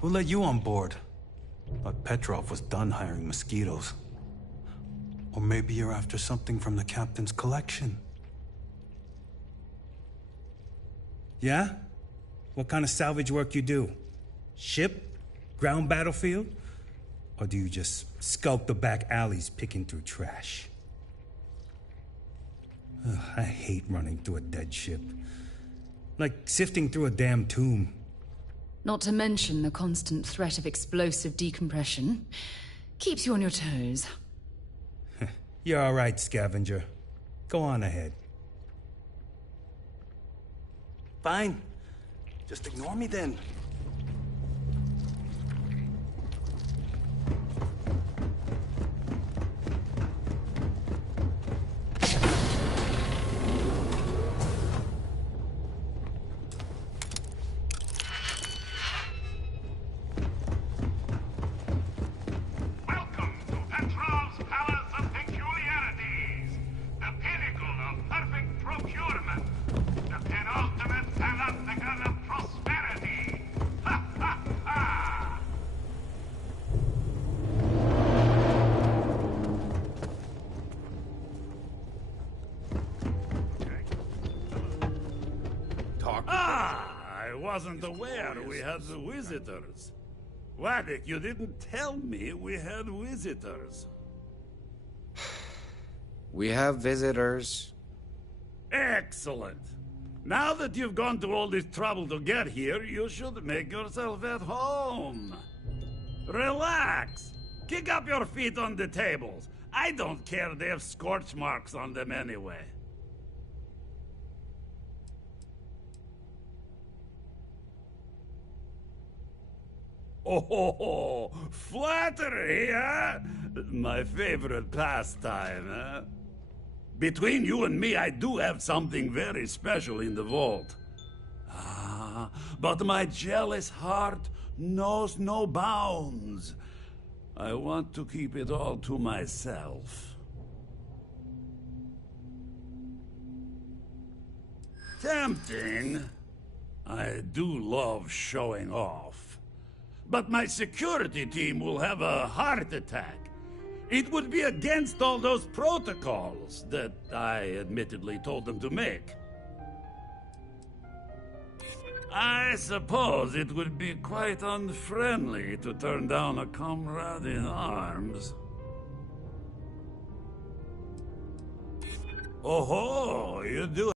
Who let you on board? But Petrov was done hiring mosquitoes. Or maybe you're after something from the captain's collection. Yeah? What kind of salvage work you do? Ship? Ground battlefield? Or do you just skulk the back alleys picking through trash? Ugh, I hate running through a dead ship. Like sifting through a damn tomb. Not to mention the constant threat of explosive decompression. Keeps you on your toes. You're all right, scavenger. Go on ahead. Fine. Just ignore me then. I wasn't aware we had the visitors. Waddick, you didn't tell me we had visitors. We have visitors. Excellent. Now that you've gone to all this trouble to get here, you should make yourself at home. Relax. Kick up your feet on the tables. I don't care they have scorch marks on them anyway. Oh, flattery, huh? My favorite pastime, huh? Between you and me, I do have something very special in the vault. Ah, but my jealous heart knows no bounds. I want to keep it all to myself. Tempting. I do love showing off. But my security team will have a heart attack. It would be against all those protocols that I admittedly told them to make. I suppose it would be quite unfriendly to turn down a comrade in arms. Oh, you do.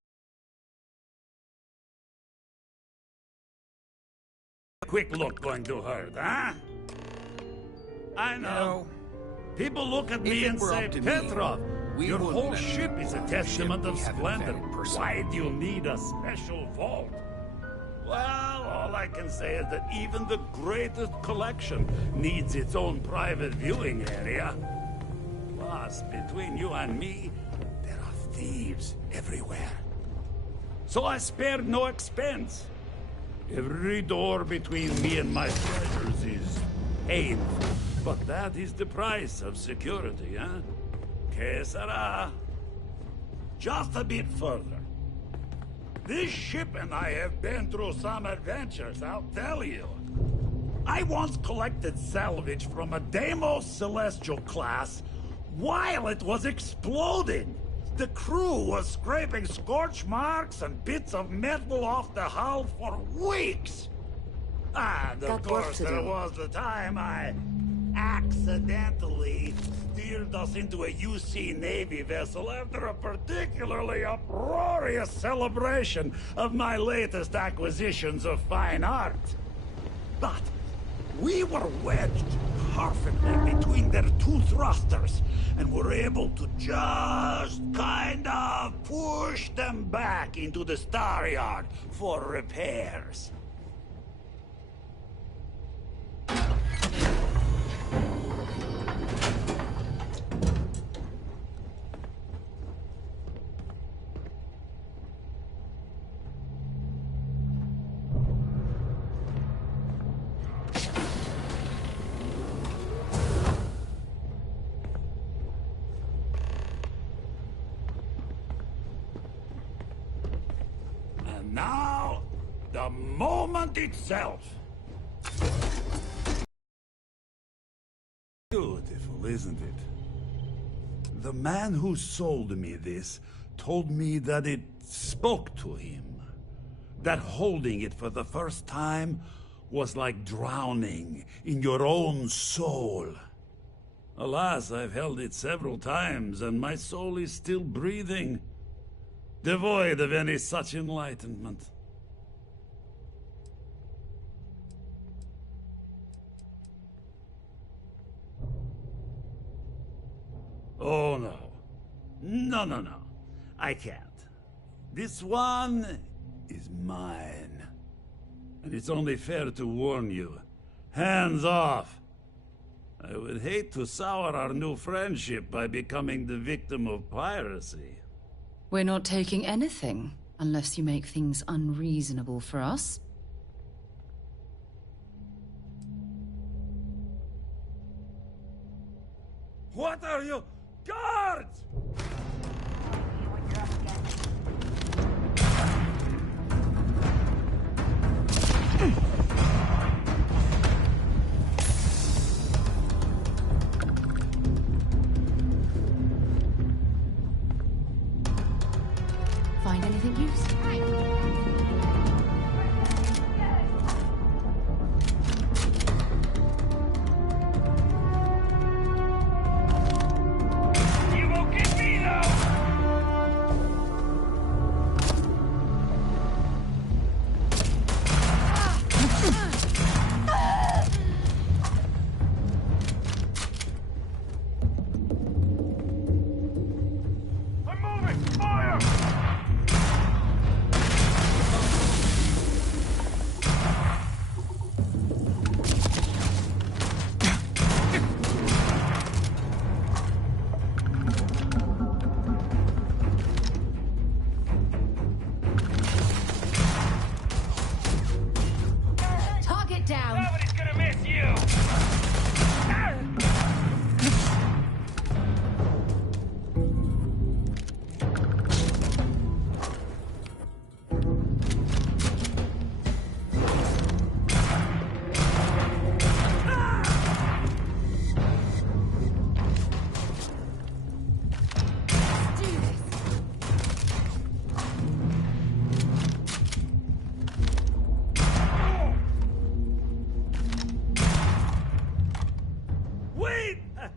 Quick look going to hurt, huh? I know. People look at me and say, Petrov, your whole ship is a testament of splendor. Why do you need a special vault? Well, all I can say is that even the greatest collection needs its own private viewing area. Plus, between you and me, there are thieves everywhere. So I spared no expense. Every door between me and my treasures is painful. But that is the price of security, huh? Que sera? Just a bit further. This ship and I have been through some adventures, I'll tell you. I once collected salvage from a Deimos Celestial class while it was exploding. The crew was scraping scorch marks and bits of metal off the hull for weeks. And of course, there was the time I accidentally steered us into a UC Navy vessel after a particularly uproarious celebration of my latest acquisitions of fine art. But we were wedged perfectly between their two thrusters and were able to just kind of push them back into the Star Yard for repairs. And now, the moment itself. isn't it? The man who sold me this told me that it spoke to him. That holding it for the first time was like drowning in your own soul. Alas, I've held it several times, and my soul is still breathing, devoid of any such enlightenment. Oh, no. No. I can't. This one is mine. And it's only fair to warn you. Hands off! I would hate to sour our new friendship by becoming the victim of piracy. We're not taking anything, unless you make things unreasonable for us. What are you? Guards! Find anything useful?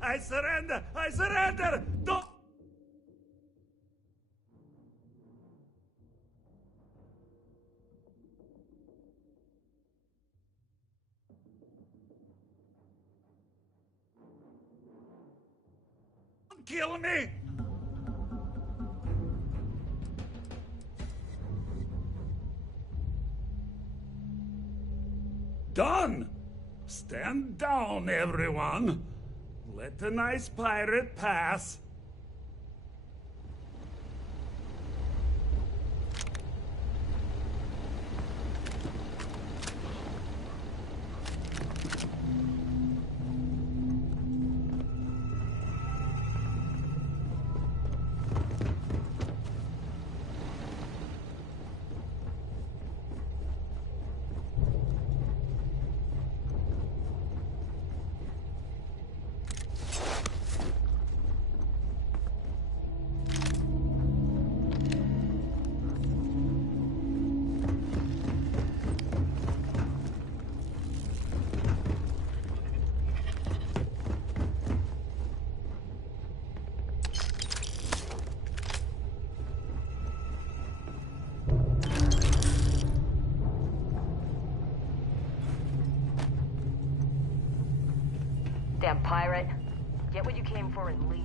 I surrender! I surrender! Don't... Kill me! Done! Stand down, everyone! Let the nice pirate pass. Damn pirate. Get what you came for and leave.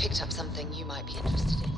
picked up something you might be interested in.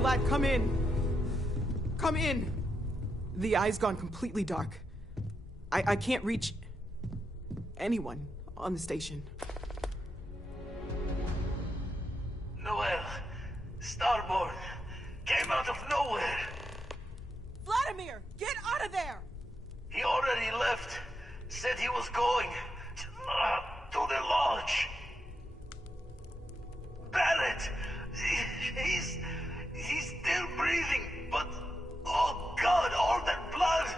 Vlad, come in. Come in. The eye's gone completely dark. I can't reach anyone on the station. Noel, Starborn, came out of nowhere. Vladimir, get out of there! He already left. Said he was going to the lodge. Barrett, he's still breathing, but oh God, all that blood.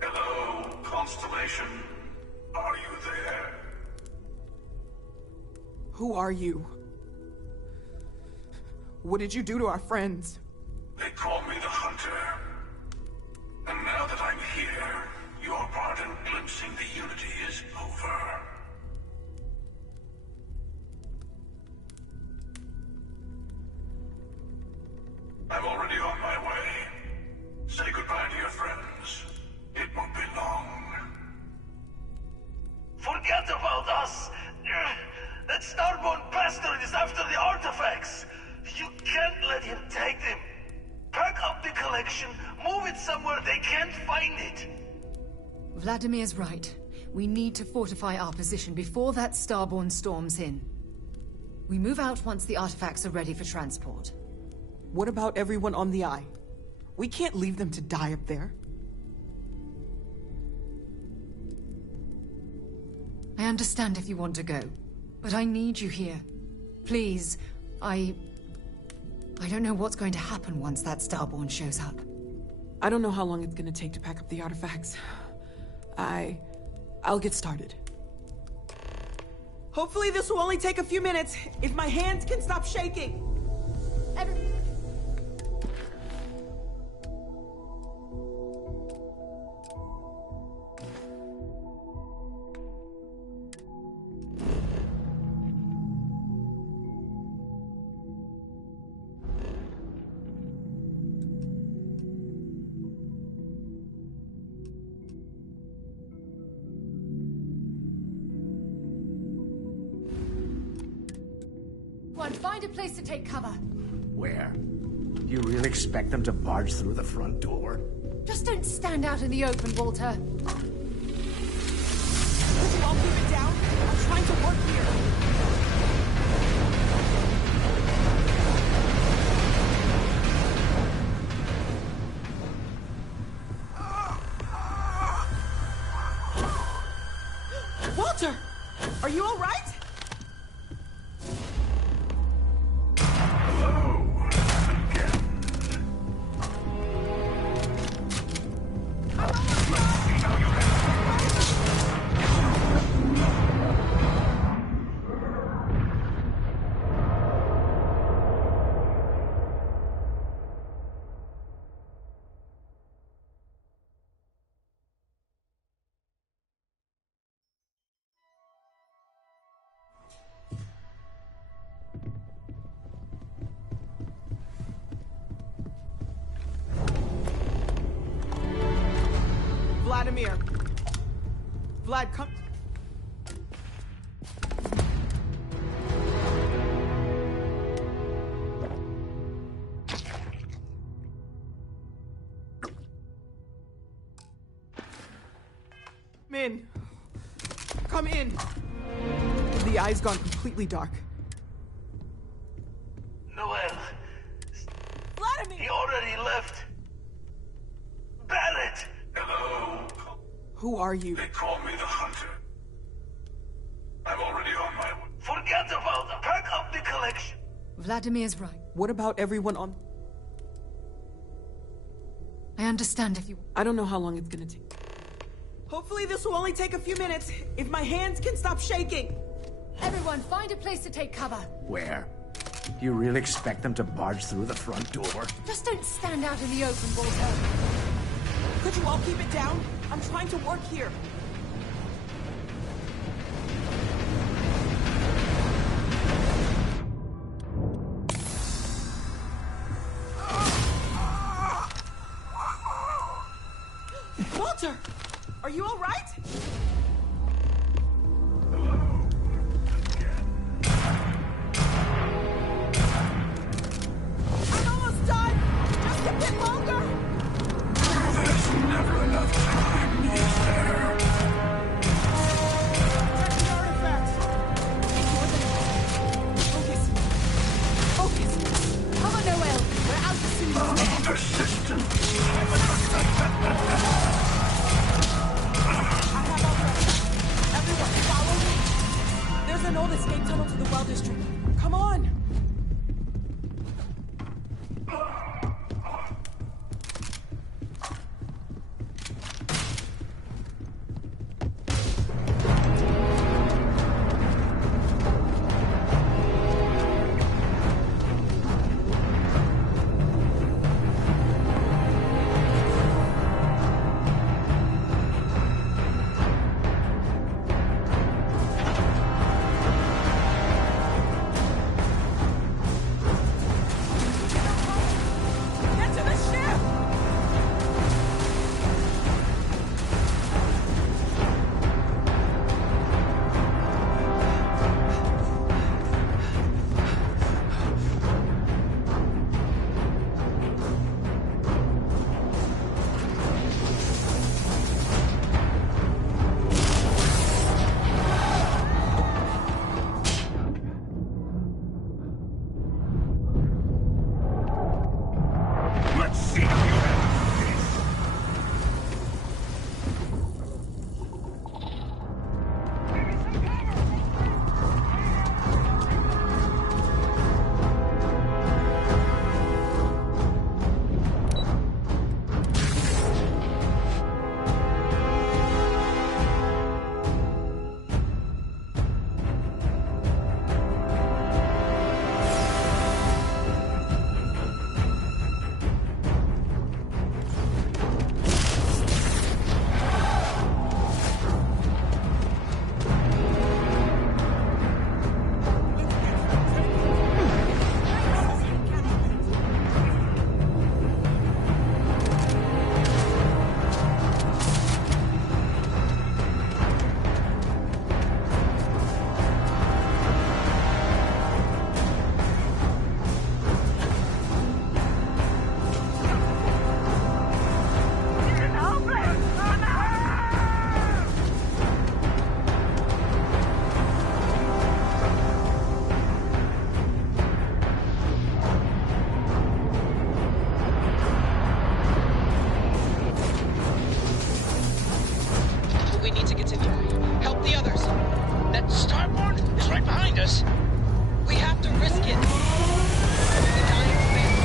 Hello, Constellation. Are you there? Who are you? What did you do to our friends? They call me the Hunter. And now that I'm here, your part in glimpsing the Unity is over. I'm already on my way. Say goodbye to your friends. It won't be long. Forget about us! That Starborn bastard is after the artifacts! You can't let him take them! Pack up the collection, move it somewhere they can't find it! Vladimir's right. We need to fortify our position before that Starborn storms in. We move out once the artifacts are ready for transport. What about everyone on the Eye? We can't leave them to die up there. I understand if you want to go, but I need you here. Please, I don't know what's going to happen once that Starborn shows up. I don't know how long it's gonna take to pack up the artifacts. I'll get started. Hopefully this will only take a few minutes, if my hands can stop shaking. Everyone, find a place to take cover. Where? Do you really expect them to barge through the front door? Just don't stand out in the open, Walter. Could you all keep it down? I'm trying to work here. Walter! Are you all right? Vladimir. Vlad, come. In. Come in. The eye's gone completely dark. Noel. Vladimir! He already left. Barrett! Hello. Who are you? They call me the Hunter. I'm already on my way. Forget about them. Pack up the collection. Vladimir's right. What about everyone on... I understand if you... I don't know how long it's gonna take. Hopefully this will only take a few minutes, if my hands can stop shaking. Everyone, find a place to take cover. Where? Do you really expect them to barge through the front door? Just don't stand out in the open, Walter. Could you all keep it down? I'm trying to work here. Walter! Are you all right? I'm almost done! Just a bit longer! There's never enough time, is there? Check the artifacts! Focus! Focus! Come on, Noel. We're out as soon as we can. Persistent. Everyone, follow me! There's an old escape tunnel to the well district. Come on! us. We have to risk it. The dying family.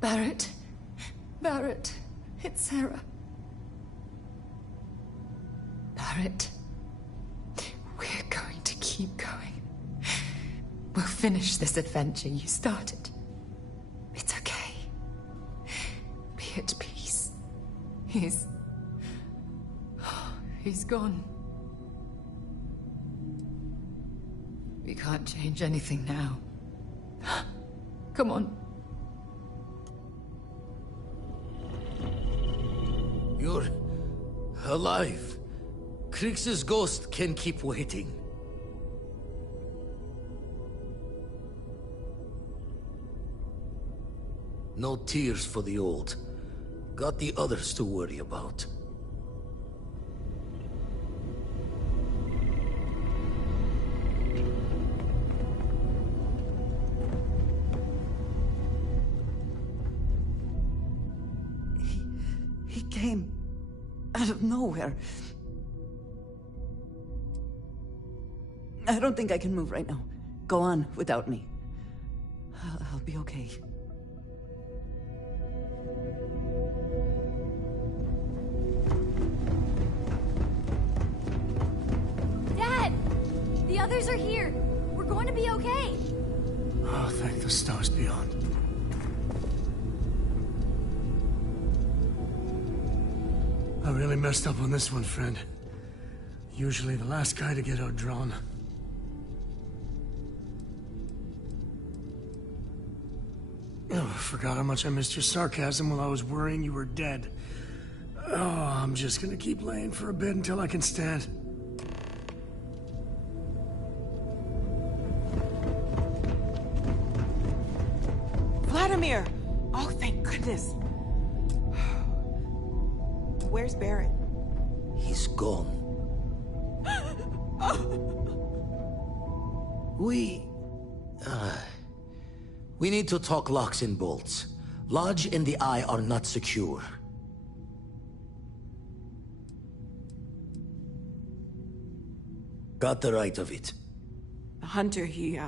Barrett. Barrett. It's Sarah. Barrett. We're going to keep going. We'll finish this adventure you started. It's okay. Be at peace. He's gone. We can't change anything now. Come on. You're alive. Kriegs's ghost can keep waiting. No tears for the old. Got the others to worry about. He came out of nowhere. I don't think I can move right now. Go on without me. I'll be okay. Dad! The others are here. We're going to be okay. Oh, thank the stars beyond. I really messed up on this one, friend. Usually the last guy to get outdrawn. Oh, I forgot how much I missed your sarcasm while I was worrying you were dead. Oh, I'm just gonna keep laying for a bit until I can stand. Vladimir! Oh, thank goodness. Where's Barrett? He's gone. We need to talk locks and bolts. Lodge and the Eye are not secure. got the right of it? The hunter, he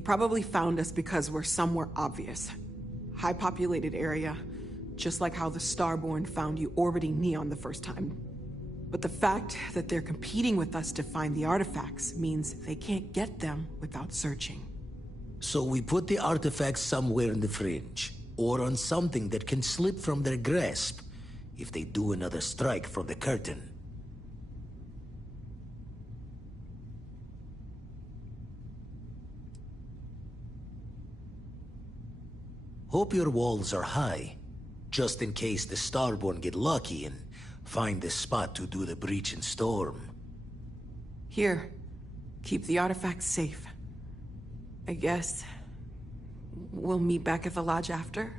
probably found us because we're somewhere obvious. High-populated area, just like how the Starborn found you orbiting Neon the first time. But the fact that they're competing with us to find the artifacts means they can't get them without searching. So we put the artifacts somewhere in the fringe, or on something that can slip from their grasp if they do another strike from the curtain. Hope your walls are high, just in case the Starborn get lucky and find the spot to do the breach and storm. Here, keep the artifacts safe. I guess we'll meet back at the lodge after.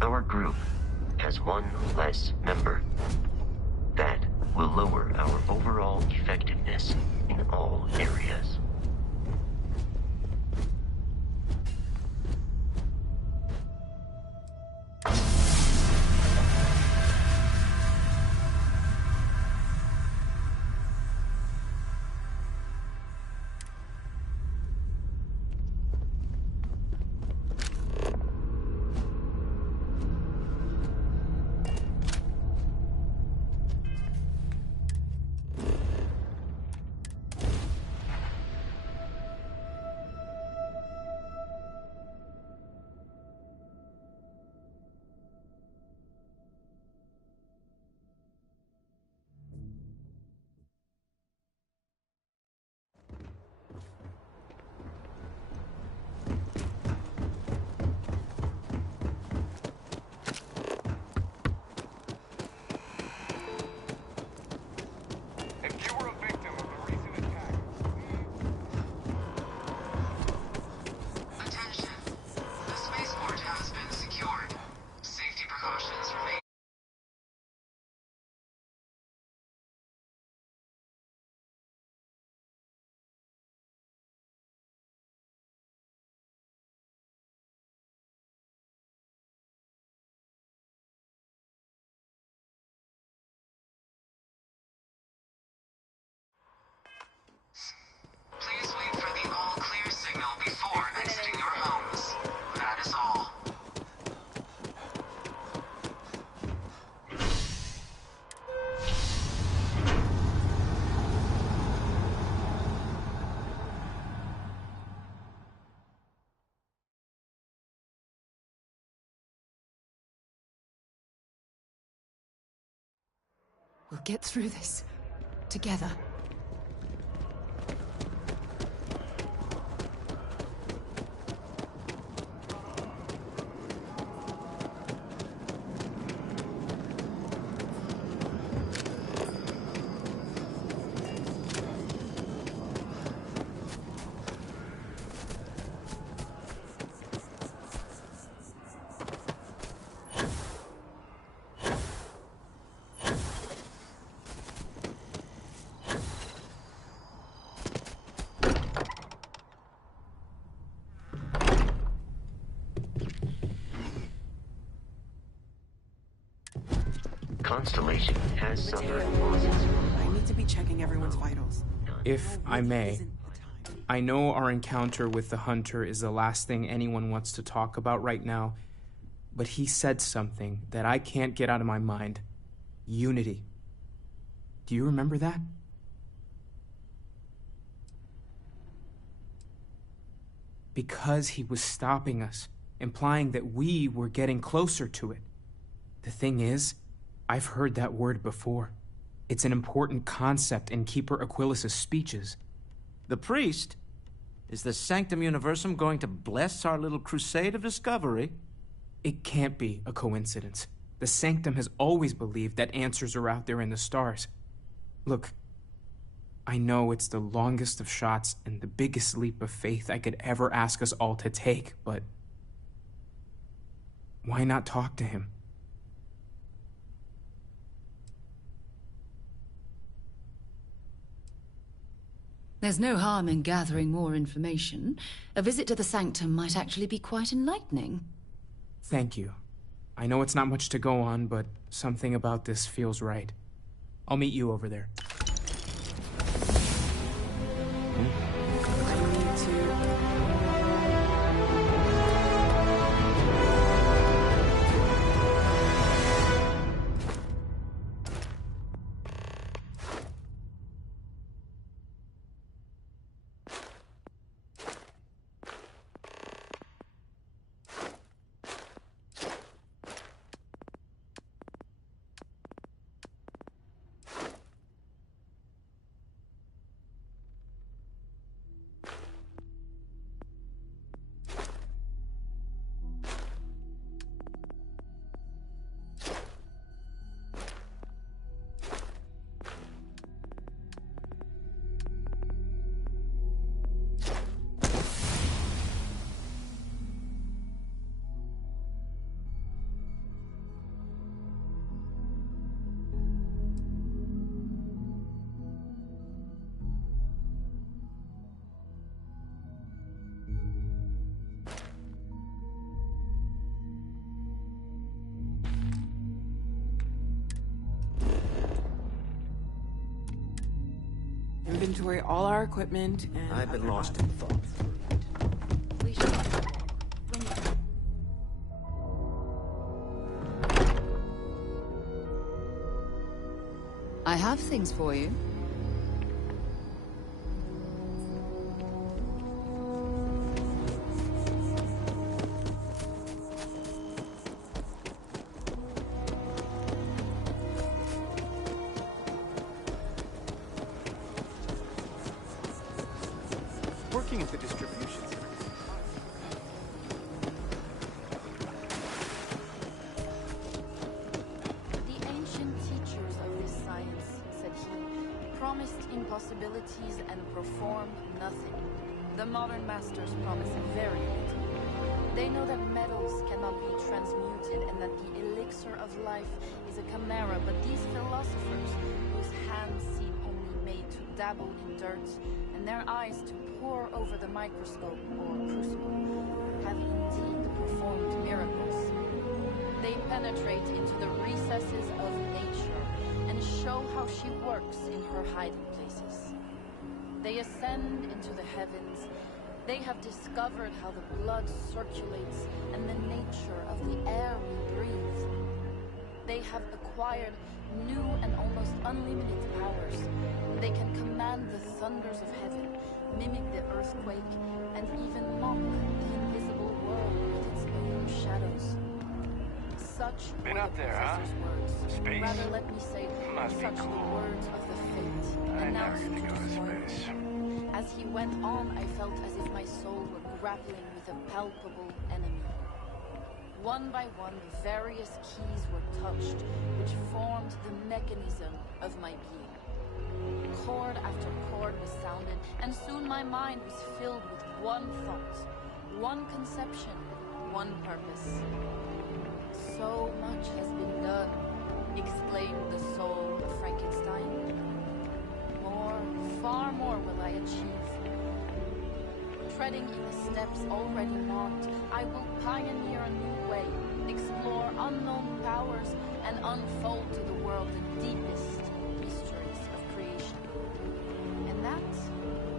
Our group has one less member. That will lower our overall effectiveness in all areas. Please wait for the all-clear signal before exiting your homes. That is all. We'll get through this. Together. Constellation has suffered losses. I need to be checking everyone's vitals. If I may, I know our encounter with the Hunter is the last thing anyone wants to talk about right now, but he said something that I can't get out of my mind. Unity. Do you remember that? Because he was stopping us, implying that we were getting closer to it. The thing is, I've heard that word before. It's an important concept in Keeper Aquilas's speeches. The priest? Is the Sanctum Universum going to bless our little crusade of discovery? It can't be a coincidence. The Sanctum has always believed that answers are out there in the stars. Look, I know it's the longest of shots and the biggest leap of faith I could ever ask us all to take, but why not talk to him? There's no harm in gathering more information. A visit to the Sanctum might actually be quite enlightening. Thank you. I know it's not much to go on, but something about this feels right. I'll meet you over there. Inventory all our equipment and... I've been lost in thought. I have things for you. Working at the distribution center. The ancient teachers of this science, said he, promised impossibilities and performed nothing. The modern masters promise very little. They know that metals cannot be transmuted and that the elixir of life is a chimera, but these philosophers, whose hands seem only made to dabble in dirt and their eyes to pore over the microscope or crucible, have indeed performed miracles. They penetrate into the recesses of nature and show how she works in her hiding places. They ascend into the heavens. They have discovered how the blood circulates and the nature of the air we breathe. They have acquired new and almost unlimited powers. They can command the thunders of heaven, mimic the earthquake, and even mock the invisible world with its own shadows. Such were the professor's words. Space? Rather, let me say, Must be such cool. the words of the fate I never announced get to to go to destroy space. me. As he went on, I felt as if my soul were grappling with a palpable enemy. One by one, various keys were touched, which formed the mechanism of my being. Chord after chord was sounded, and soon my mind was filled with one thought, one conception, one purpose. So much has been done, exclaimed the soul of Frankenstein. More, far more will I achieve. Treading in the steps already marked, I will pioneer a new way, explore unknown powers, and unfold to the world the deepest mysteries of creation. And that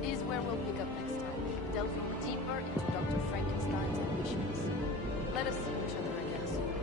is where we'll pick up next time, delving deeper into Dr. Frankenstein's ambitions. Let us see each other again soon.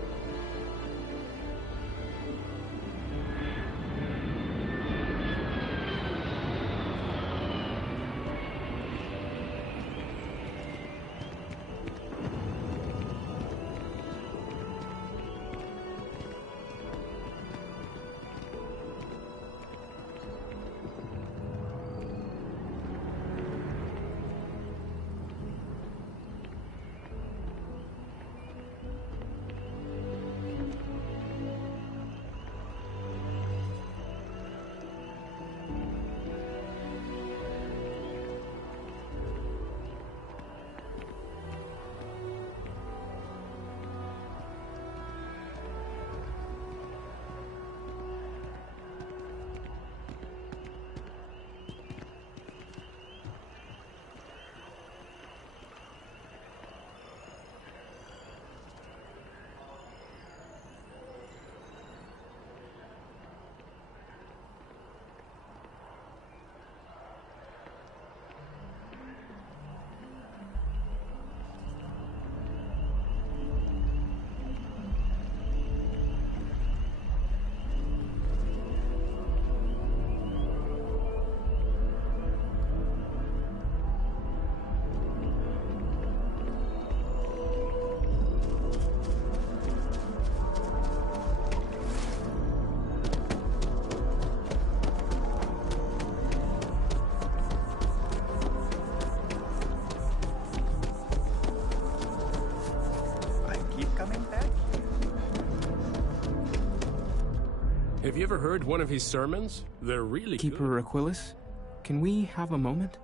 Have you ever heard one of his sermons? They're really Keeper Aquilus, can we have a moment?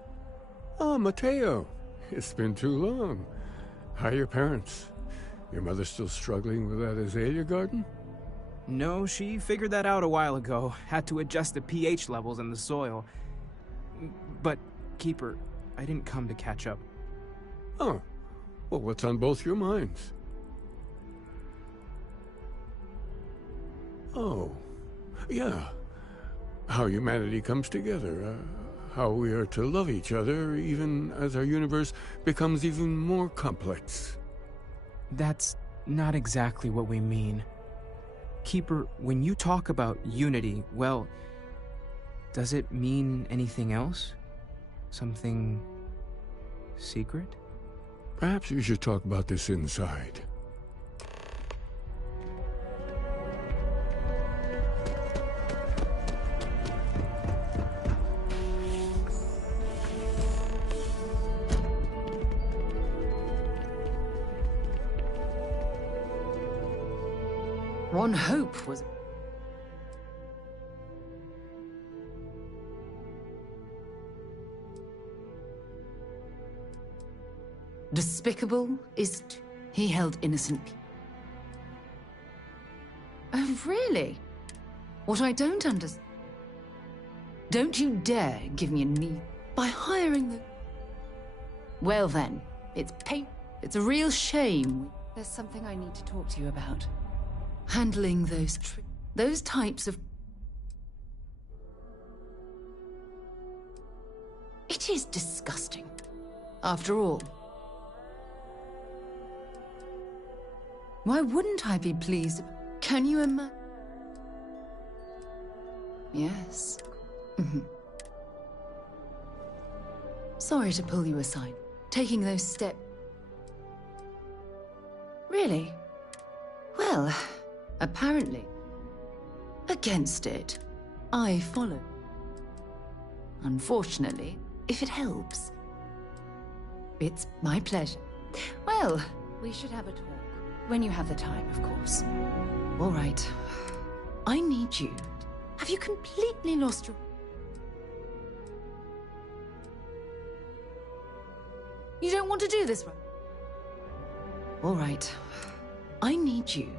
Oh, Mateo. It's been too long. How are your parents? Your mother still struggling with that azalea garden? No, she figured that out a while ago. Had to adjust the pH levels in the soil. But, Keeper, I didn't come to catch up. Oh. Well, what's on both your minds? Oh. Yeah. How humanity comes together. How we are to love each other even as our universe becomes even more complex. That's not exactly what we mean. Keeper, when you talk about unity, well, does it mean anything else? Something secret? Perhaps we should talk about this inside. Ron Hope was... Despicable is... He held innocent people. Oh, really? What I don't understand... Don't you dare give me a knee by hiring the... Well then, it's It's a real shame. There's something I need to talk to you about. Handling those types of... It is disgusting. After all. Why wouldn't I be pleased? Can you imagine? Yes. Sorry to pull you aside. Taking those steps. Really? Well, apparently. Against it. I follow. Unfortunately, if it helps. It's my pleasure. Well, we should have a talk. When you have the time, of course. All right. I need you. Have you completely lost your... You don't want to do this, right? All right. I need you.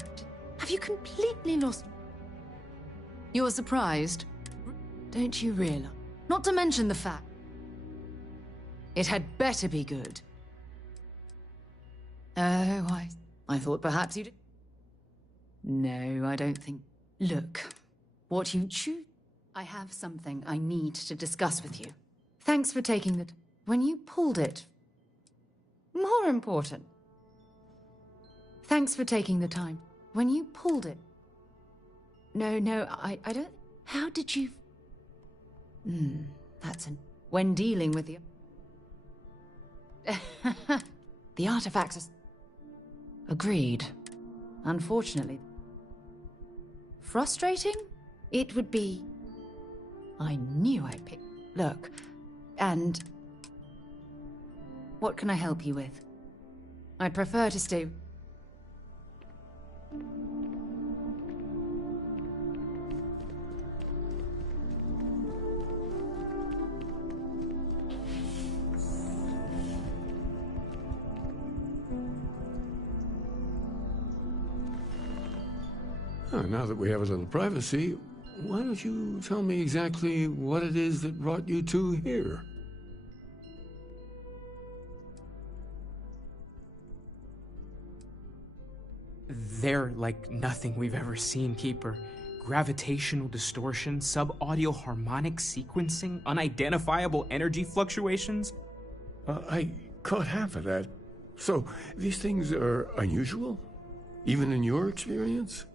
Have you completely lost... You're surprised? Don't you realize? Not to mention the fact... It had better be good. Oh, I thought perhaps you did. No, I don't think... Look, what you choose... I have something I need to discuss with you. Thanks for taking the... When you pulled it... More important. Thanks for taking the time. When you pulled it... No, I don't... How did you... That's an... When dealing with the... The artifacts are... Agreed. Unfortunately. Frustrating? It would be... I knew I'd pick... Look, and... What can I help you with? I'd prefer to stay... Now that we have a little privacy, why don't you tell me exactly what it is that brought you two here? They're like nothing we've ever seen, Keeper. Gravitational distortion, sub-audio harmonic sequencing, unidentifiable energy fluctuations. I caught half of that. So, these things are unusual? Even in your experience?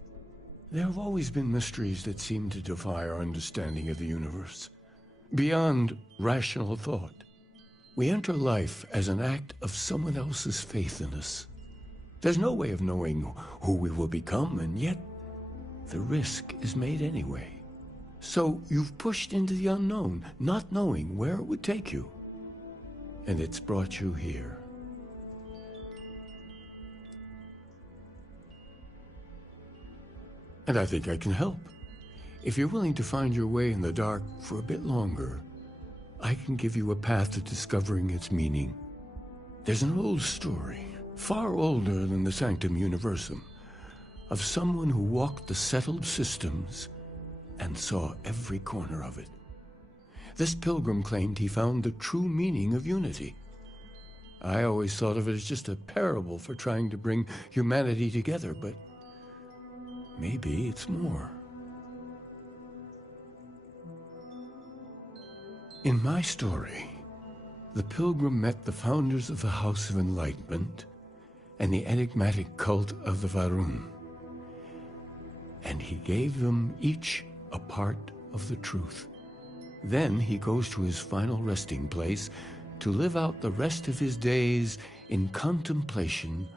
There have always been mysteries that seem to defy our understanding of the universe. Beyond rational thought. We enter life as an act of someone else's faith in us. There's no way of knowing who we will become, and yet the risk is made anyway. So you've pushed into the unknown, not knowing where it would take you. And it's brought you here. And I think I can help. If you're willing to find your way in the dark for a bit longer, I can give you a path to discovering its meaning. There's an old story, far older than the Sanctum Universum, of someone who walked the settled systems and saw every corner of it. This pilgrim claimed he found the true meaning of unity. I always thought of it as just a parable for trying to bring humanity together, but maybe it's more. In my story, the pilgrim met the founders of the House of Enlightenment and the enigmatic cult of the Varun, and he gave them each a part of the truth. Then he goes to his final resting place to live out the rest of his days in contemplation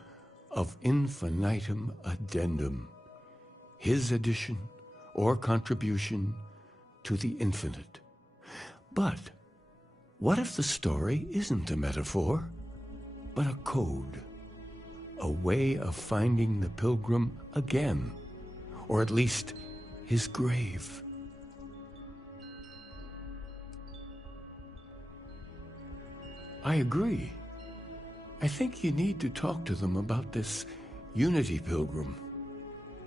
of infinitum addendum, his addition or contribution to the infinite. But what if the story isn't a metaphor, but a code, a way of finding the pilgrim again, or at least his grave? I agree. I think you need to talk to them about this unity pilgrim.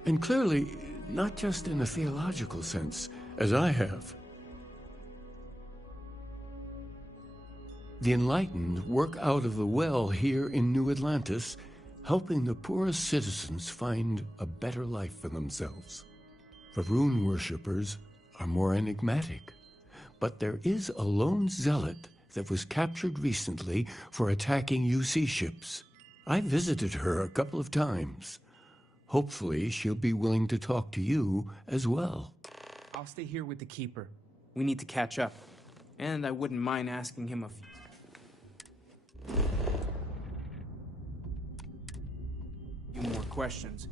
And clearly, not just in a theological sense, as I have. The enlightened work out of the well here in New Atlantis, helping the poorest citizens find a better life for themselves. Varun worshippers are more enigmatic, but there is a lone zealot that was captured recently for attacking UC ships. I visited her a couple of times. Hopefully, she'll be willing to talk to you as well. I'll stay here with the Keeper. We need to catch up. And I wouldn't mind asking him a few more questions.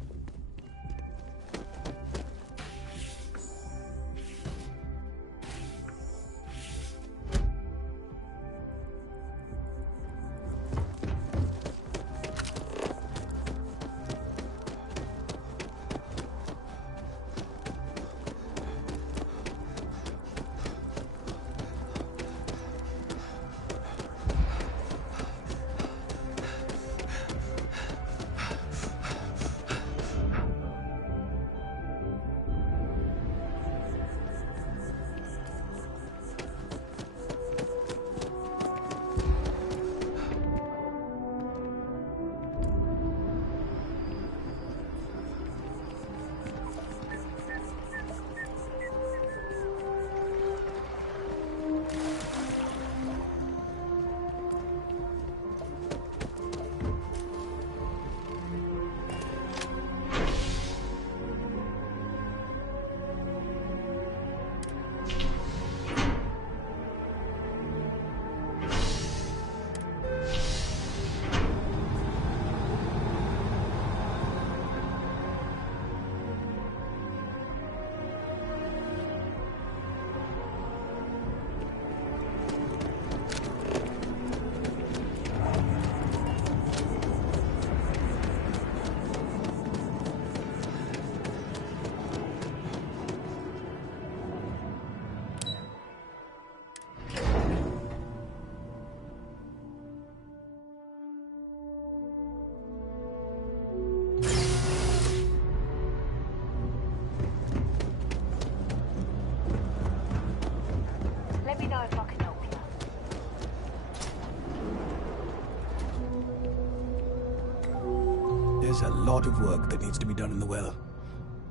There's a lot of work that needs to be done in the well.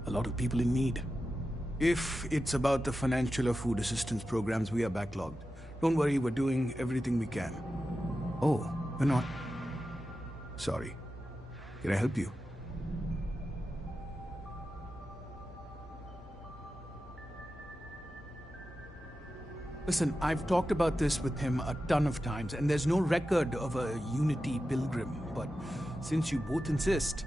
A lot of people in need. If it's about the financial or food assistance programs, we are backlogged. Don't worry, we're doing everything we can. Oh, we're not. Sorry. Can I help you? Listen, I've talked about this with him a ton of times, and there's no record of a Unity pilgrim, but since you both insist,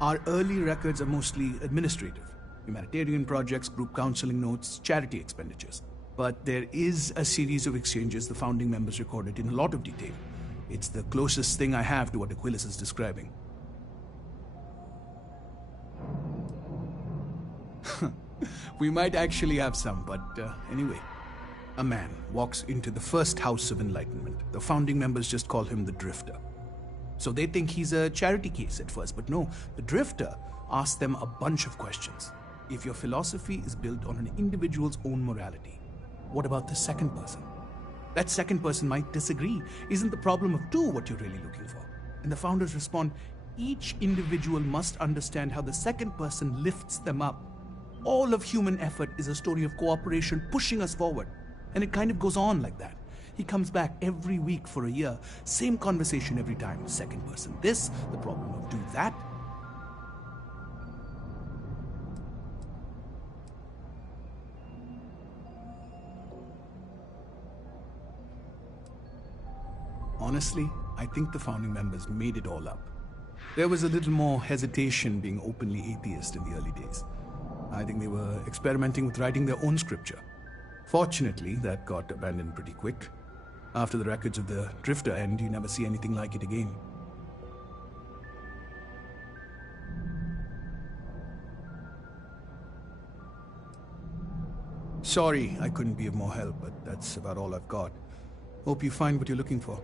our early records are mostly administrative. Humanitarian projects, group counseling notes, charity expenditures. But there is a series of exchanges the founding members recorded in a lot of detail. It's the closest thing I have to what Aquilus is describing. We might actually have some, but anyway. A man walks into the first House of Enlightenment. The founding members just call him the Drifter. So they think he's a charity case at first, but no, the Drifter asks them a bunch of questions. If your philosophy is built on an individual's own morality, what about the second person? That second person might disagree. Isn't the problem of two what you're really looking for? And the founders respond, each individual must understand how the second person lifts them up. All of human effort is a story of cooperation pushing us forward. And it kind of goes on like that. He comes back every week for a year. Same conversation every time. Second person this, the problem of do that. Honestly, I think the founding members made it all up. There was a little more hesitation being openly atheist in the early days. I think they were experimenting with writing their own scripture. Fortunately, that got abandoned pretty quick. After the records of the Drifter end, you never see anything like it again. Sorry, I couldn't be of more help, but that's about all I've got. Hope you find what you're looking for.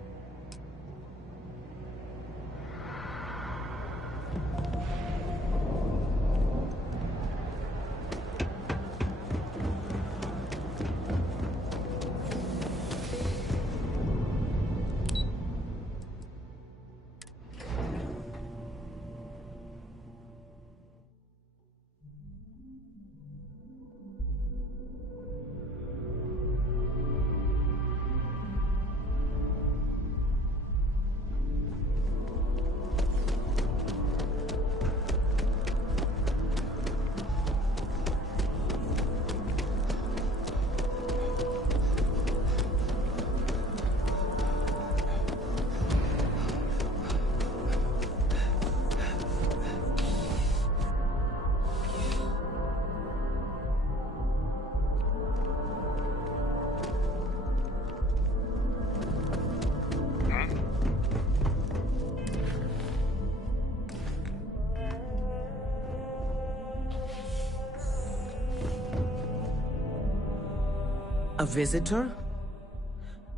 A visitor?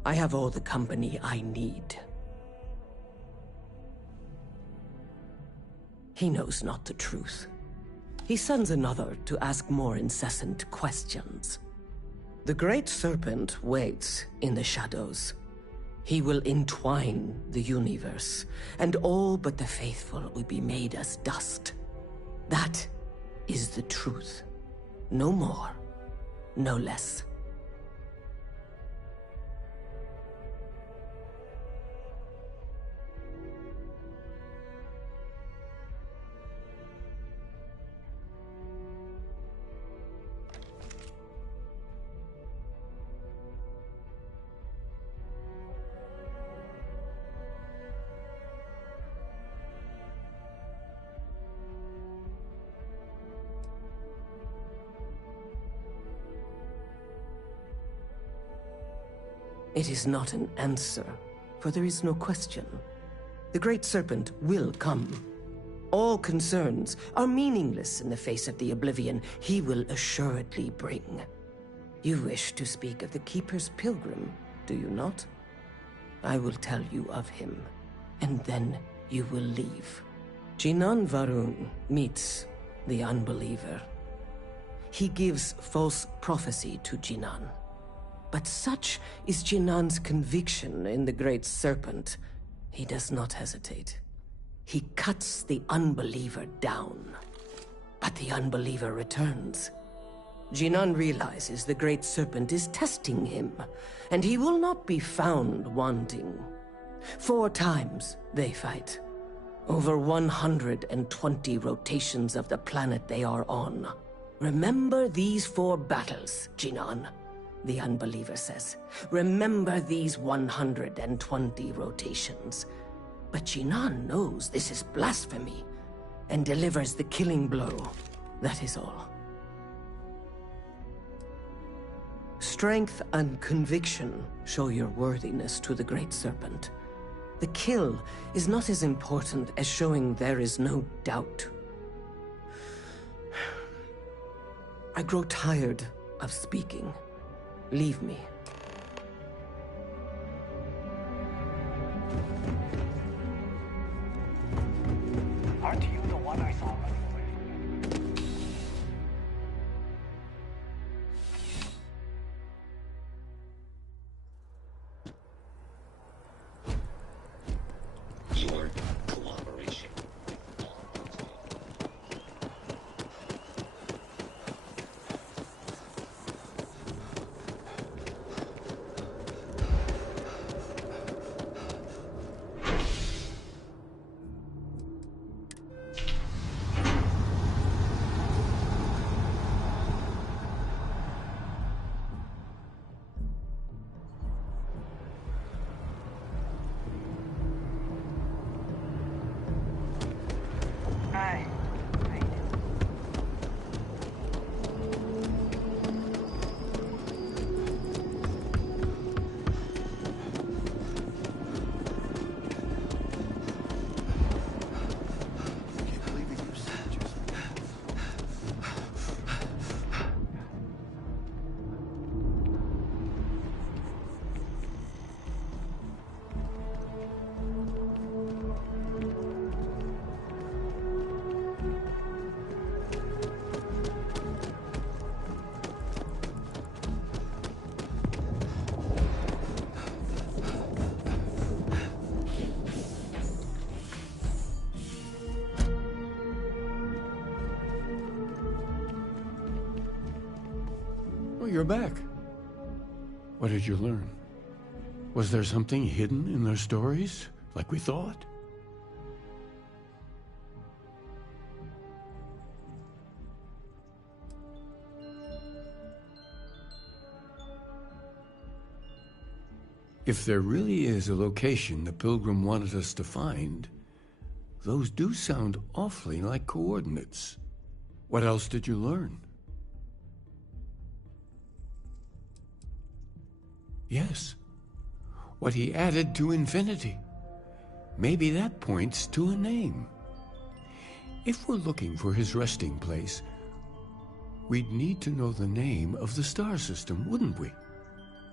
I have all the company I need. He knows not the truth. He sends another to ask more incessant questions. The Great Serpent waits in the shadows. He will entwine the universe, and all but the faithful will be made as dust. That is the truth. No more, no less. It is not an answer, for there is no question. The Great Serpent will come. All concerns are meaningless in the face of the oblivion he will assuredly bring. You wish to speak of the Keeper's Pilgrim, do you not? I will tell you of him, and then you will leave. Jinan Varun meets the unbeliever. He gives false prophecy to Jinan. But such is Jinan's conviction in the Great Serpent, he does not hesitate. He cuts the unbeliever down. But the unbeliever returns. Jinan realizes the Great Serpent is testing him, and he will not be found wanting. 4 times they fight. Over 120 rotations of the planet they are on. Remember these 4 battles, Jinan. The unbeliever says, remember these 120 rotations. But Jinan knows this is blasphemy, and delivers the killing blow. That is all. Strength and conviction show your worthiness to the Great Serpent. The kill is not as important as showing there is no doubt. I grow tired of speaking. Leave me. Aren't you the one I saw running away from me? Your cooperation. Hi. Oh, you're back. What did you learn? Was there something hidden in their stories, like we thought? If there really is a location the Pilgrim wanted us to find, those do sound awfully like coordinates. What else did you learn? Yes. What he added to infinity. Maybe that points to a name. If we're looking for his resting place, we'd need to know the name of the star system, wouldn't we?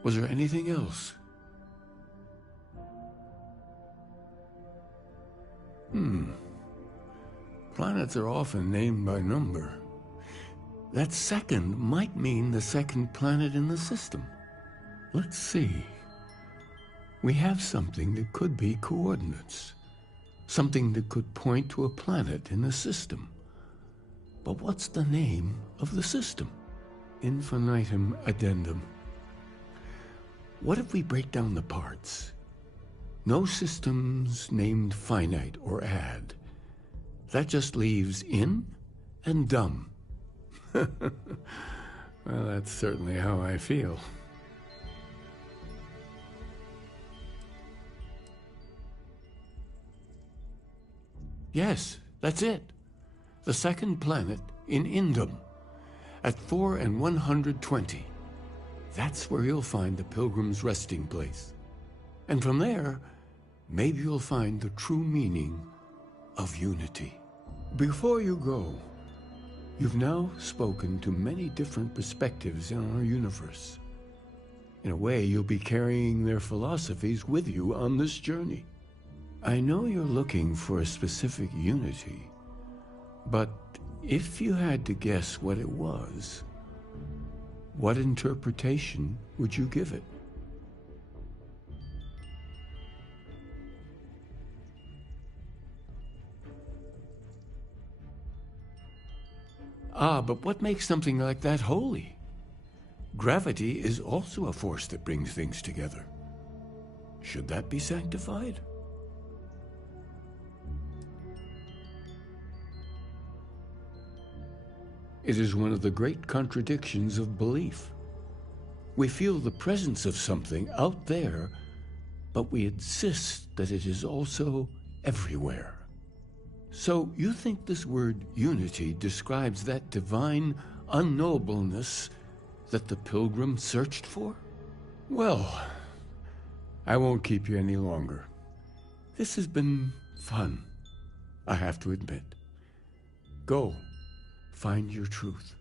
Was there anything else? Planets are often named by number. That second might mean the second planet in the system. Let's see. We have something that could be coordinates. Something that could point to a planet in the system. But what's the name of the system? Infinitum addendum. What if we break down the parts? No systems named finite or add. That just leaves in and dumb. Well, that's certainly how I feel. Yes, that's it. The second planet in Indum, at 4 and 120. That's where you'll find the Pilgrim's resting place. And from there, maybe you'll find the true meaning of unity. Before you go, you've now spoken to many different perspectives in our universe. In a way, you'll be carrying their philosophies with you on this journey. I know you're looking for a specific unity, but if you had to guess what it was, what interpretation would you give it? Ah, but what makes something like that holy? Gravity is also a force that brings things together. Should that be sanctified? It is one of the great contradictions of belief. We feel the presence of something out there, but we insist that it is also everywhere. So you think this word unity describes that divine unknowableness that the Pilgrim searched for? Well, I won't keep you any longer. This has been fun, I have to admit. Go, find your truth.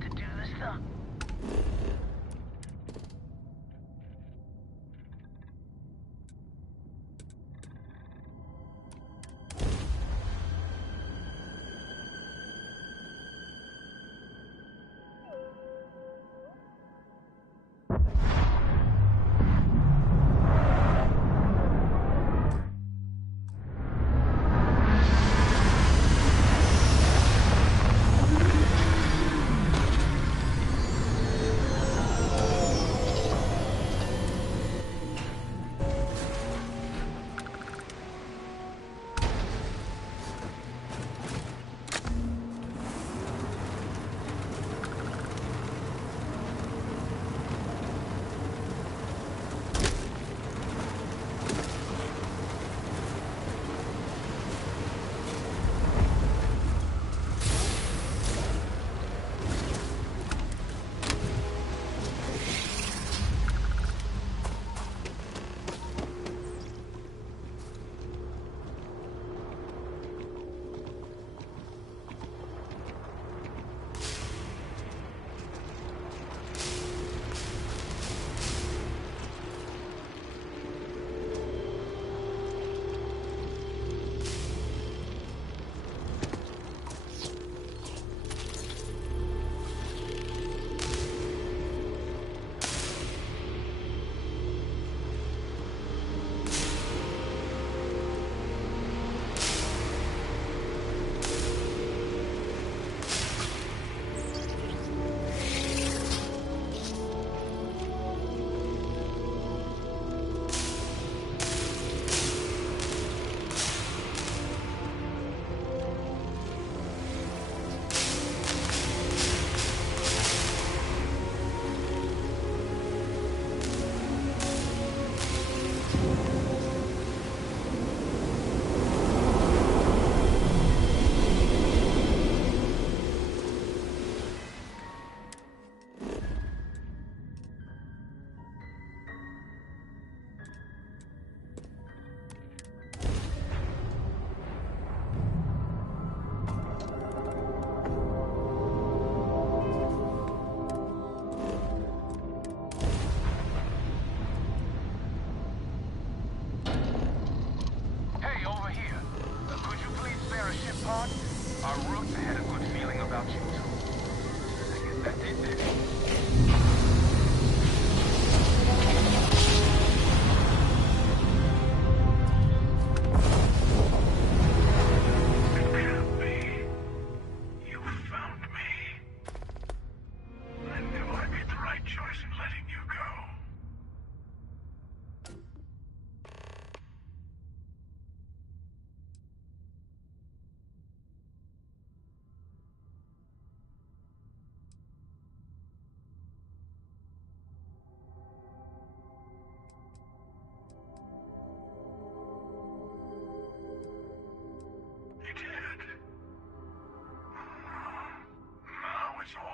have to do this stuff.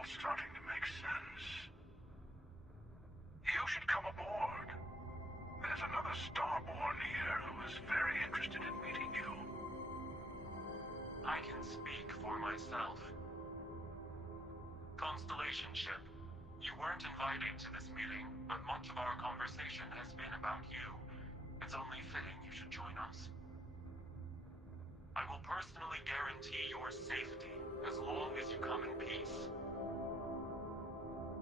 Starting to make sense. You should come aboard. There's another Starborn here who is very interested in meeting you. I can speak for myself. Constellation ship, you weren't invited to this meeting, but much of our conversation has been about you. It's only fitting you should join us. I will personally guarantee your safety as long as you come in peace.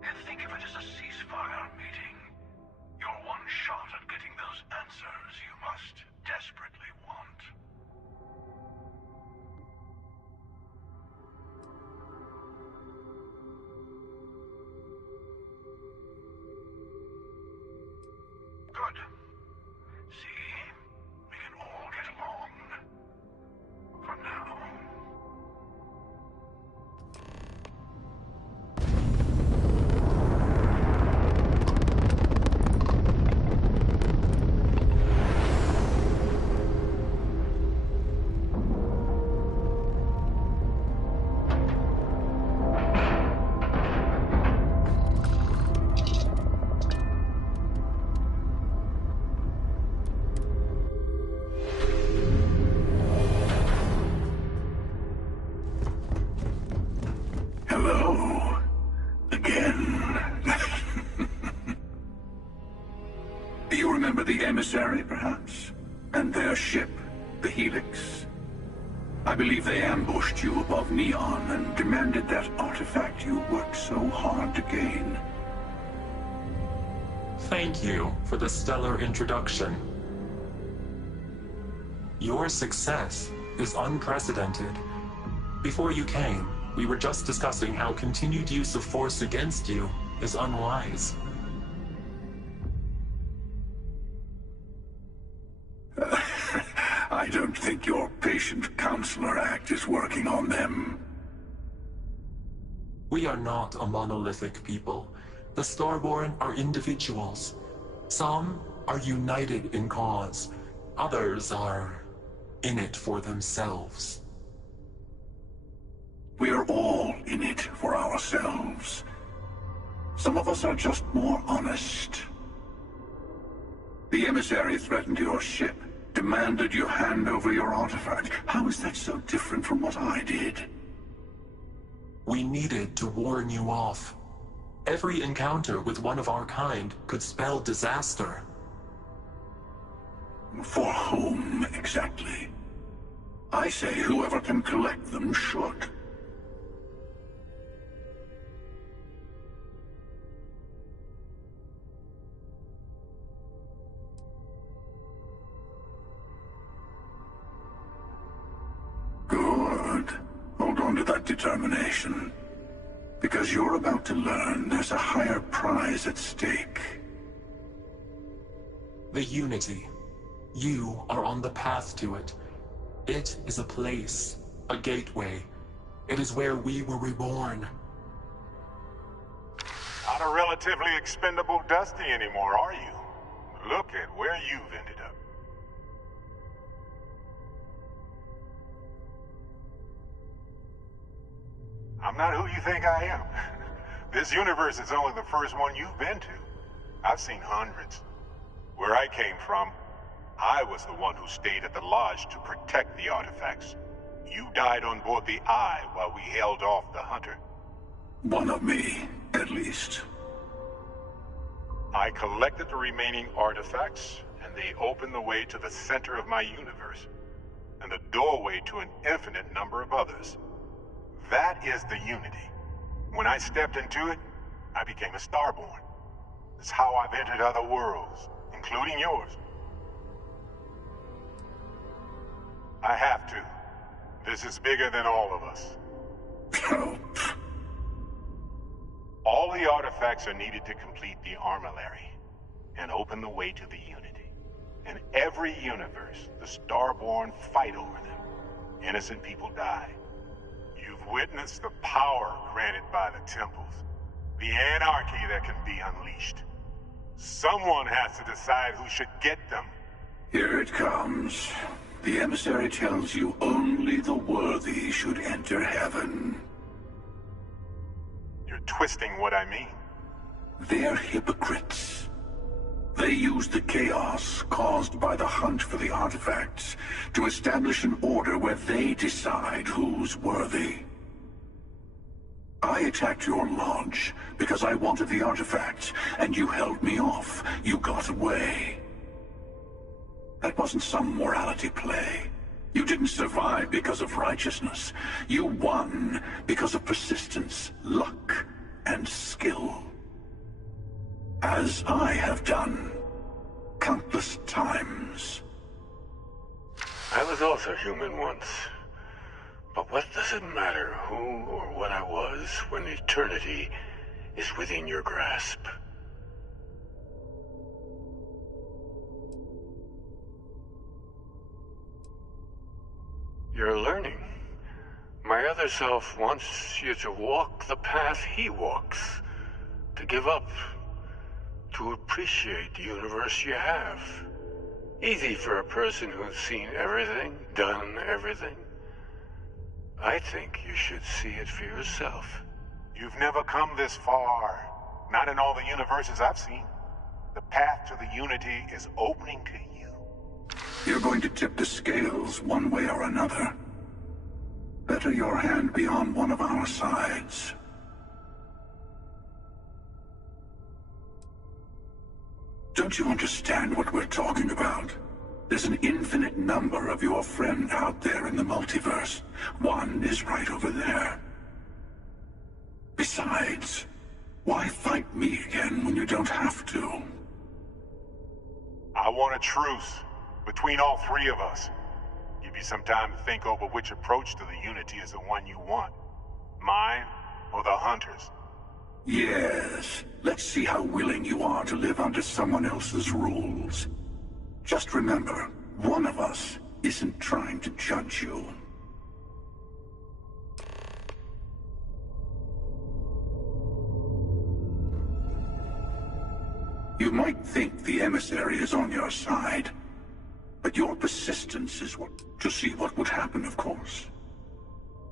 And think of it as a ceasefire meeting. Your one shot at getting those answers you must desperately want. Good. See? We can all get along. For now. again. You remember the emissary, perhaps? And their ship, the Helix? I believe they ambushed you above Neon and demanded that artifact you worked so hard to gain. Thank you for the stellar introduction. Your success is unprecedented. Before you came, we were just discussing how continued use of force against you is unwise. I don't think your patient counselor act is working on them. We are not a monolithic people. The Starborn are individuals. Some are united in cause. Others are in it for themselves. We are all in it for ourselves. Some of us are just more honest. The emissary threatened your ship, demanded you hand over your artifact. How is that so different from what I did? We needed to warn you off. Every encounter with one of our kind could spell disaster. For whom, exactly? I say whoever can collect them should. Good. Hold on to that determination. Because you're about to learn there's a higher prize at stake. The Unity. You are on the path to it. It is a place, a gateway. It is where we were reborn. Not a relatively expendable Dusty anymore, are you? Look at where you've ended up. I'm not who you think I am. This universe is only the first one you've been to. I've seen hundreds. Where I came from, I was the one who stayed at the lodge to protect the artifacts. You died on board the Eye while we held off the Hunter. One of me, at least. I collected the remaining artifacts, and they opened the way to the center of my universe, and the doorway to an infinite number of others. That is the Unity. When I stepped into it, I became a Starborn. It's how I've entered other worlds, including yours. I have to. This is bigger than all of us. All the artifacts are needed to complete the Armillary and open the way to the Unity. In every universe, the Starborn fight over them. Innocent people die. You've witnessed the power granted by the temples, the anarchy that can be unleashed. Someone has to decide who should get them. Here it comes. The emissary tells you only the worthy should enter heaven. You're twisting what I mean. They're hypocrites. They use the chaos caused by the hunt for the artifacts to establish an order where they decide who's worthy. I attacked your lodge because I wanted the artifacts, and you held me off. You got away. That wasn't some morality play. You didn't survive because of righteousness. You won because of persistence, luck, and skill. As I have done countless times. I was also human once. But what does it matter who or what I was when eternity is within your grasp? You're learning. My other self wants you to walk the path he walks. To give up. To appreciate the universe you have. Easy for a person who's seen everything, done everything. I think you should see it for yourself. You've never come this far. Not in all the universes I've seen. The path to the Unity is opening to you. You're going to tip the scales one way or another. Better your hand be on one of our sides. Don't you understand what we're talking about? There's an infinite number of your friend out there in the multiverse. One is right over there. Besides, why fight me again when you don't have to? I want a truce between all three of us. Give you some time to think over which approach to the Unity is the one you want. Mine or the Hunters? Yes. Let's see how willing you are to live under someone else's rules. Just remember, one of us isn't trying to judge you. You might think the emissary is on your side, but your persistence is to see what would happen, of course.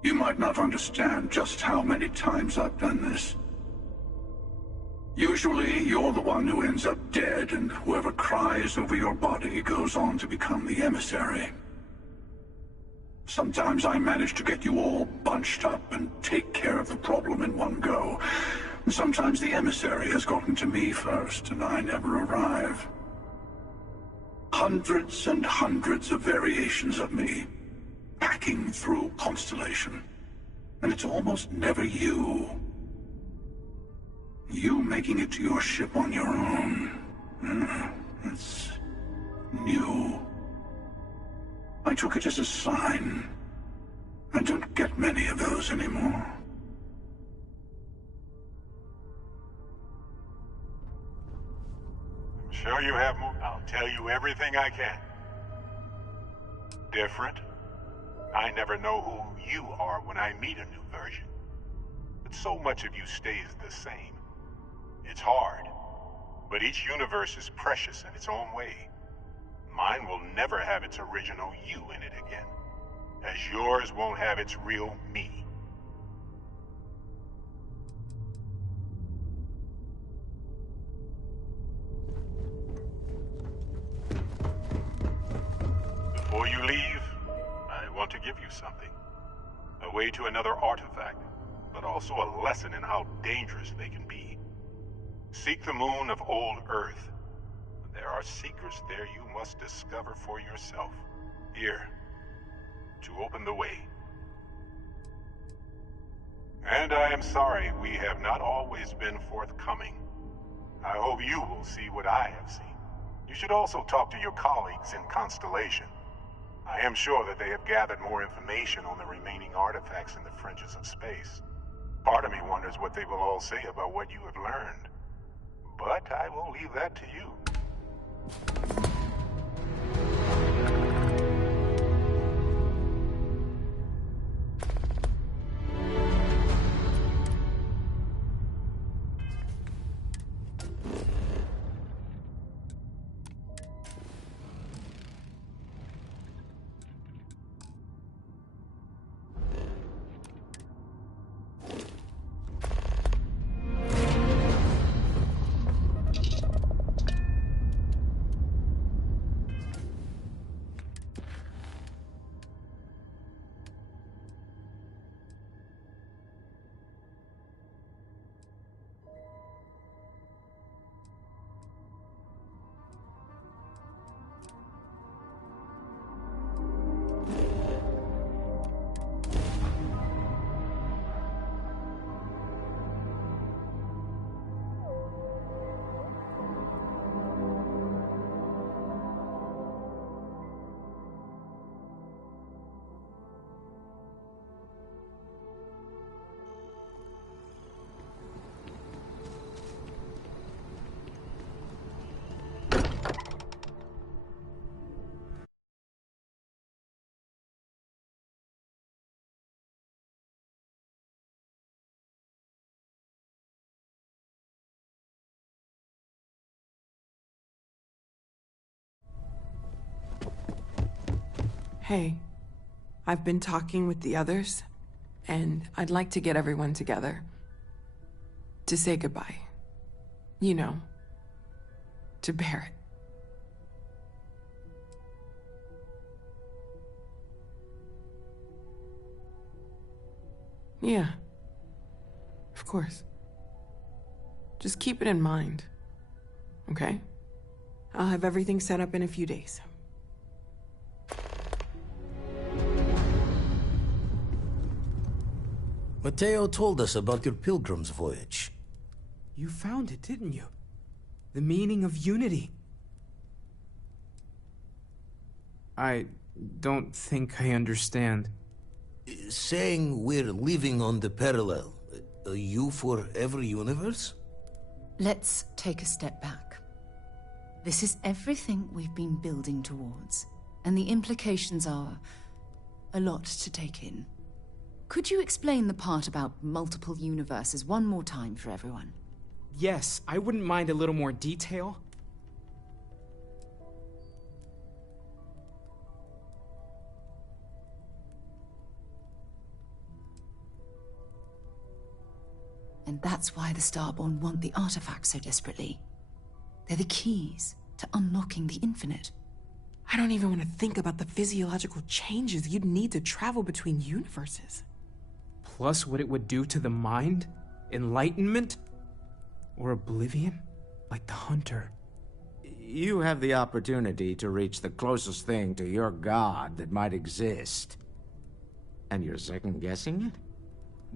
You might not understand just how many times I've done this. Usually, you're the one who ends up dead, and whoever cries over your body goes on to become the emissary. Sometimes I manage to get you all bunched up and take care of the problem in one go. And sometimes the emissary has gotten to me first, and I never arrive. Hundreds and hundreds of variations of me, hacking through Constellation. And it's almost never you. You making it to your ship on your own. It's new. I took it as a sign. I don't get many of those anymore. I'm sure you have more. I'll tell you everything I can. Different? I never know who you are when I meet a new version. But so much of you stays the same. It's hard, but each universe is precious in its own way. Mine will never have its original you in it again, as yours won't have its real me. Before you leave, I want to give you something. A way to another artifact, but also a lesson in how dangerous they can be. Seek the moon of old Earth. There are secrets there you must discover for yourself. Here, to open the way. And I am sorry we have not always been forthcoming. I hope you will see what I have seen. You should also talk to your colleagues in Constellation. I am sure that they have gathered more information on the remaining artifacts in the fringes of space. Part of me wonders what they will all say about what you have learned. But I will leave that to you. Hey, I've been talking with the others, and I'd like to get everyone together. To say goodbye. You know, to Barrett. Yeah, of course. Just keep it in mind, okay? I'll have everything set up in a few days. Mateo told us about your pilgrim's voyage. You found it, didn't you? The meaning of unity. I don't think I understand. Saying we're living on the parallel, a you for every universe? Let's take a step back. This is everything we've been building towards, and the implications are a lot to take in. Could you explain the part about multiple universes one more time for everyone? Yes, I wouldn't mind a little more detail. And that's why the Starborn want the artifacts so desperately. They're the keys to unlocking the infinite. I don't even want to think about the physiological changes you'd need to travel between universes. Plus what it would do to the mind? Enlightenment? Or oblivion? Like the Hunter. You have the opportunity to reach the closest thing to your god that might exist. And you're second-guessing it?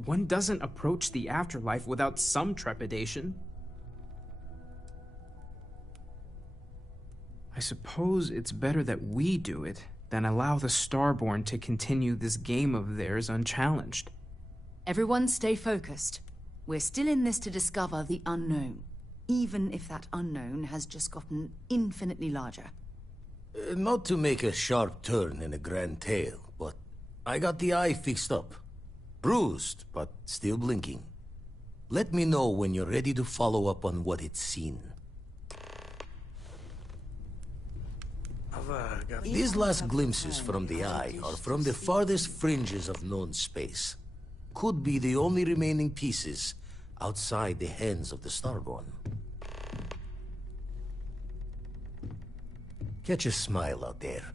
One doesn't approach the afterlife without some trepidation. I suppose it's better that we do it than allow the Starborn to continue this game of theirs unchallenged. Everyone stay focused. We're still in this to discover the unknown, even if that unknown has just gotten infinitely larger. Not to make a sharp turn in a grand tale, but I got the eye fixed up. Bruised, but still blinking. Let me know when you're ready to follow up on what it's seen. These last glimpses from the eye are from the farthest fringes of known space. Could be the only remaining pieces outside the hands of the Starborn. Catch a smile out there.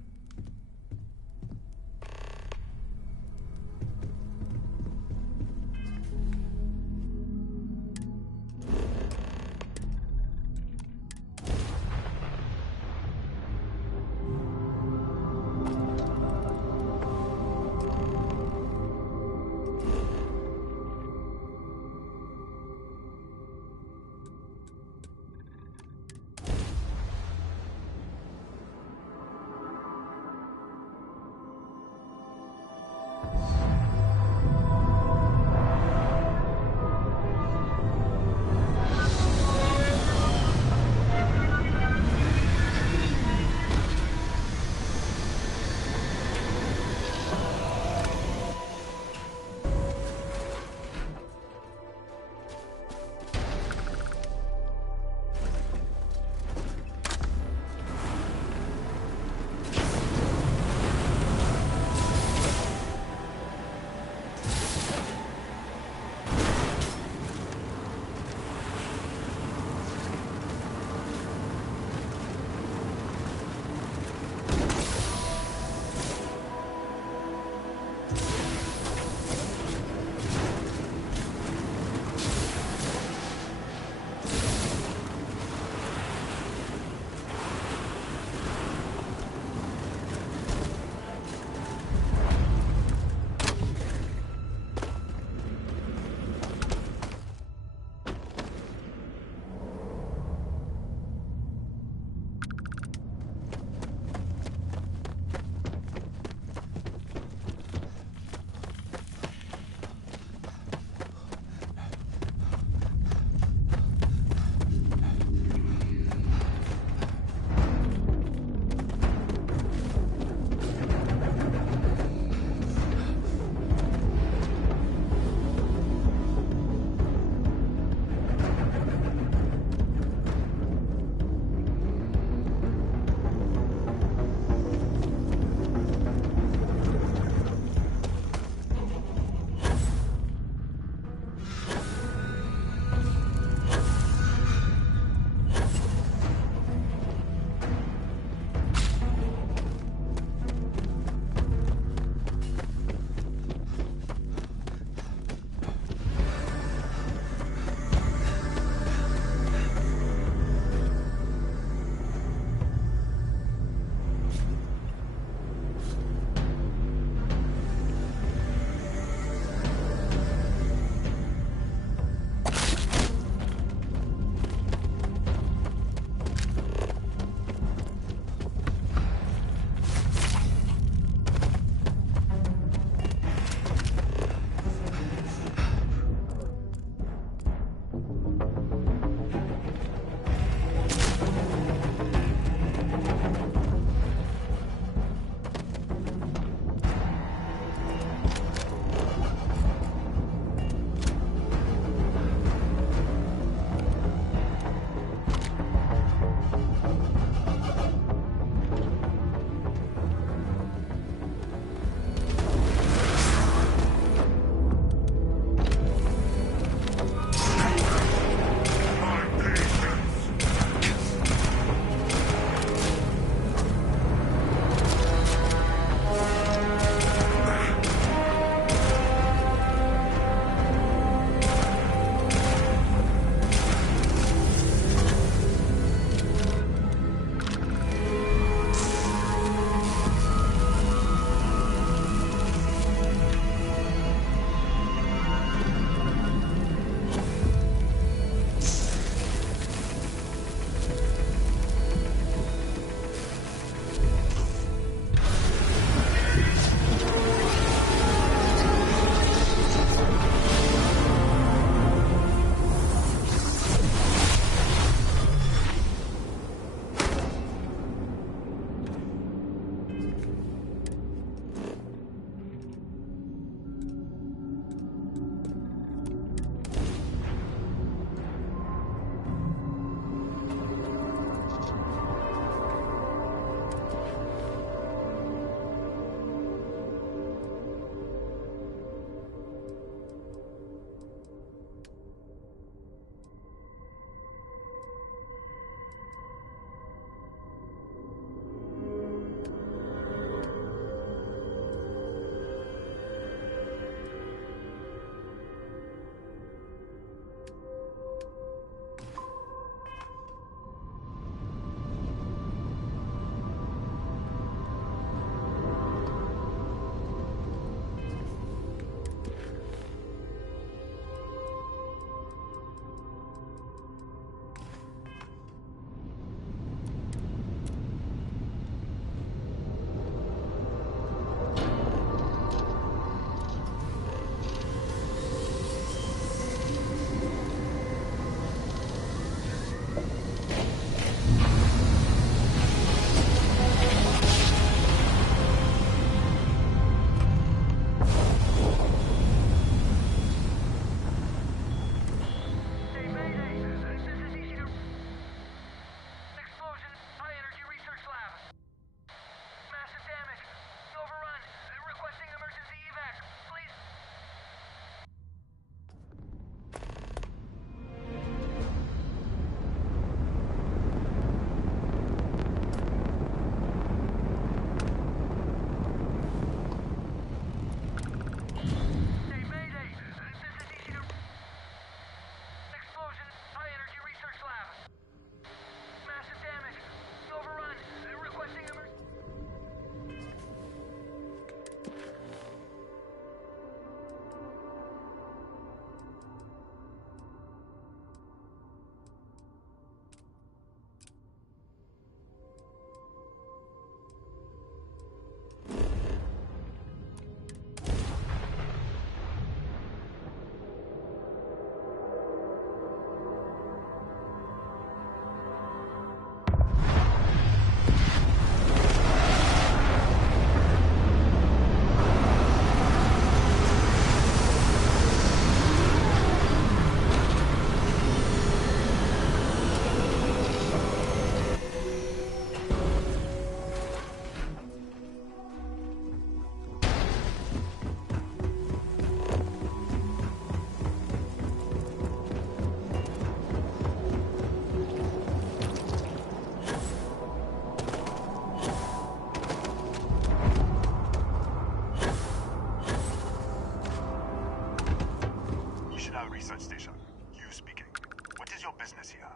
business here.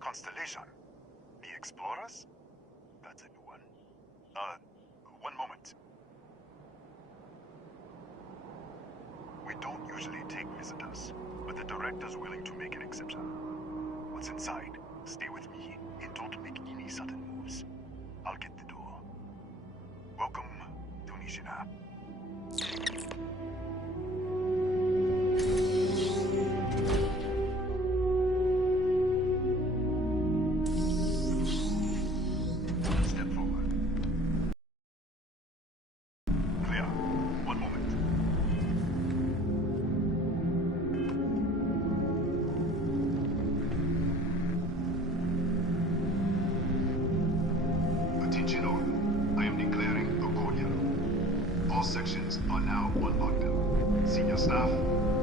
Constellation? The Explorers? That's a new one. One moment. We don't usually take visitors, but the director's willing to make an exception. What's inside? Stay with me, and don't make any sudden moves. I'll get the door. Welcome to Nishina. Step forward. Clear. One moment. Attention all. I am declaring a cordial. All sections are now on lockdown. Senior staff,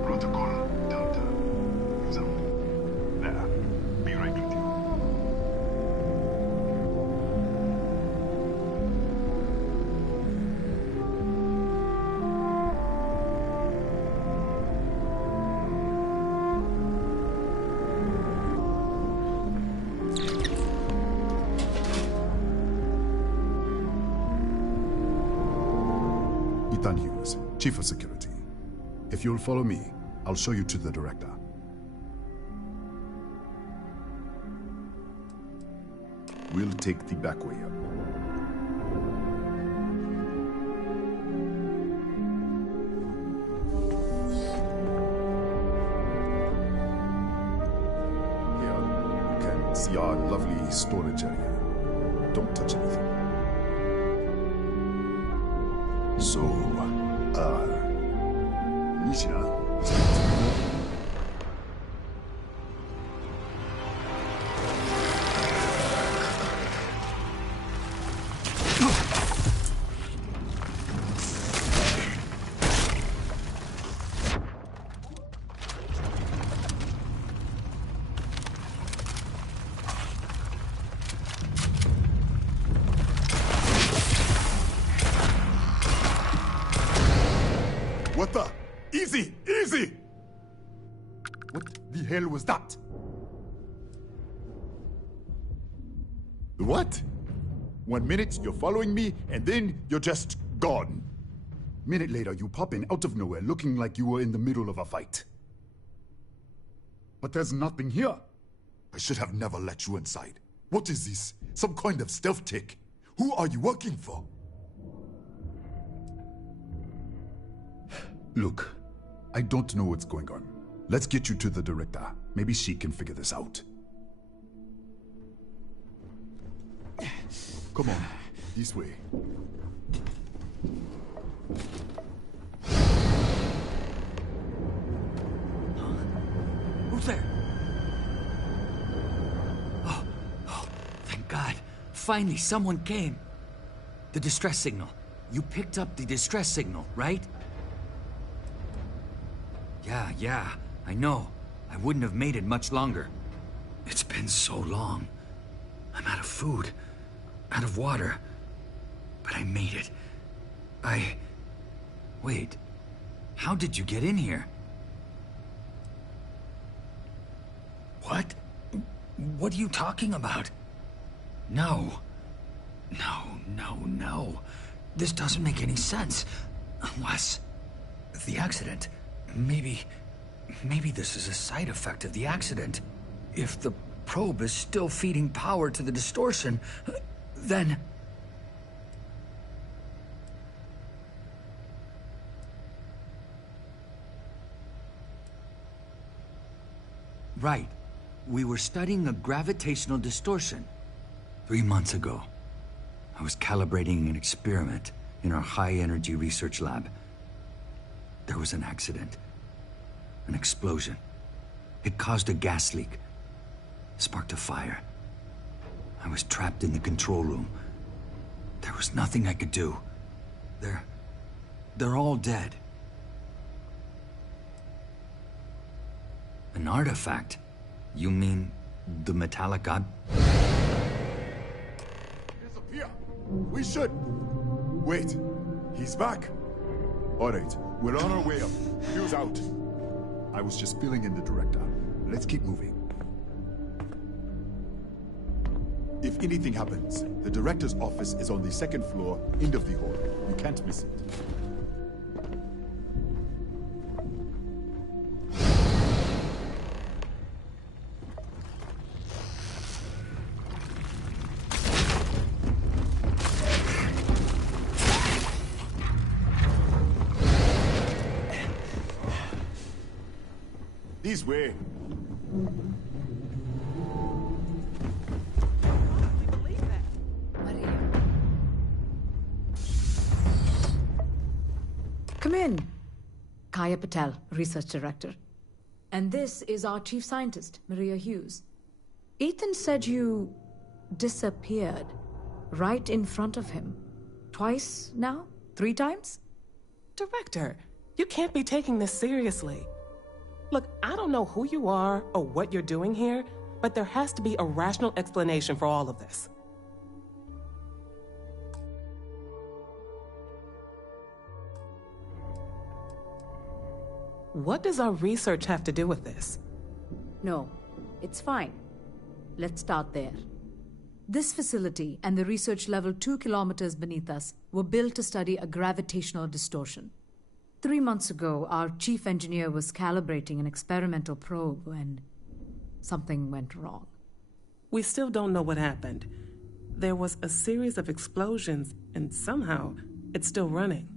protocol, Delta. Use out. There. Be right with you. Ethan Hughes, Chief of Security. If you'll follow me, I'll show you to the director. We'll take the back way up. Here, you can see our lovely storage area. Don't touch anything. So, Nishina. What the? Easy! Easy! What the hell was that? What? 1 minute you're following me, and then you're just gone. Minute later, you pop in out of nowhere looking like you were in the middle of a fight. But there's nothing here. I should have never let you inside. What is this? Some kind of stealth tick? Who are you working for? Look, I don't know what's going on. Let's get you to the director. Maybe she can figure this out. Come on, this way. Who's there? Oh, thank God. Finally, someone came. The distress signal. You picked up the distress signal, right? Yeah, I know. I wouldn't have made it much longer. It's been so long. I'm out of food, out of water. But I made it. Wait. How did you get in here? What? What are you talking about? No. This doesn't make any sense. Unless... the accident. Maybe this is a side effect of the accident. If the probe is still feeding power to the distortion, then... Right. We were studying a gravitational distortion. 3 months ago, I was calibrating an experiment in our high-energy research lab. There was an accident. An explosion. It caused a gas leak. Sparked a fire. I was trapped in the control room. There was nothing I could do. They're all dead. An artifact? You mean the metallic god? Disappear! We should! Wait, he's back. All right, we're on our way up. Fuse out. I was just filling in the director. Let's keep moving. If anything happens, the director's office is on the second floor, end of the hall. You can't miss it. This way. Come in. Kaya Patel, Research Director. And this is our Chief Scientist, Maria Hughes. Ethan said you disappeared right in front of him. Twice now? 3 times? Director, you can't be taking this seriously. Look, I don't know who you are or what you're doing here, but there has to be a rational explanation for all of this. What does our research have to do with this? No, it's fine. Let's start there. This facility and the research level 2 kilometers beneath us were built to study a gravitational distortion. 3 months ago, our chief engineer was calibrating an experimental probe when something went wrong. We still don't know what happened. There was a series of explosions, and somehow it's still running.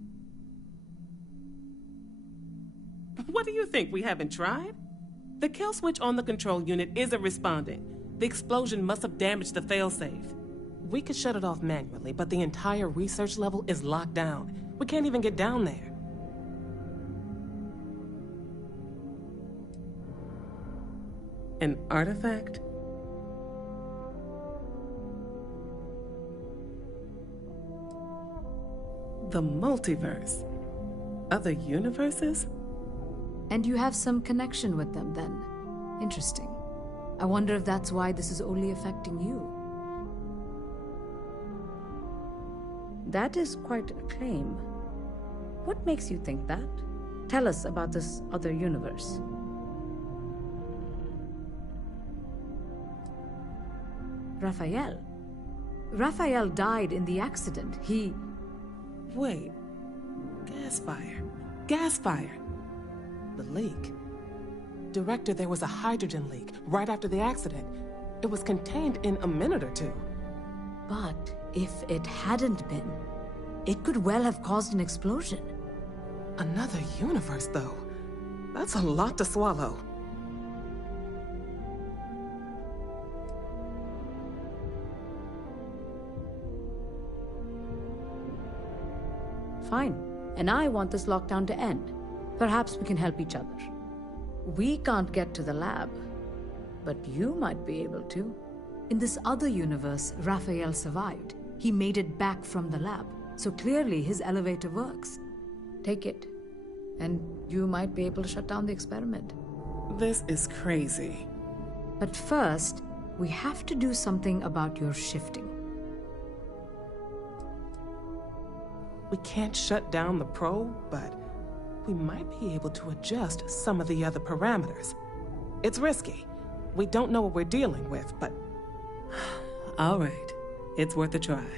What do you think? We haven't tried? The kill switch on the control unit isn't responding. The explosion must have damaged the failsafe. We could shut it off manually, but the entire research level is locked down. We can't even get down there. An artifact? The multiverse? Other universes? And you have some connection with them then. Interesting. I wonder if that's why this is only affecting you. That is quite a claim. What makes you think that? Tell us about this other universe. Raphael. Raphael died in the accident. He... Wait. Gas fire. Gas fire. The leak. Director, there was a hydrogen leak right after the accident. It was contained in a minute or 2. But if it hadn't been, it could well have caused an explosion. Another universe, though. That's a lot to swallow. Fine. And I want this lockdown to end. Perhaps we can help each other. We can't get to the lab, but you might be able to. In this other universe, Raphael survived. He made it back from the lab, so clearly his elevator works. Take it, and you might be able to shut down the experiment. This is crazy. But first, we have to do something about your shifting. We can't shut down the probe, but we might be able to adjust some of the other parameters. It's risky. We don't know what we're dealing with, but... All right. It's worth a try.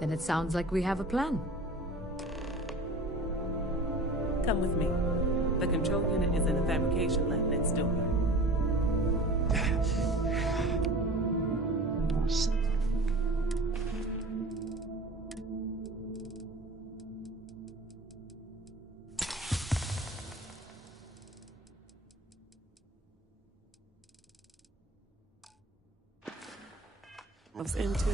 Then it sounds like we have a plan. Come with me. The control unit is in the fabrication lab next door. Into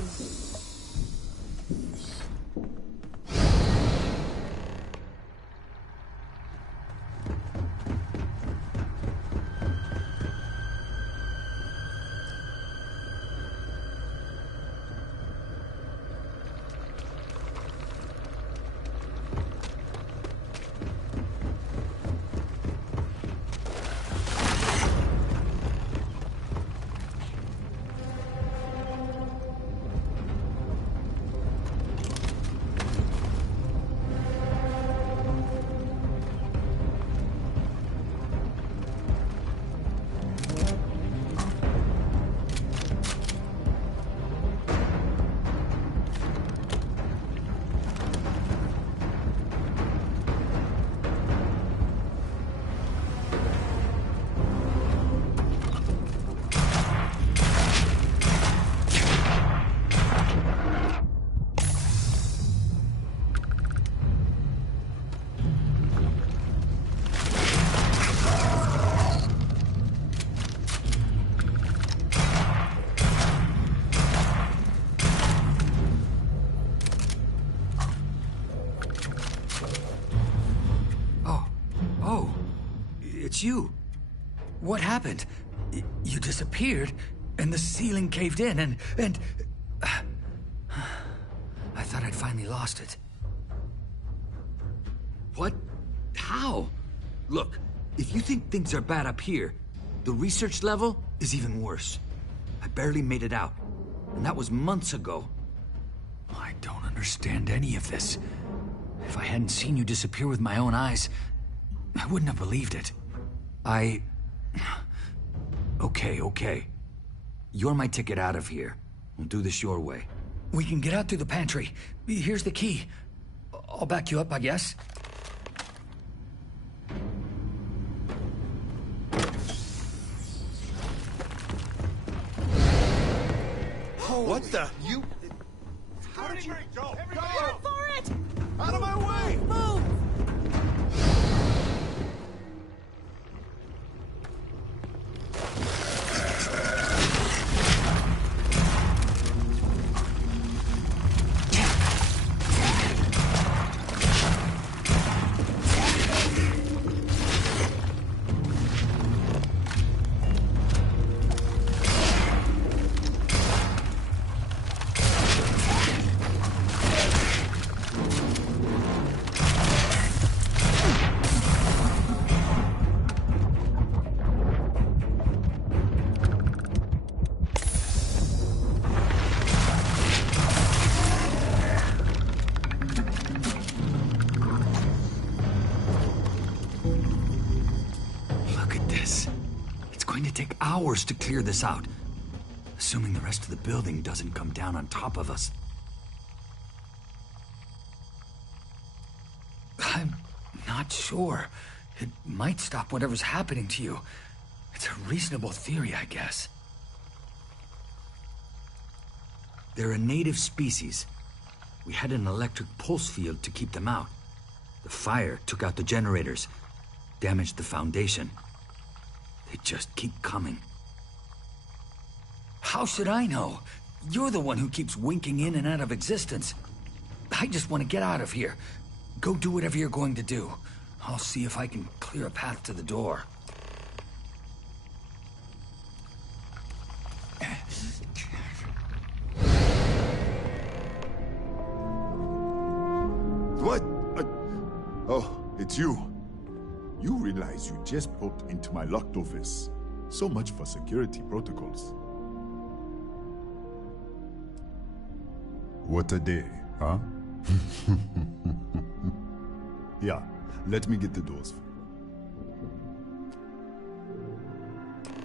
it's you. What happened? You disappeared, and the ceiling caved in, and... I thought I'd finally lost it. What? How? Look, if you think things are bad up here, the research level is even worse. I barely made it out, and that was months ago. I don't understand any of this. If I hadn't seen you disappear with my own eyes, I wouldn't have believed it. Okay. You're my ticket out of here. We'll do this your way. We can get out through the pantry. Here's the key. I'll back you up, I guess. What the? You... How did you... Go! Go for it! Out of my way! Move! Hours to clear this out, assuming the rest of the building doesn't come down on top of us. I'm not sure. It might stop whatever's happening to you. It's a reasonable theory, I guess. They're a native species. We had an electric pulse field to keep them out. The fire took out the generators, damaged the foundation. They just keep coming. How should I know? You're the one who keeps winking in and out of existence. I just want to get out of here. Go do whatever you're going to do. I'll see if I can clear a path to the door. What? Oh, it's you. You realize you just popped into my locked office. So much for security protocols. What a day, huh? Yeah, let me get the doors.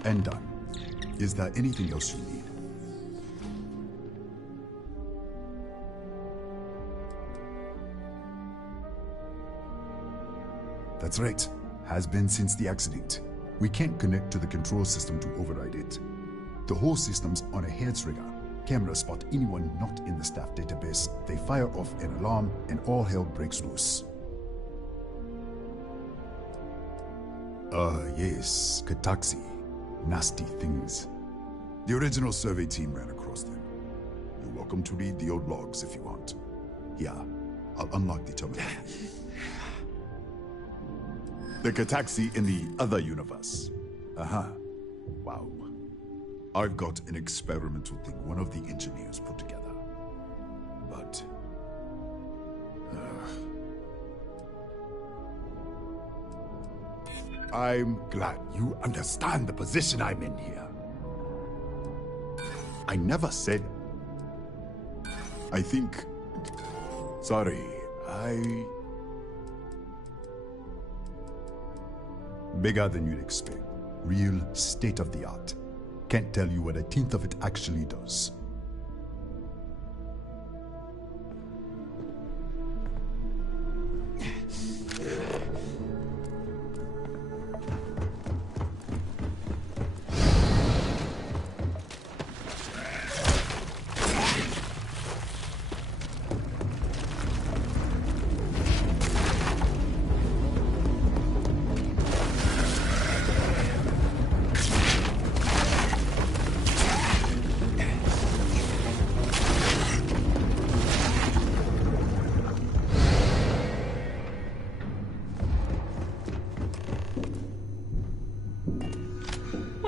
And done. Is there anything else you need? That's right. Has been since the accident. We can't connect to the control system to override it. The whole system's on a hair trigger. Cameras spot anyone not in the staff database. They fire off an alarm and all hell breaks loose. Yes, Kataxi. Nasty things. The original survey team ran across them. You're welcome to read the old logs if you want. Here, I'll unlock the terminal. The Kataxi in the other universe. Wow. I've got an experimental thing one of the engineers put together. But... I'm glad you understand the position I'm in here. I never said... I think... Sorry, Bigger than you'd expect. Real state-of-the-art. Can't tell you what a tenth of it actually does.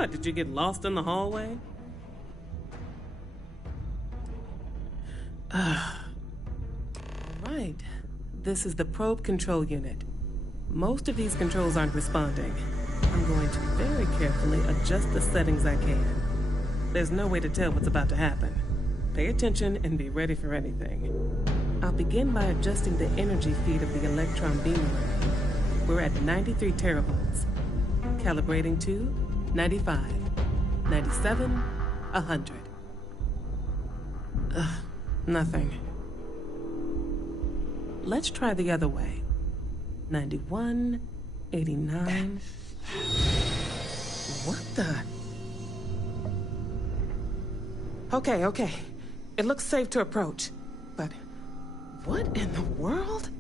What, did you get lost in the hallway? Right. This is the probe control unit. Most of these controls aren't responding. I'm going to very carefully adjust the settings I can. There's no way to tell what's about to happen. Pay attention and be ready for anything. I'll begin by adjusting the energy feed of the electron beam array. We're at 93 teravolts. Calibrating to 95, 97, 100. Nothing. Let's try the other way. 91, 89. What the? Okay. It looks safe to approach. But what in the world?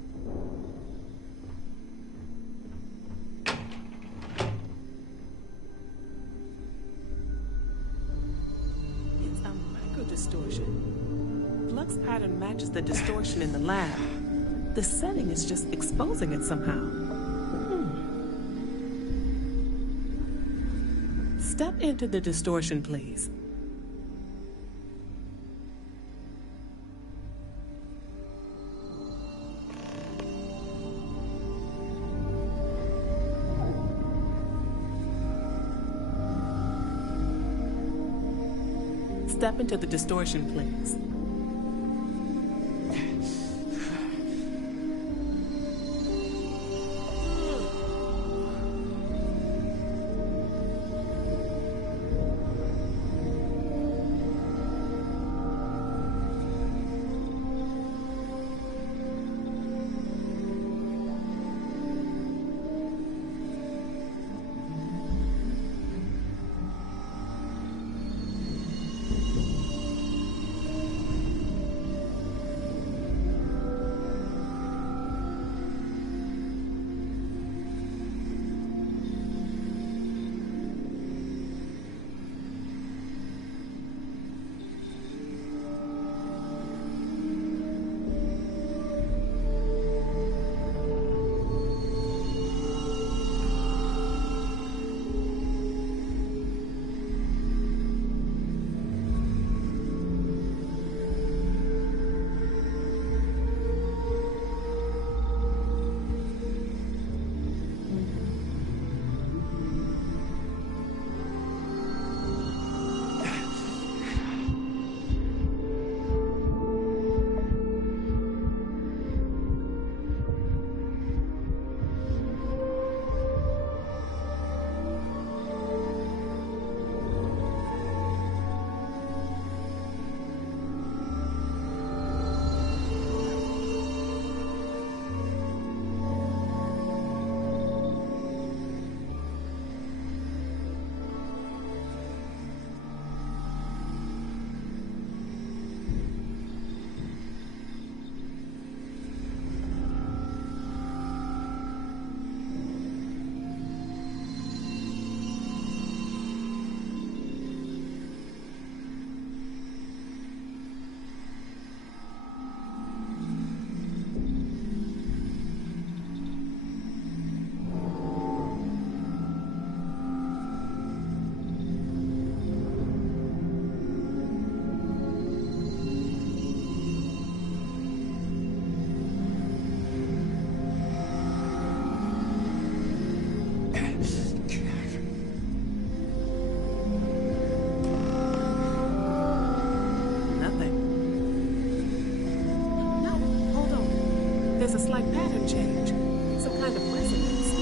It's a microdistortion. Flux pattern matches the distortion in the lab. The setting is just exposing it somehow. Step into the distortion, please. Step into the distortion, please. There's a slight pattern change. Some kind of resonance.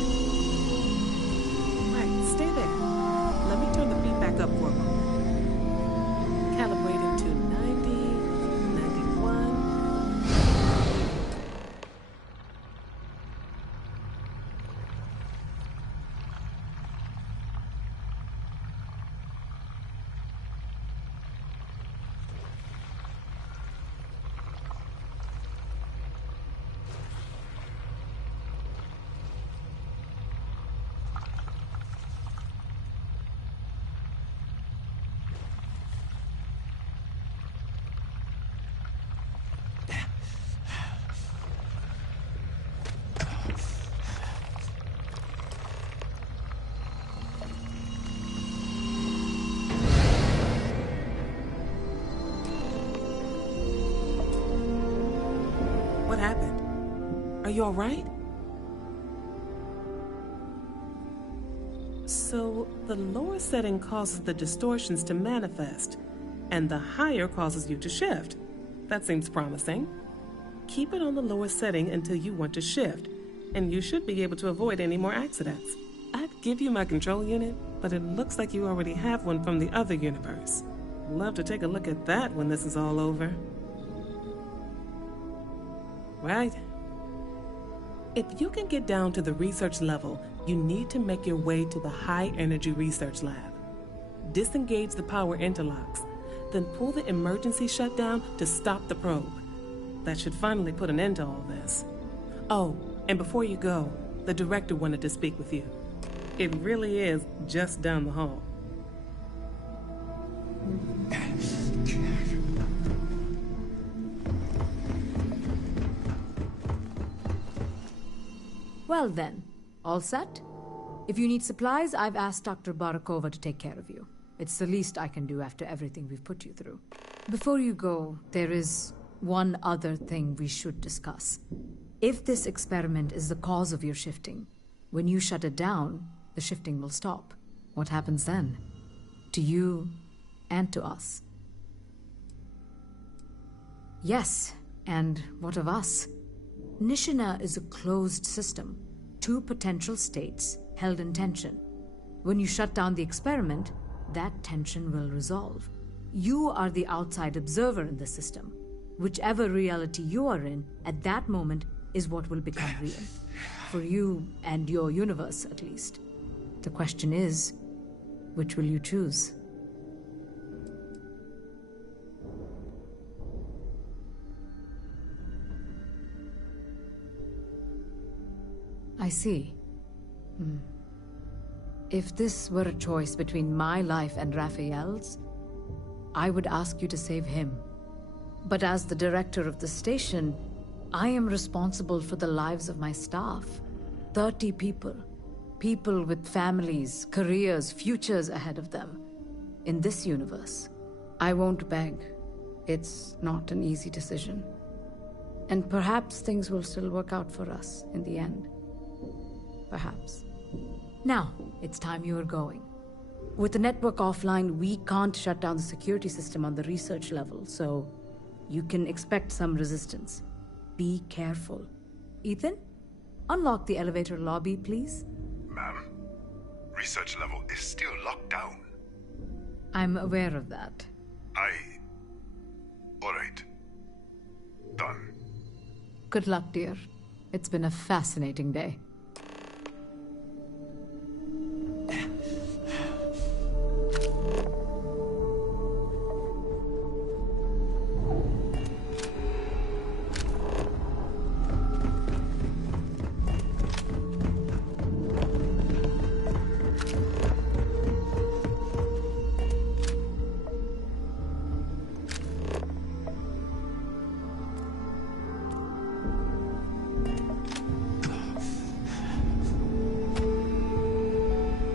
Right, stay there. Let me turn the feedback up for a moment. Calibrating to 90, 91. you all right? So, the lower setting causes the distortions to manifest, and the higher causes you to shift. That seems promising. Keep it on the lower setting until you want to shift, and you should be able to avoid any more accidents. I'd give you my control unit, but it looks like you already have one from the other universe. Love to take a look at that when this is all over. Right. If you can get down to the research level, you need to make your way to the high-energy research lab. Disengage the power interlocks, then pull the emergency shutdown to stop the probe. That should finally put an end to all this. Oh, and before you go, the director wanted to speak with you. It really is just down the hall. Well then, all set? If you need supplies, I've asked Dr. Barakova to take care of you. It's the least I can do after everything we've put you through. Before you go, there is one other thing we should discuss. If this experiment is the cause of your shifting, when you shut it down, the shifting will stop. What happens then? To you and to us. Yes, and what of us? Nishina is a closed system. 2 potential states held in tension. When you shut down the experiment, that tension will resolve. You are the outside observer in the system. Whichever reality you are in, at that moment, is what will become real. For you and your universe, at least. The question is, which will you choose? I see. If this were a choice between my life and Raphael's, I would ask you to save him. But as the director of the station, I am responsible for the lives of my staff. 30 people. People with families, careers, futures ahead of them. In this universe, I won't beg. It's not an easy decision. And perhaps things will still work out for us in the end. Perhaps. Now, it's time you are going. With the network offline, we can't shut down the security system on the research level, so you can expect some resistance. Be careful. Ethan, unlock the elevator lobby, please. Ma'am, research level is still locked down. I'm aware of that. All right. Done. Good luck, dear. It's been a fascinating day.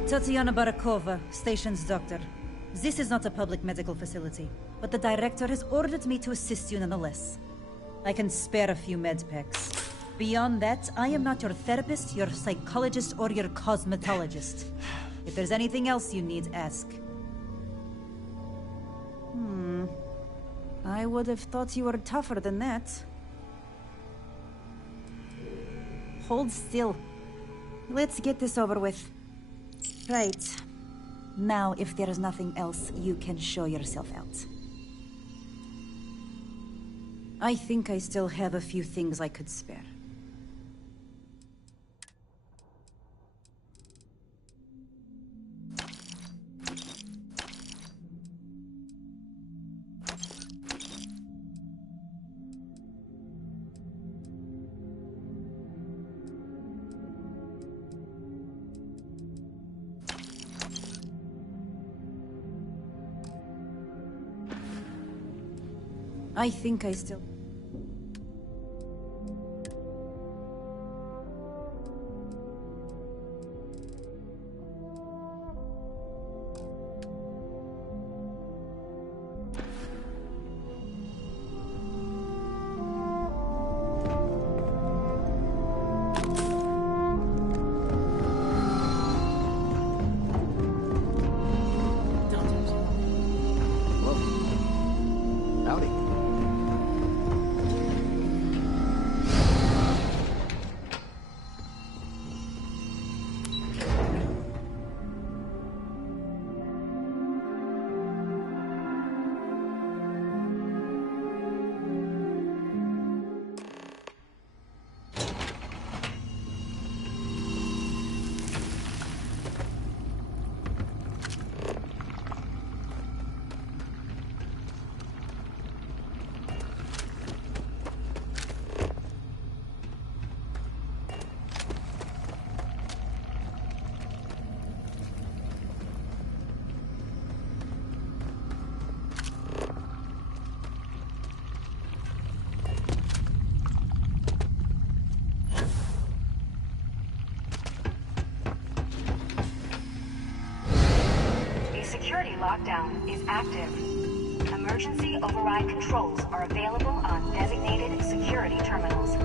Tatiana Barakova, station's doctor. This is not a public medical facility, but the director has ordered me to assist you nonetheless. I can spare a few med packs. Beyond that, I am not your therapist, your psychologist, or your cosmetologist. If there's anything else you need, ask. I would have thought you were tougher than that. Hold still. Let's get this over with. Right. Now, if there's nothing else, you can show yourself out. I think I still have a few things I could spare. I think I still... security lockdown is active. Emergency override controls are available on designated security terminals.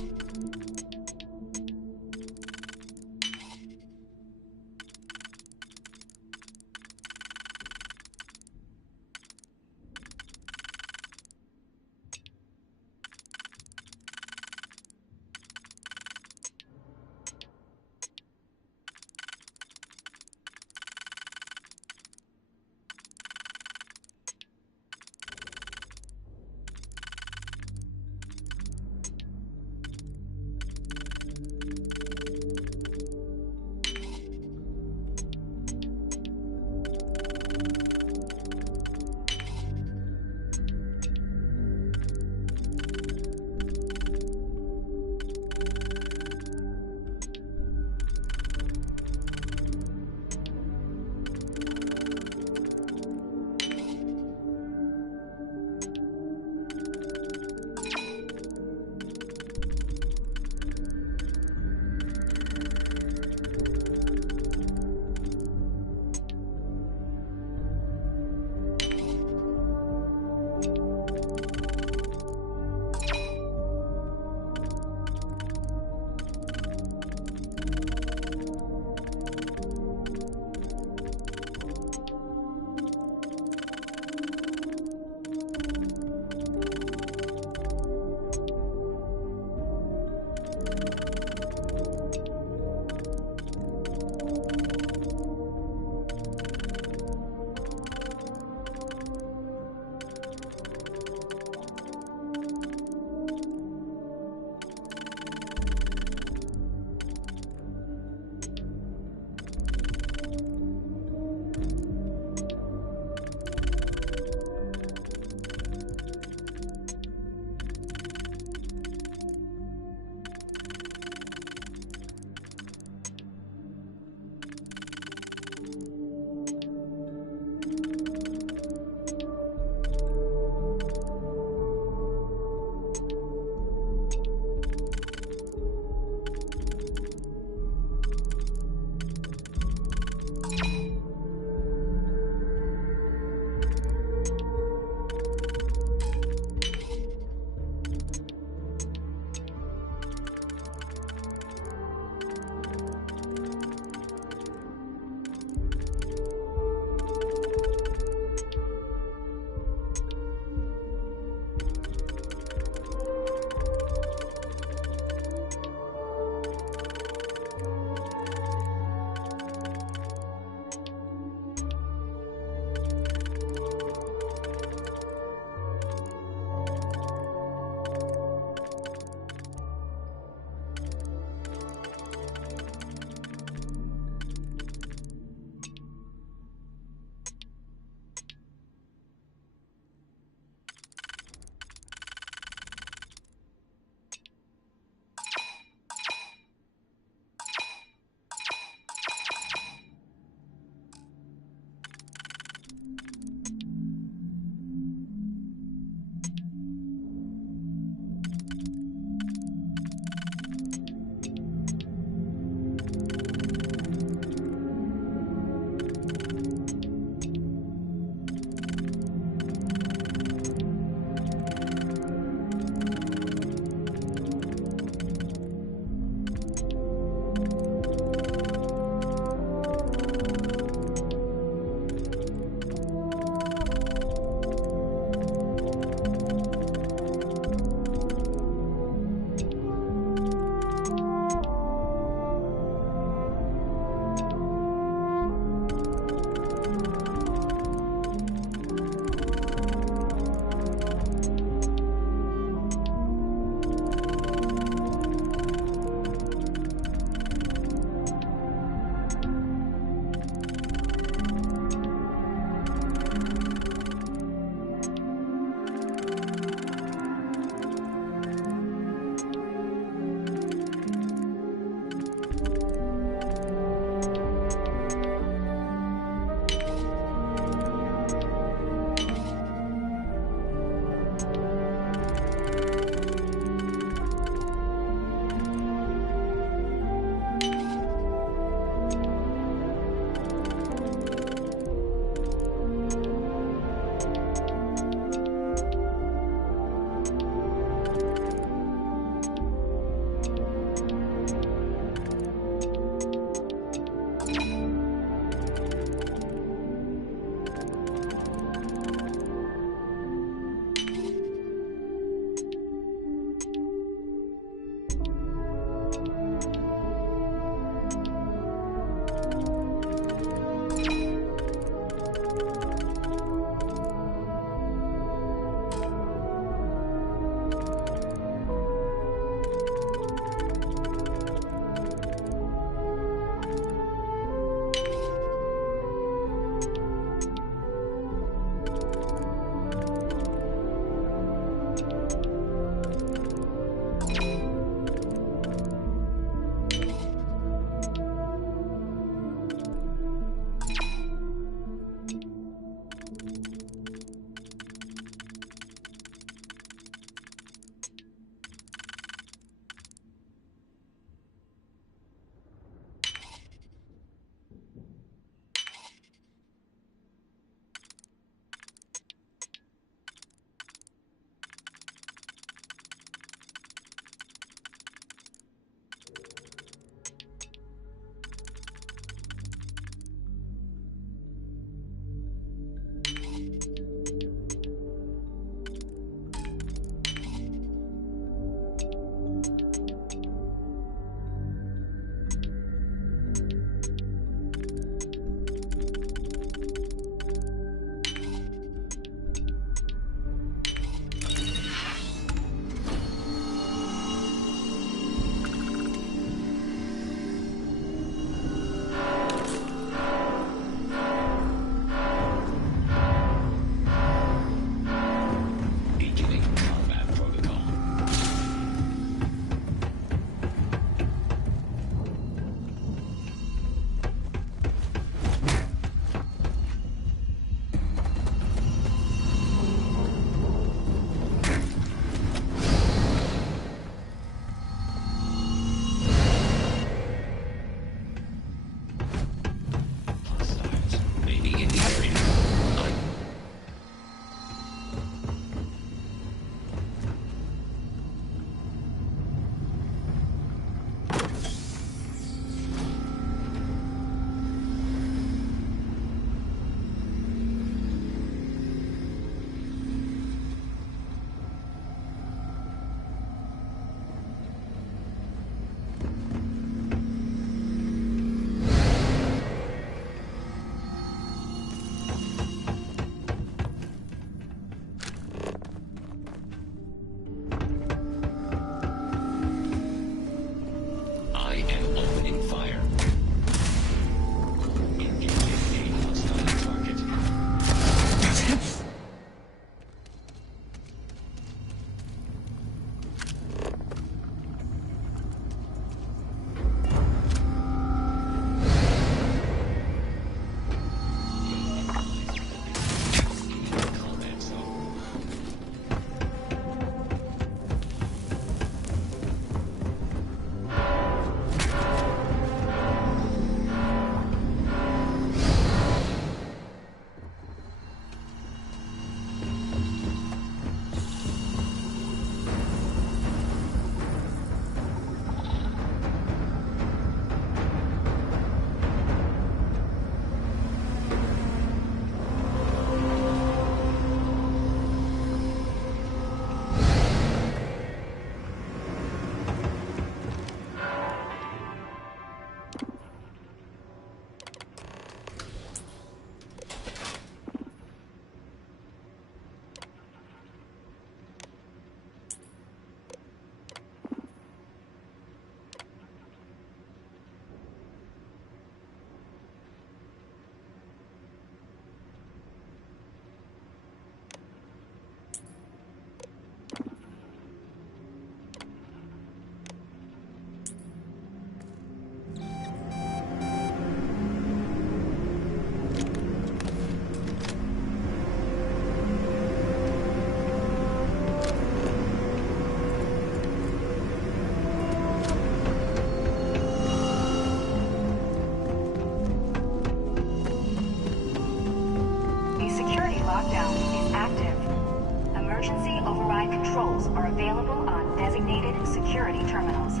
override controls are available on designated security terminals.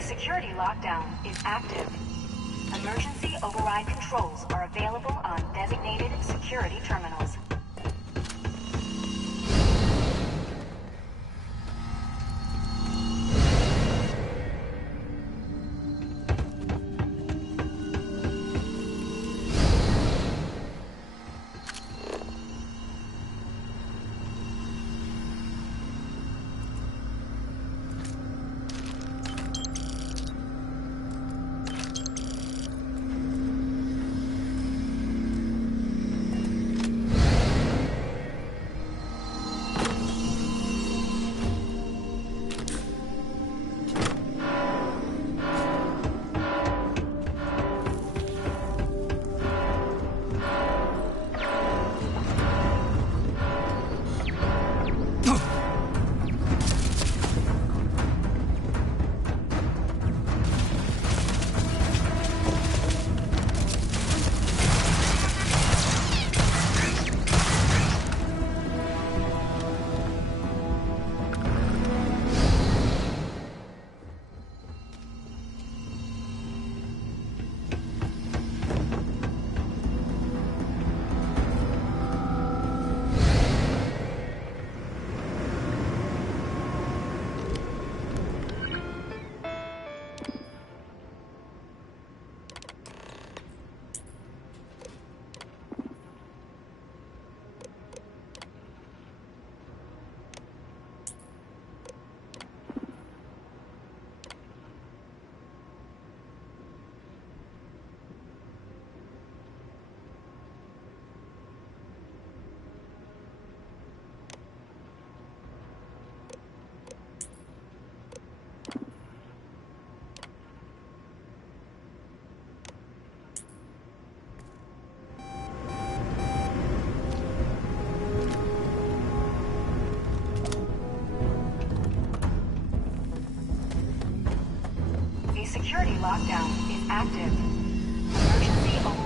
Security lockdown is active. Emergency override controls are available on designated security terminals. Security lockdown is active. Emergency override.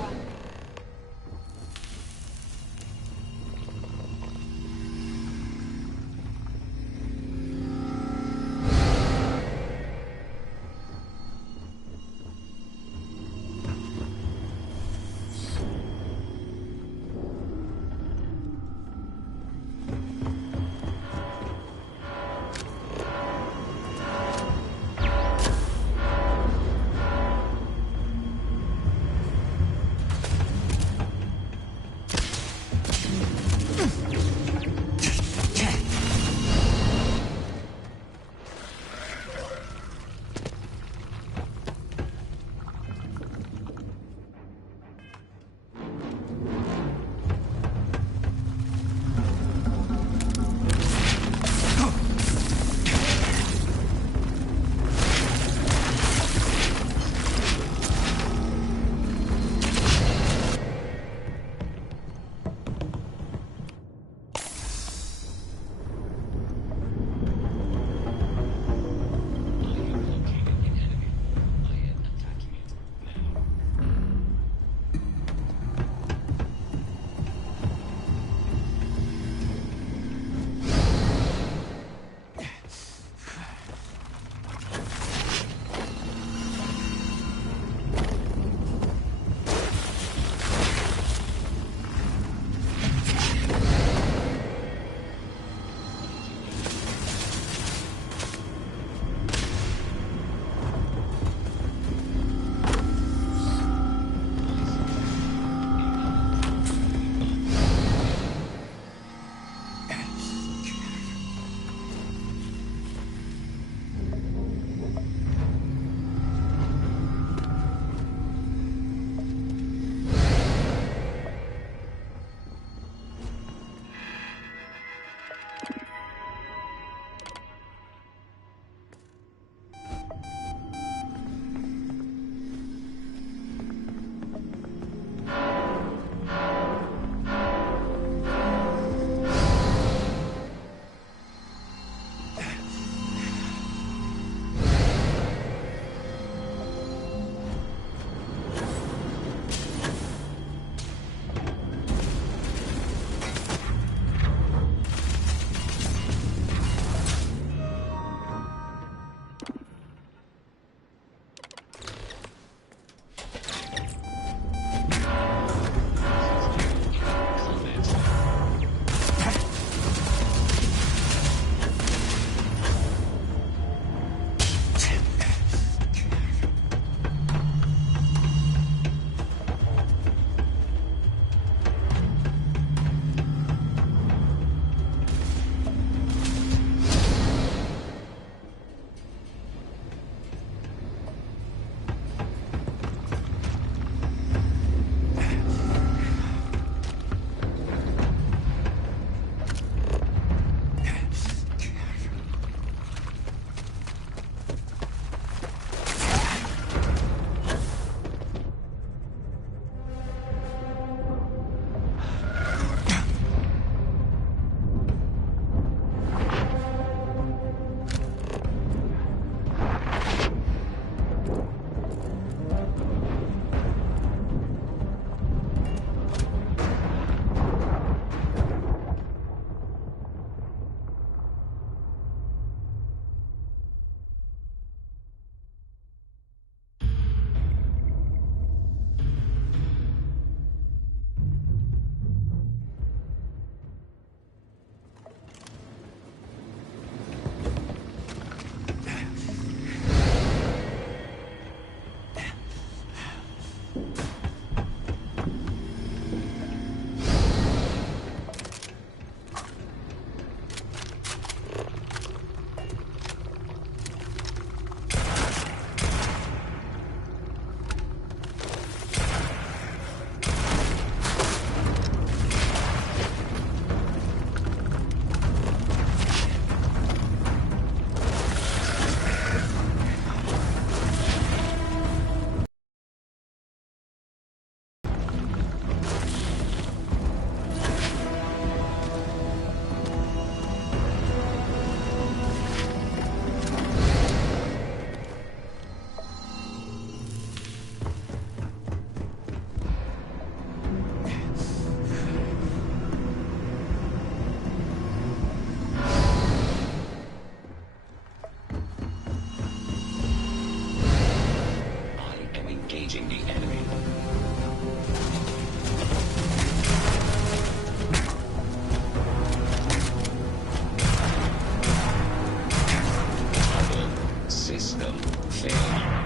Engaging the enemy. System failure.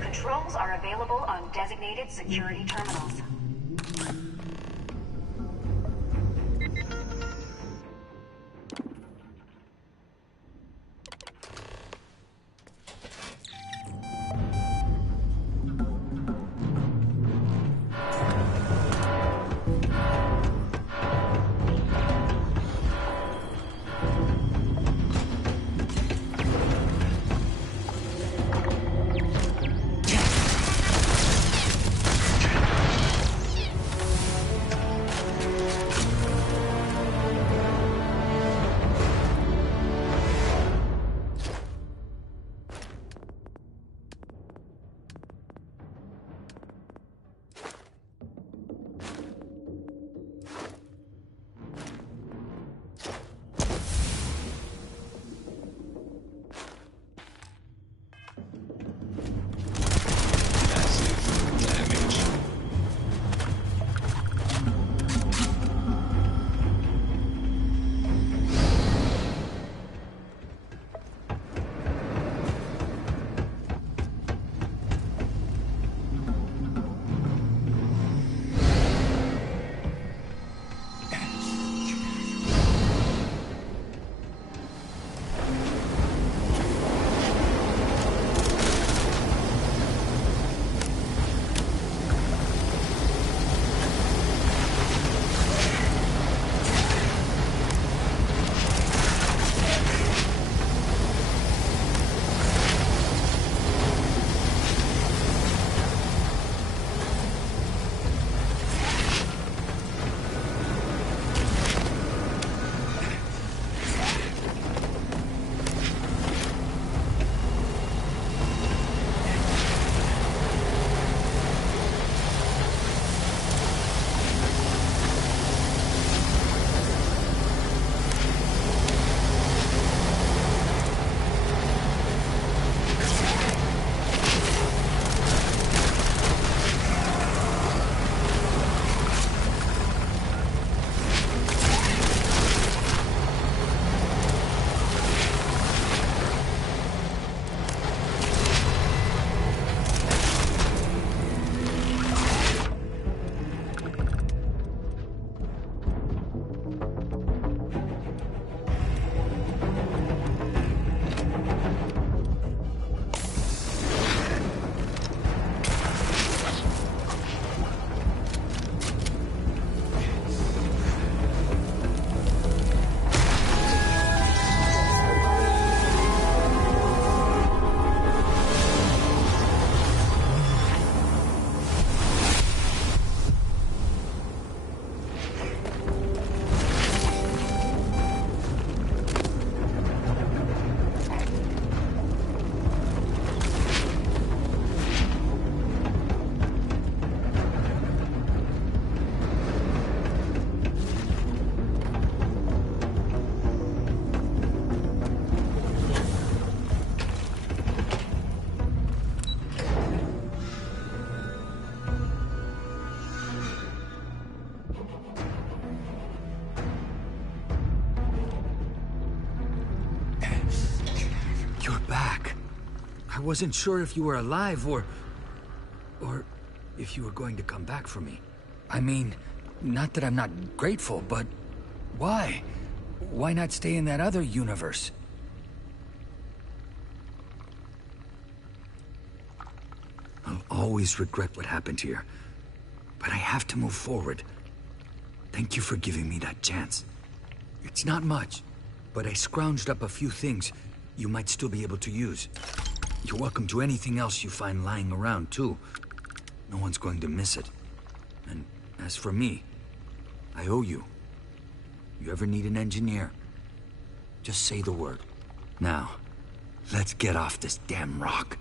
Controls are available on designated security terminals. wasn't sure if you were alive or if you were going to come back for me. I mean, not that I'm not grateful, but why? Why not stay in that other universe? I'll always regret what happened here, but I have to move forward. Thank you for giving me that chance. It's not much, but I scrounged up a few things you might still be able to use. You're welcome to anything else you find lying around, too. No one's going to miss it. And as for me, I owe you. You ever need an engineer, just say the word. Now, let's get off this damn rock.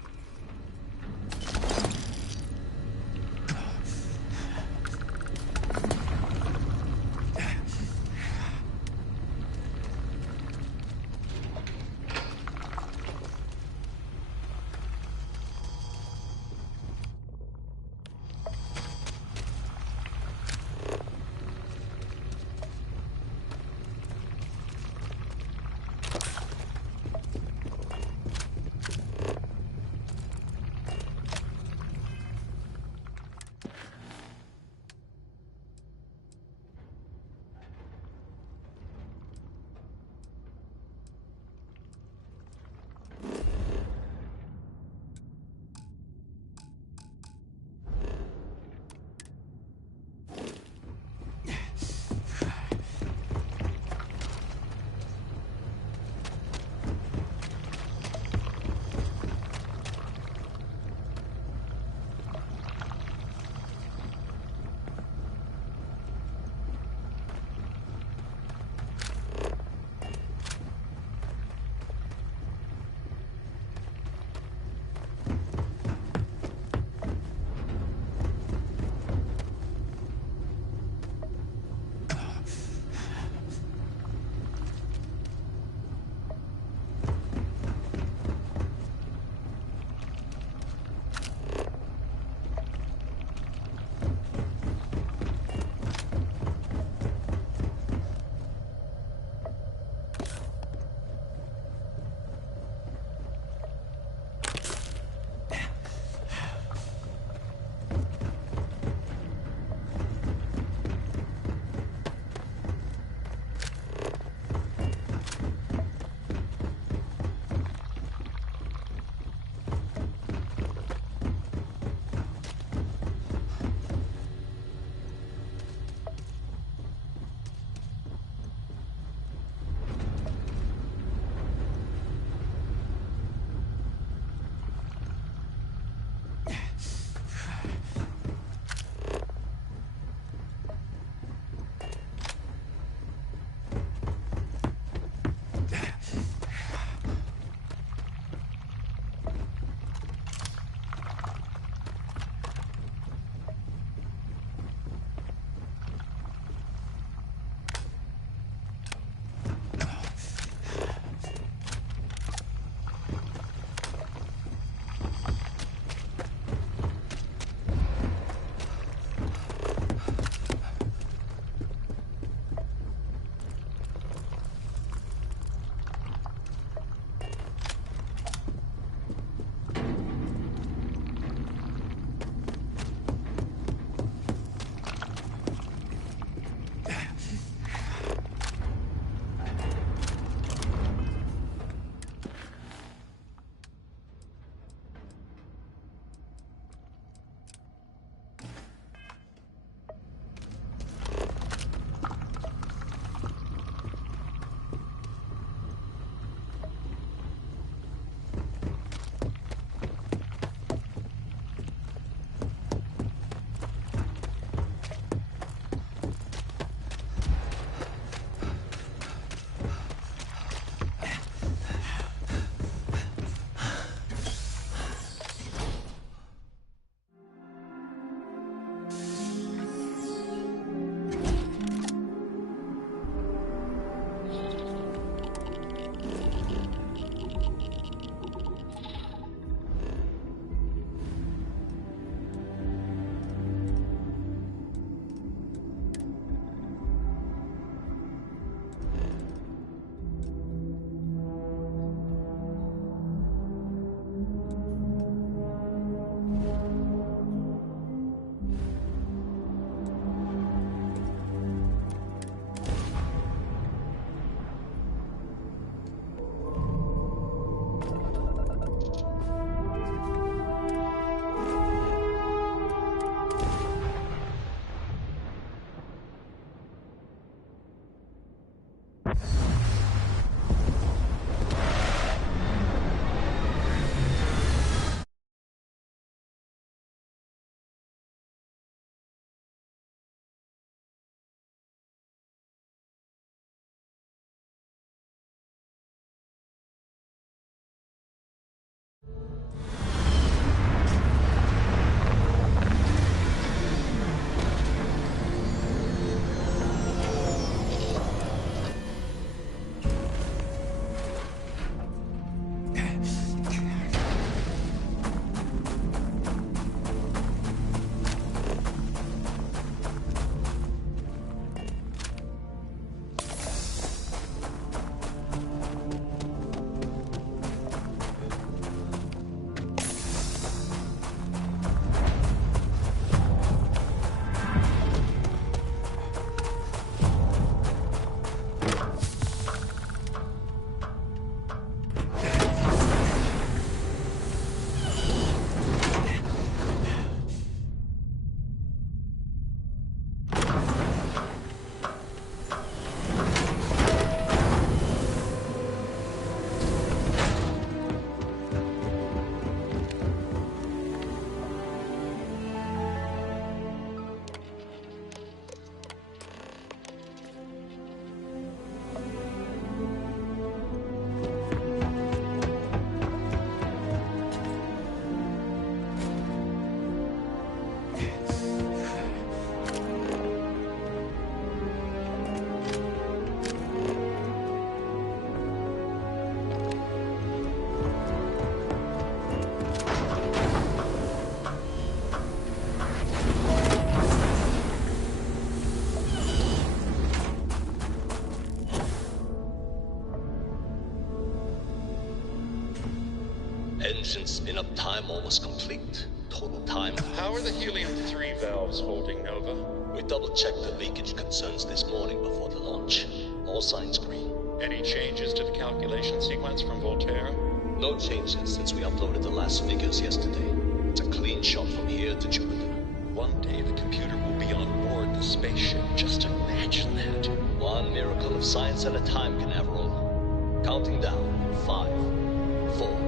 Engine spin-up time almost complete. Total time. How are the helium-3 valves holding, Nova? We double-checked the leakage concerns this morning before the launch. All signs green. Any changes to the calculation sequence from Volterra? No changes since we uploaded the last figures yesterday. It's a clean shot from here to Jupiter. One day the computer will be on board the spaceship. Just imagine that. One miracle of science at a time, Canaveral. Counting down. 5, 4,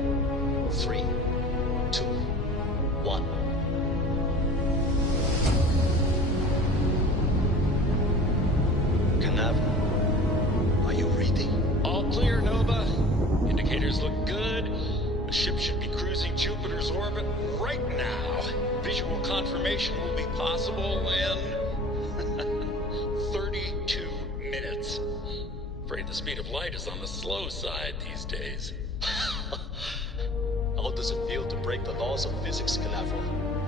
3, 2, 1. Canaveral, are you reading? All clear, Nova. Indicators look good. The ship should be cruising Jupiter's orbit right now. Visual confirmation will be possible in 32 minutes. Afraid the speed of light is on the slow side these days. How does it feel to break the laws of physics, Canaveral?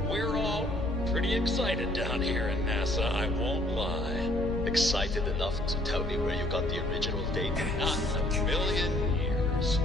We're all pretty excited down here in NASA, I won't lie. Excited enough to tell me where you got the original date? Not in a million years.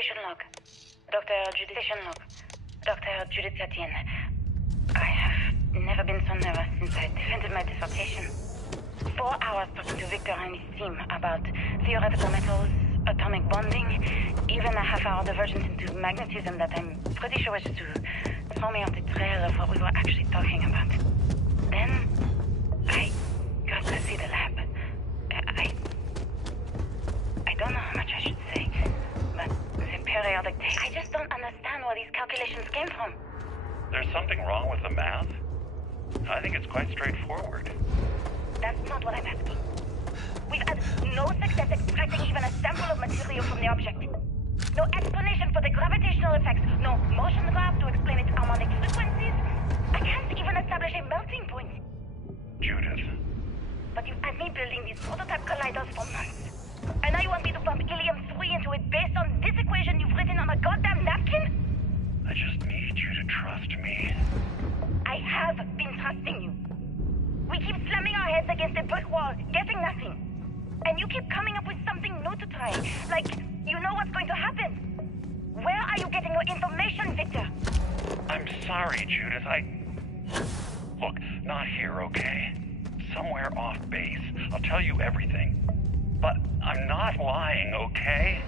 Station log. Dr. Judith Satien. I have never been so nervous since I defended my dissertation. 4 hours talking to Victor and his team about theoretical metals, atomic bonding, even a half-hour divergence into magnetism that I'm pretty sure was to throw me off the trail of what we were actually talking about. Then, I got to see the lab. I don't know how much I should say, but the periodic table... I just don't understand where these calculations came from. There's something wrong with the math? I think it's quite straightforward. That's not what I'm asking. We've had no success extracting even a sample of material from the object. No explanation for the gravitational effects. No motion graph to explain its harmonic frequencies. I can't even establish a melting point. Judith. But you've had me building these prototype colliders for months. And now you want me to pump helium-3 into it based on this equation you've written on a goddamn napkin? I just need you to trust me. I have been trusting you. We keep slamming our heads against a brick wall, getting nothing. And you keep coming up with something new to try. Like, you know what's going to happen. Where are you getting your information, Victor? I'm sorry, Judith. Look, not here, okay? Somewhere off base. I'll tell you everything. But I'm not lying, okay?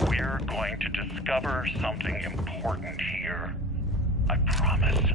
We're going to discover something important here. I promise.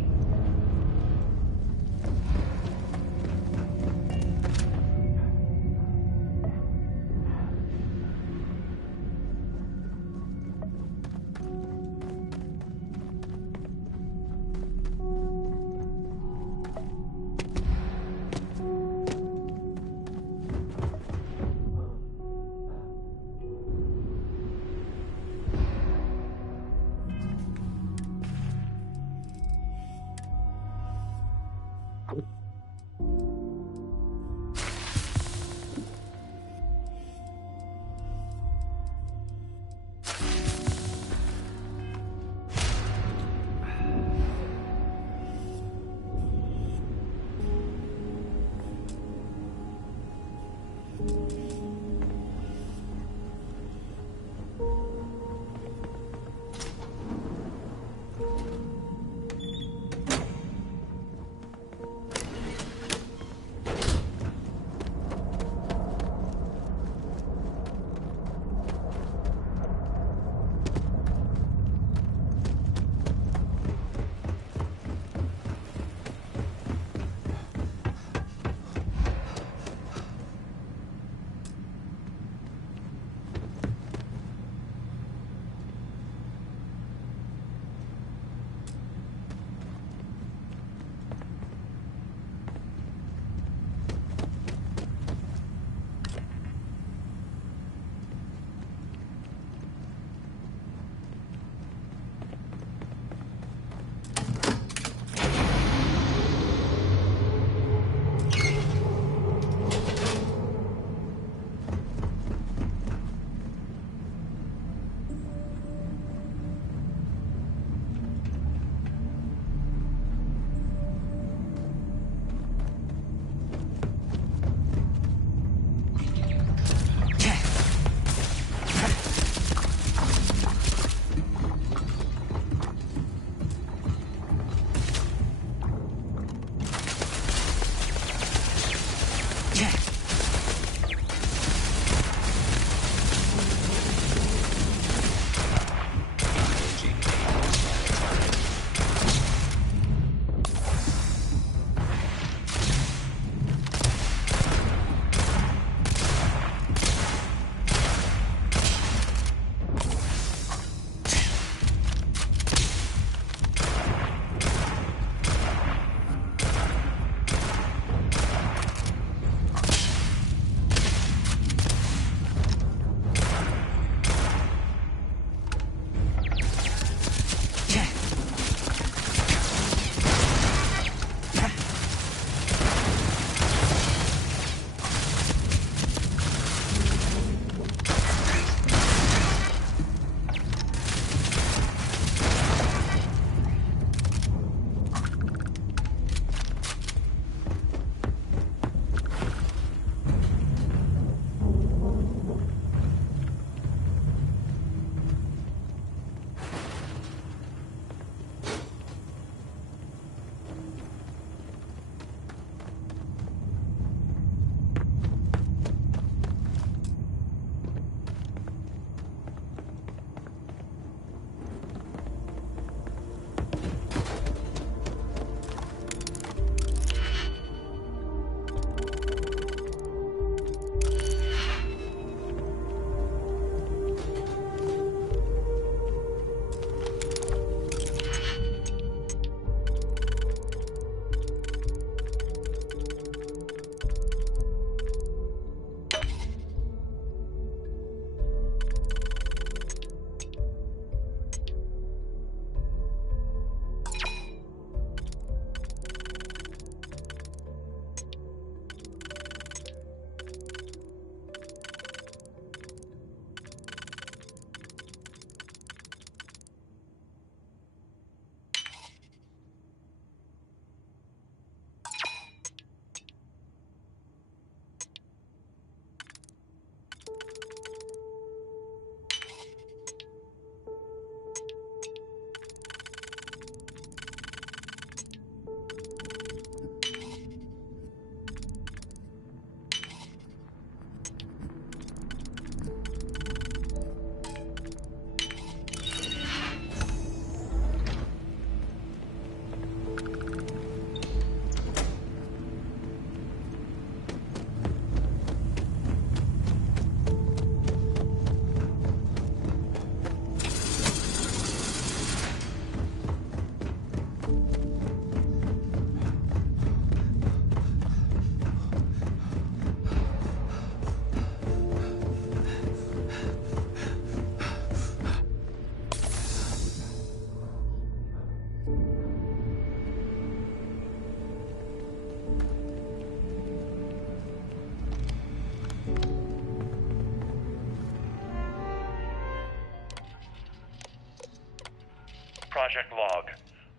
Project Log.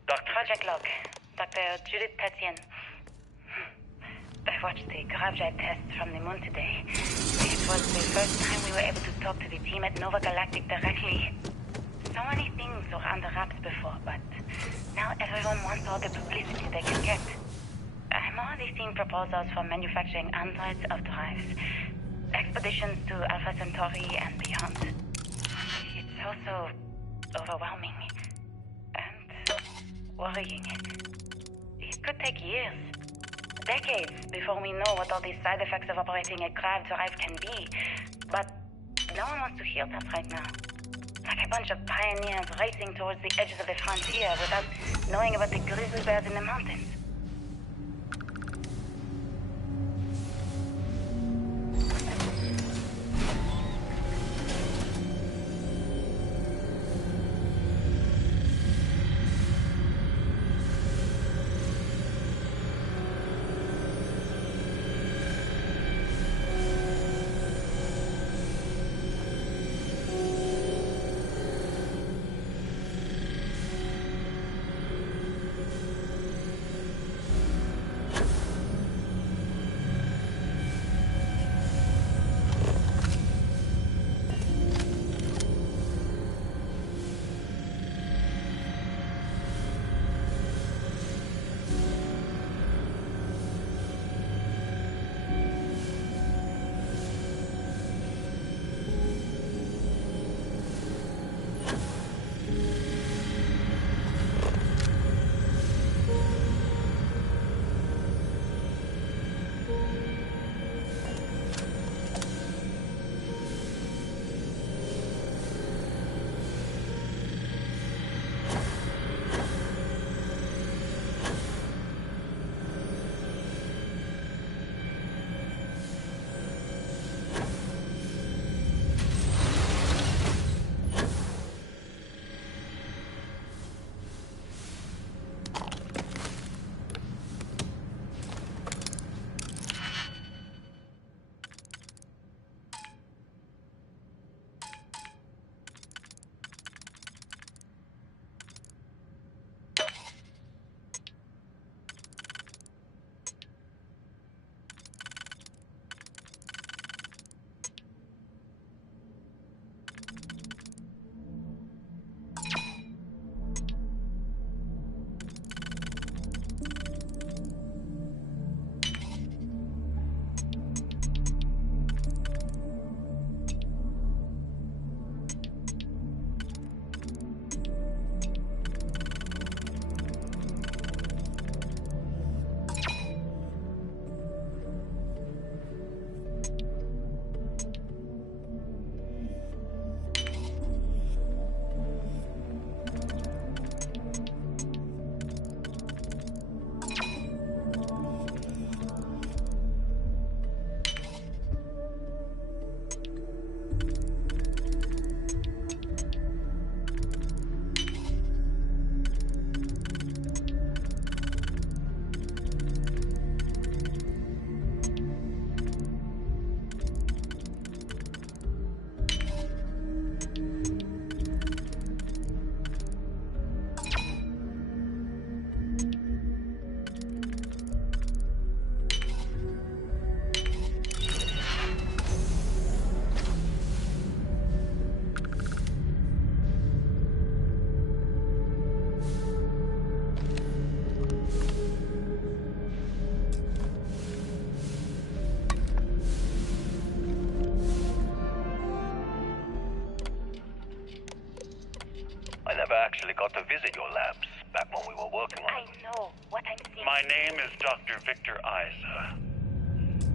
Project Log. Dr. Judith Tatian. I watched the Gravjet tests from the moon today. It was the first time we were able to talk to the team at Nova Galactic directly. So many things were under wraps before, but now everyone wants all the publicity they can get. I'm already seeing proposals for manufacturing androids of drives, expeditions to Alpha Centauri and beyond. It's also overwhelming and worrying. It could take years, decades, before we know what all these side effects of operating a grav drive can be. But no one wants to hear that right now. Like a bunch of pioneers racing towards the edges of the frontier without knowing about the grizzly bears in the mountains. Actually got to visit your labs back when we were working on it. I know what I'm seeing. My name is Dr. Victor Isa.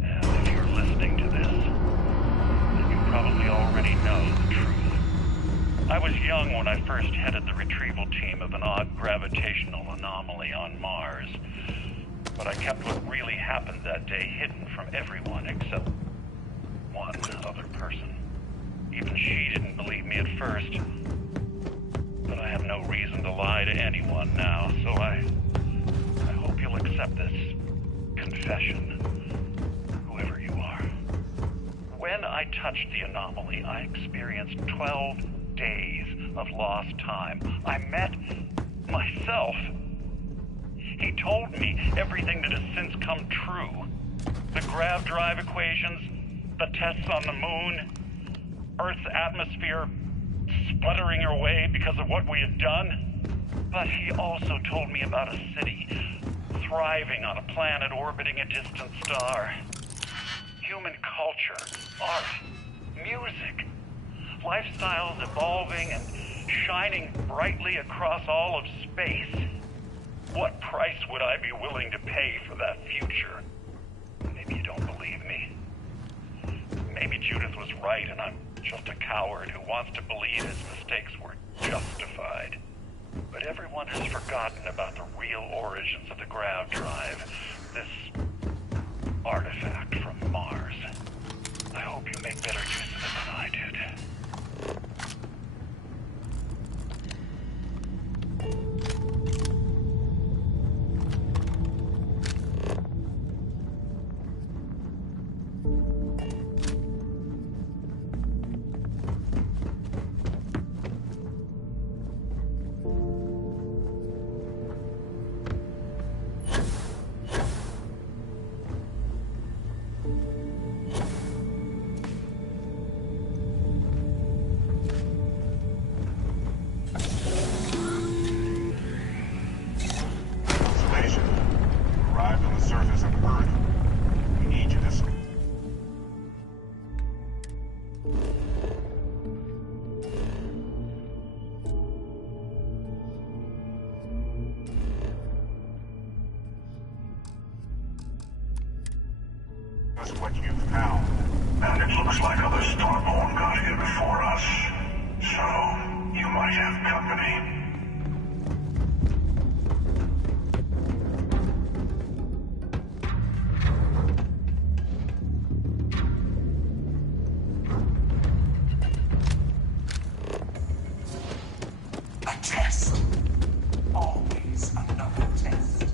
And if you're listening to this, then you probably already know the truth. I was young when I first headed the retrieval team of an odd gravitational anomaly on Mars. But I kept what really happened that day hidden from everyone except one other person. Even she didn't believe me at first. But I have no reason to lie to anyone now, so I hope you'll accept this confession, whoever you are. When I touched the anomaly, I experienced 12 days of lost time. I met myself. He told me everything that has since come true. The grav drive equations, the tests on the moon, Earth's atmosphere sputtering away because of what we had done. But he also told me about a city thriving on a planet orbiting a distant star. Human culture, art, music, lifestyles evolving and shining brightly across all of space. What price would I be willing to pay for that future? Maybe you don't believe me. Maybe Judith was right and I'm just a coward who wants to believe his mistakes were justified. But everyone has forgotten about the real origins of the grav drive, this artifact from Mars. I hope you make better use of it than I did. What you found. And it looks like other Starborn got here before us. So, you might have company. A test. Always another test.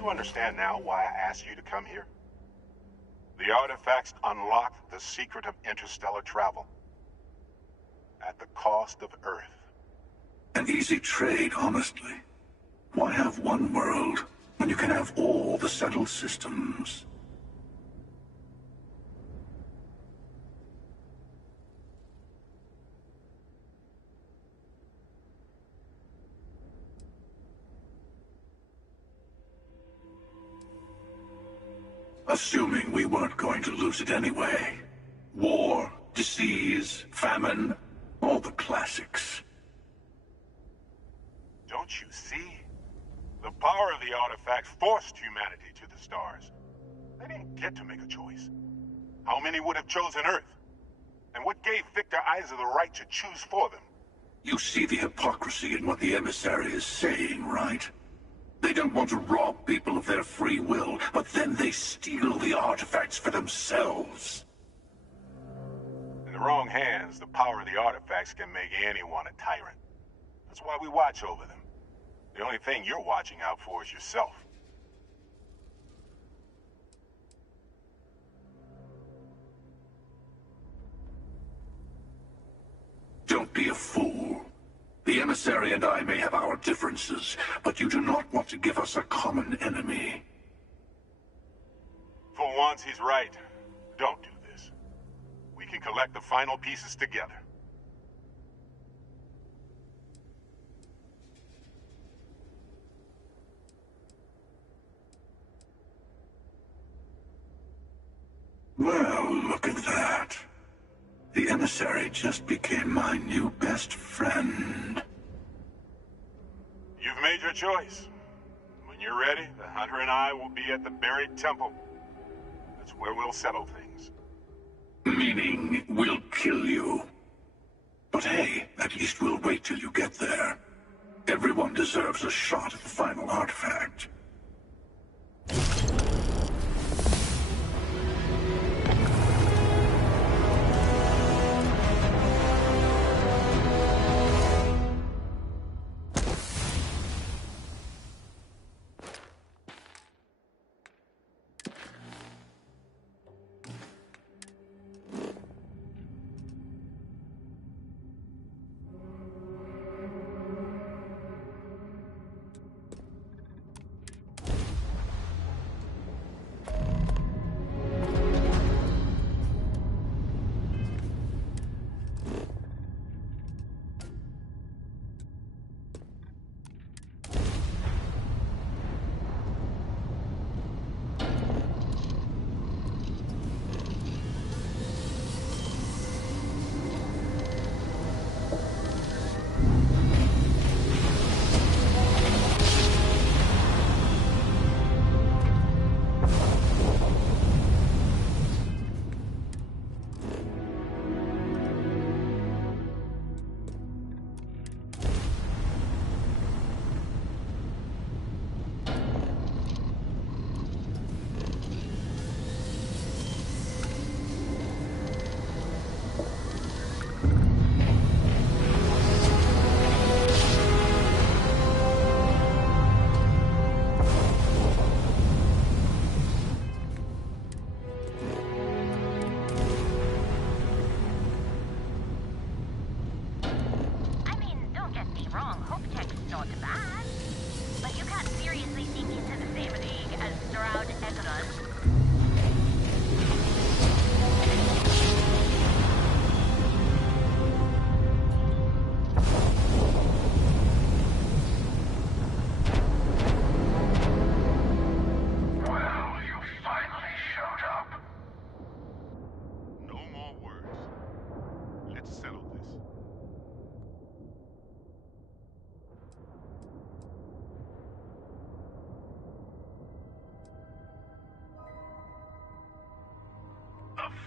you understand now why I asked you to come here? The artifacts unlock the secret of interstellar travel. At the cost of Earth. An easy trade, honestly. Why have one world when you can have all the settled systems? Assuming we weren't going to lose it anyway. War, disease, famine, all the classics. Don't you see? The power of the artifacts forced humanity to the stars. They didn't get to make a choice. How many would have chosen Earth? And what gave Victor Isa the right to choose for them? You see the hypocrisy in what the emissary is saying, right? They don't want to rob people of their free will, but then they steal the artifacts for themselves. In the wrong hands, the power of the artifacts can make anyone a tyrant. That's why we watch over them. The only thing you're watching out for is yourself. Don't be a fool. The emissary and I may have our differences, but you do not want to give us a common enemy. For once, he's right. Don't do this. We can collect the final pieces together. Well, look at that. The emissary just became my new best friend. You've made your choice. When you're ready, the Hunter and I will be at the buried temple. That's where we'll settle things. Meaning, we'll kill you. But hey, at least we'll wait till you get there. Everyone deserves a shot at the final artifact.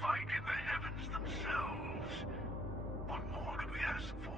Fight in the heavens themselves. What more could we ask for?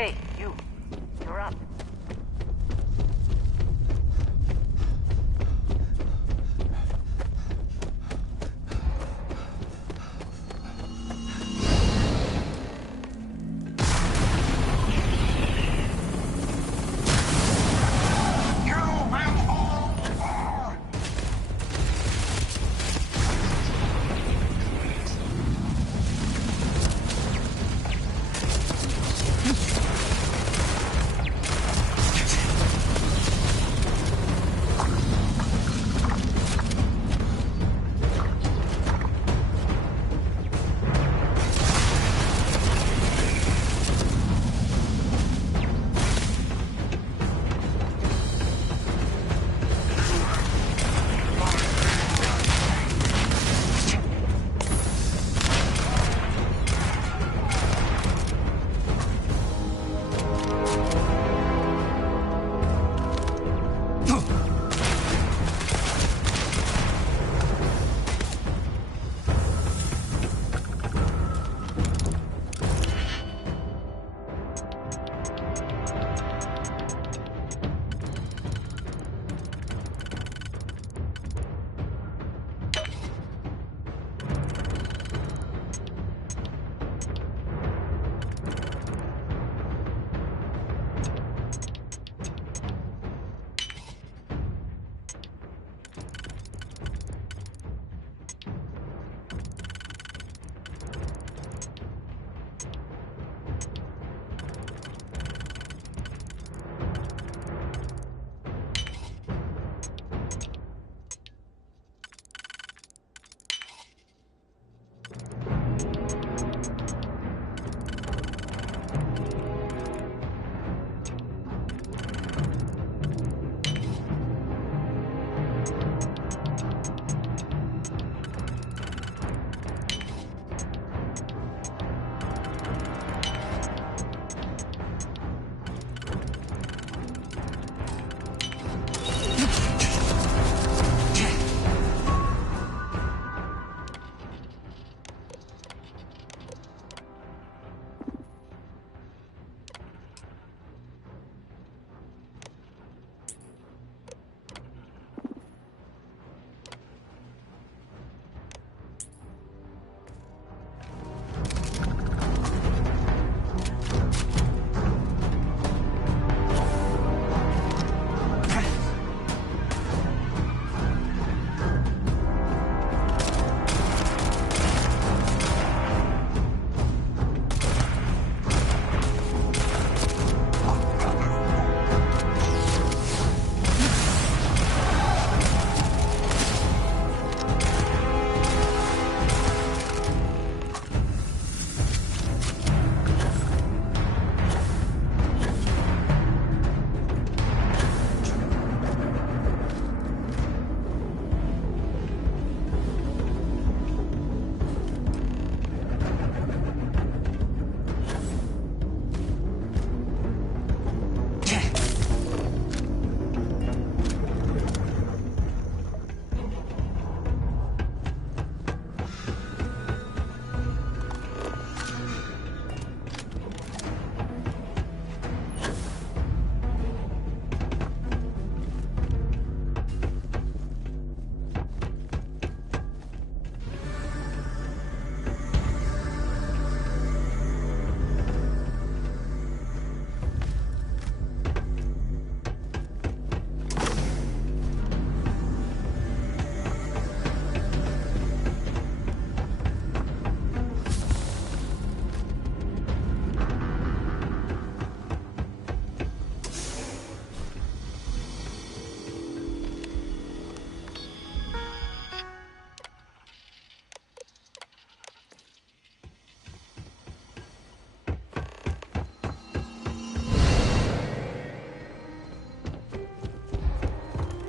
Okay, you're up.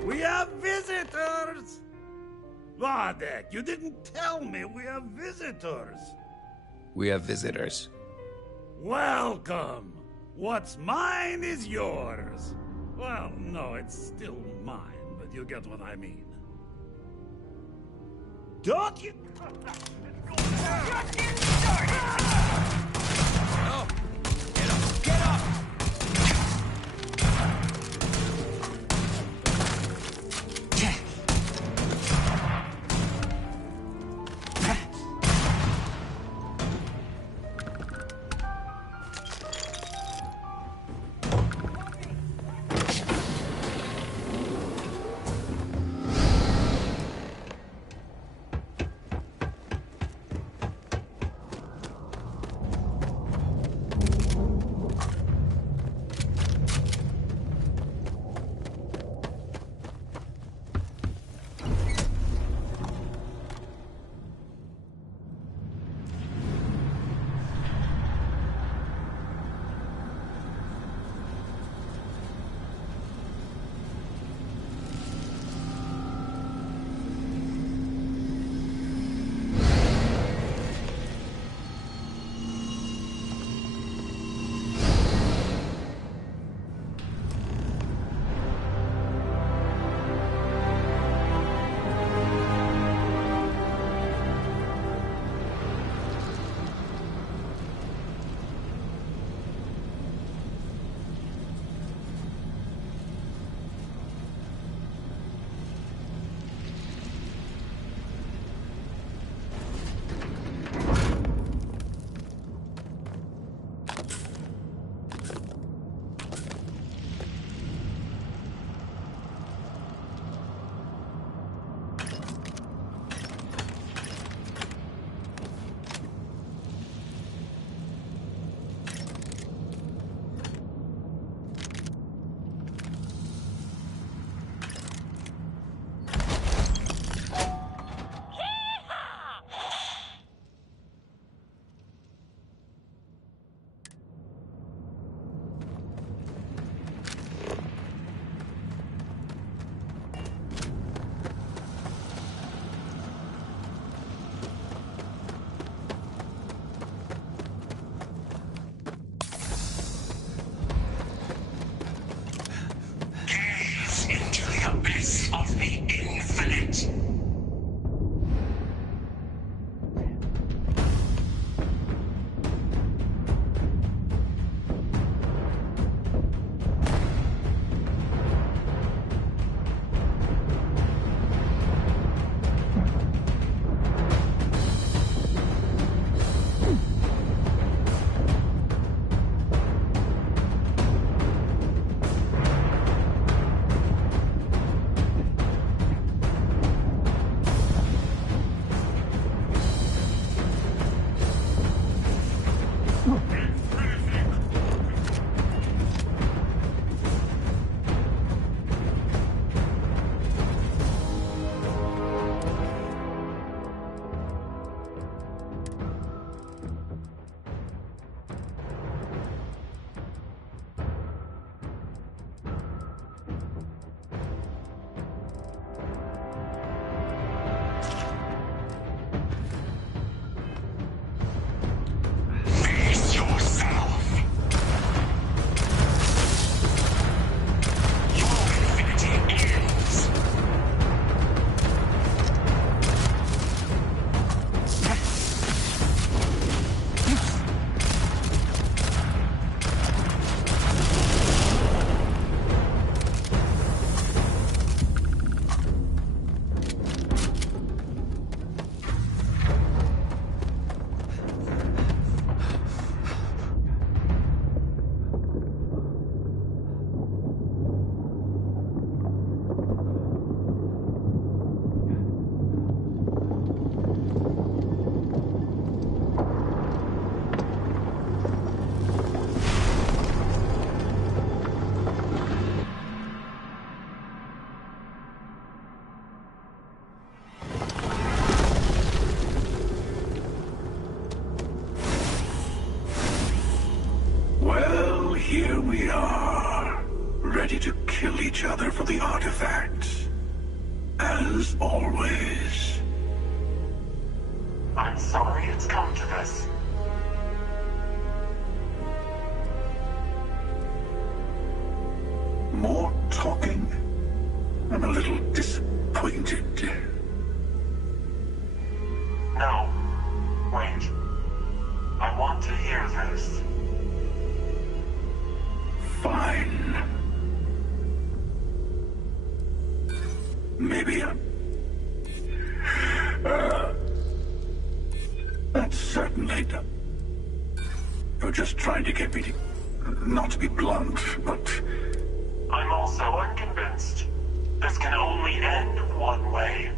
We have visitors! Vardek, you didn't tell me we have visitors. We have visitors. Welcome. What's mine is yours. Well, no, it's still mine, but you get what I mean. Don't you... No! Get up! Get up! each other for the artifacts. As always. I'm sorry it's come to this. More talking? I'm a little disappointed. No. Wait. I want to hear this. Fine. Maybe that's certainly done. You're just trying to get me to... not to be blunt, but... I'm also unconvinced. This can only end one way.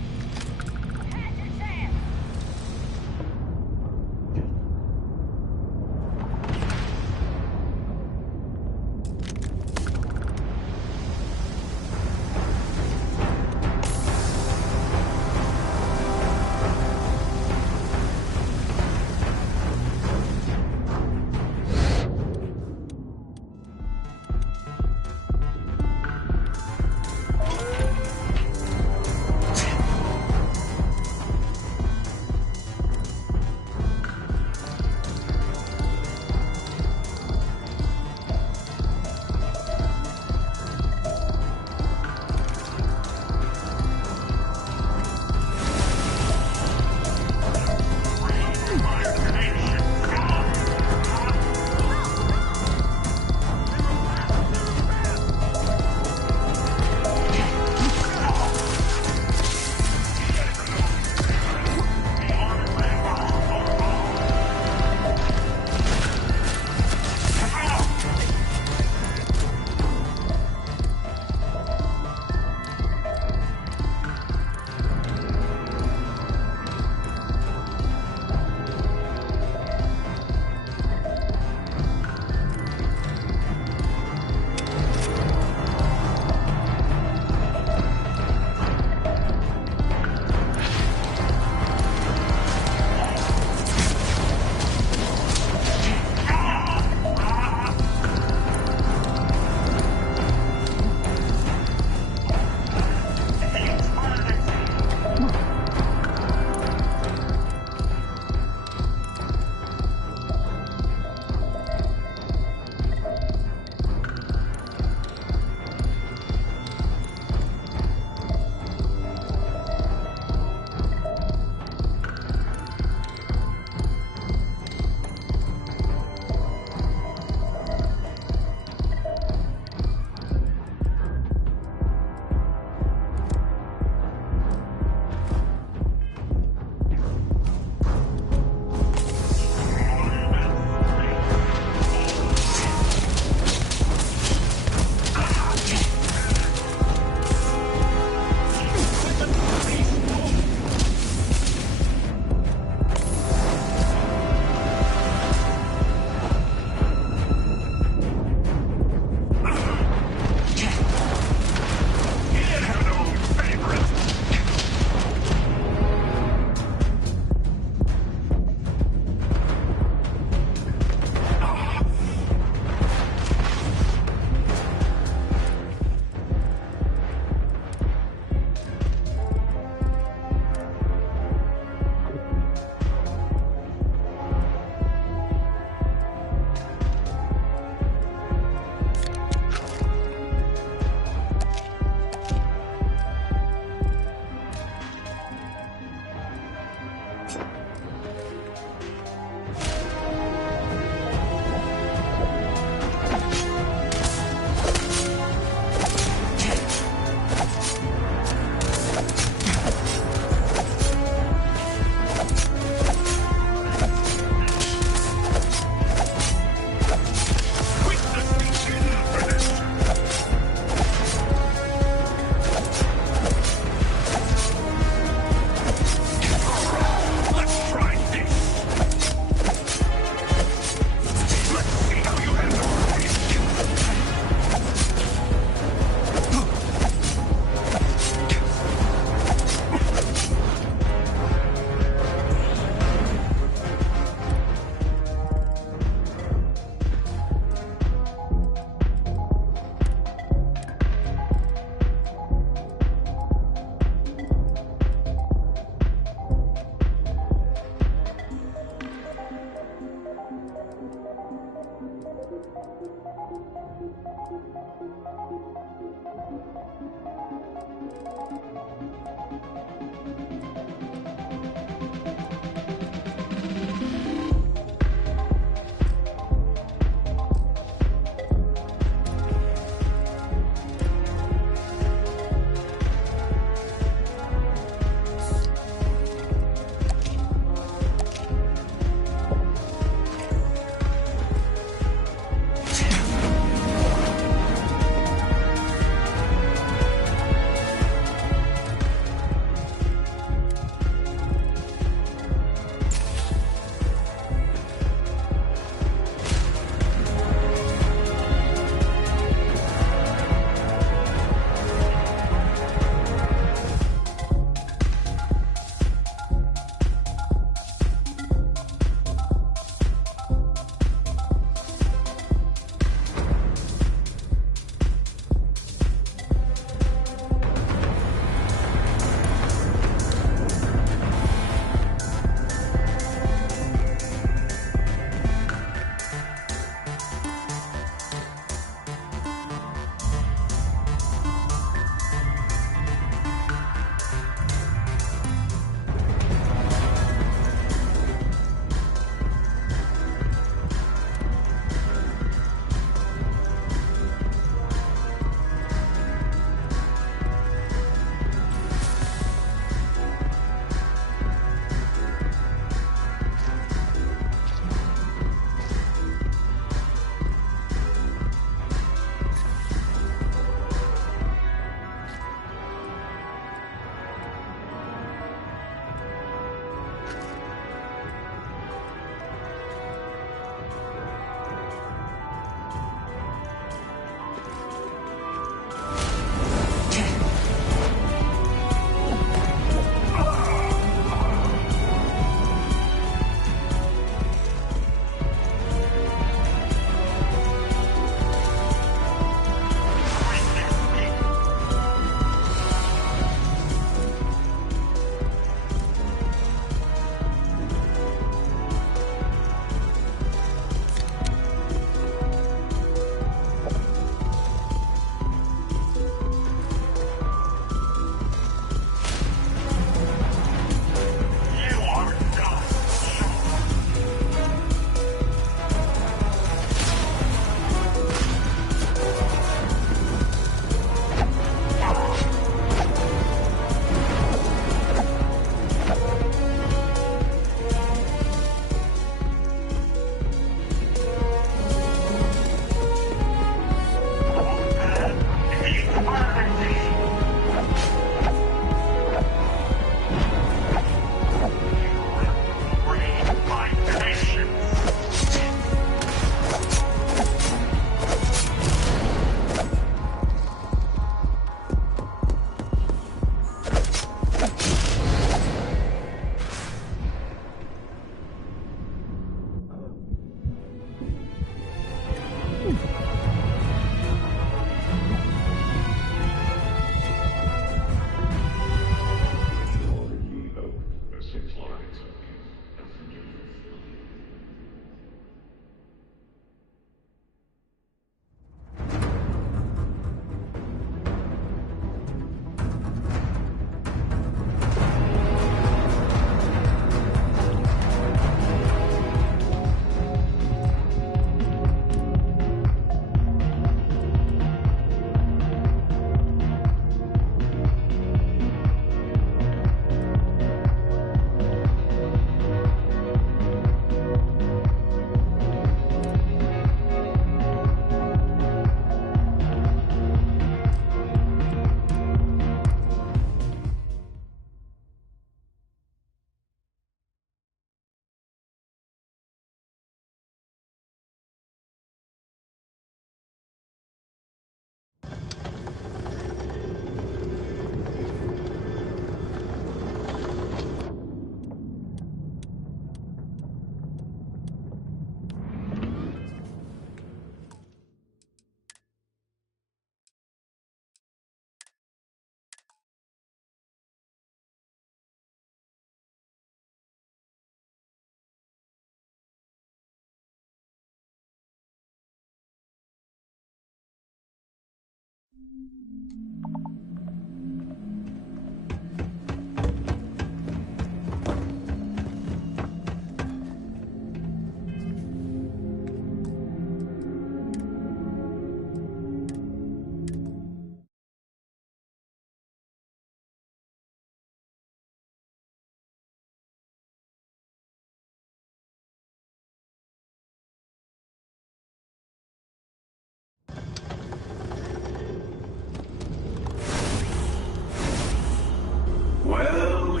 Well,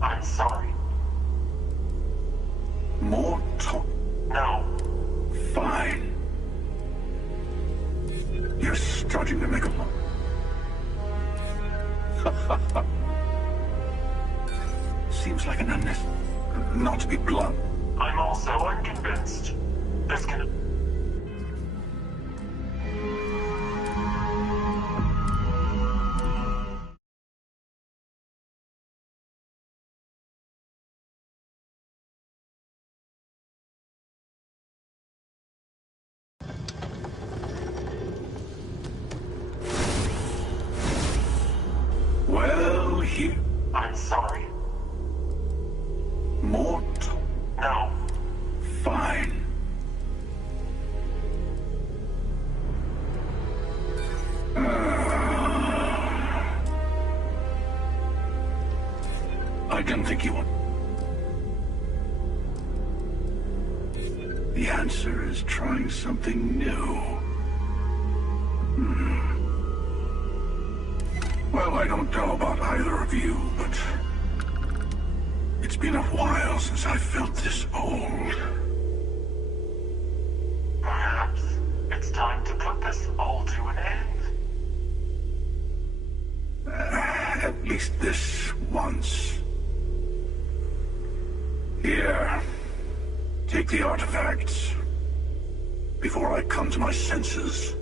I'm sorry. More talk. No. Fine. You're starting to make a... Seems like an unnecessary... Not to be blunt. I'm also unconvinced. This can... Well, I'm sorry. More talk. No. Fine. I didn't think you would. The answer is trying something new. Well, I don't know about either of you, but it's been a while since I felt this old. Perhaps it's time to put this all to an end. At least this once. Here. Take the artifacts. Before I come to my senses.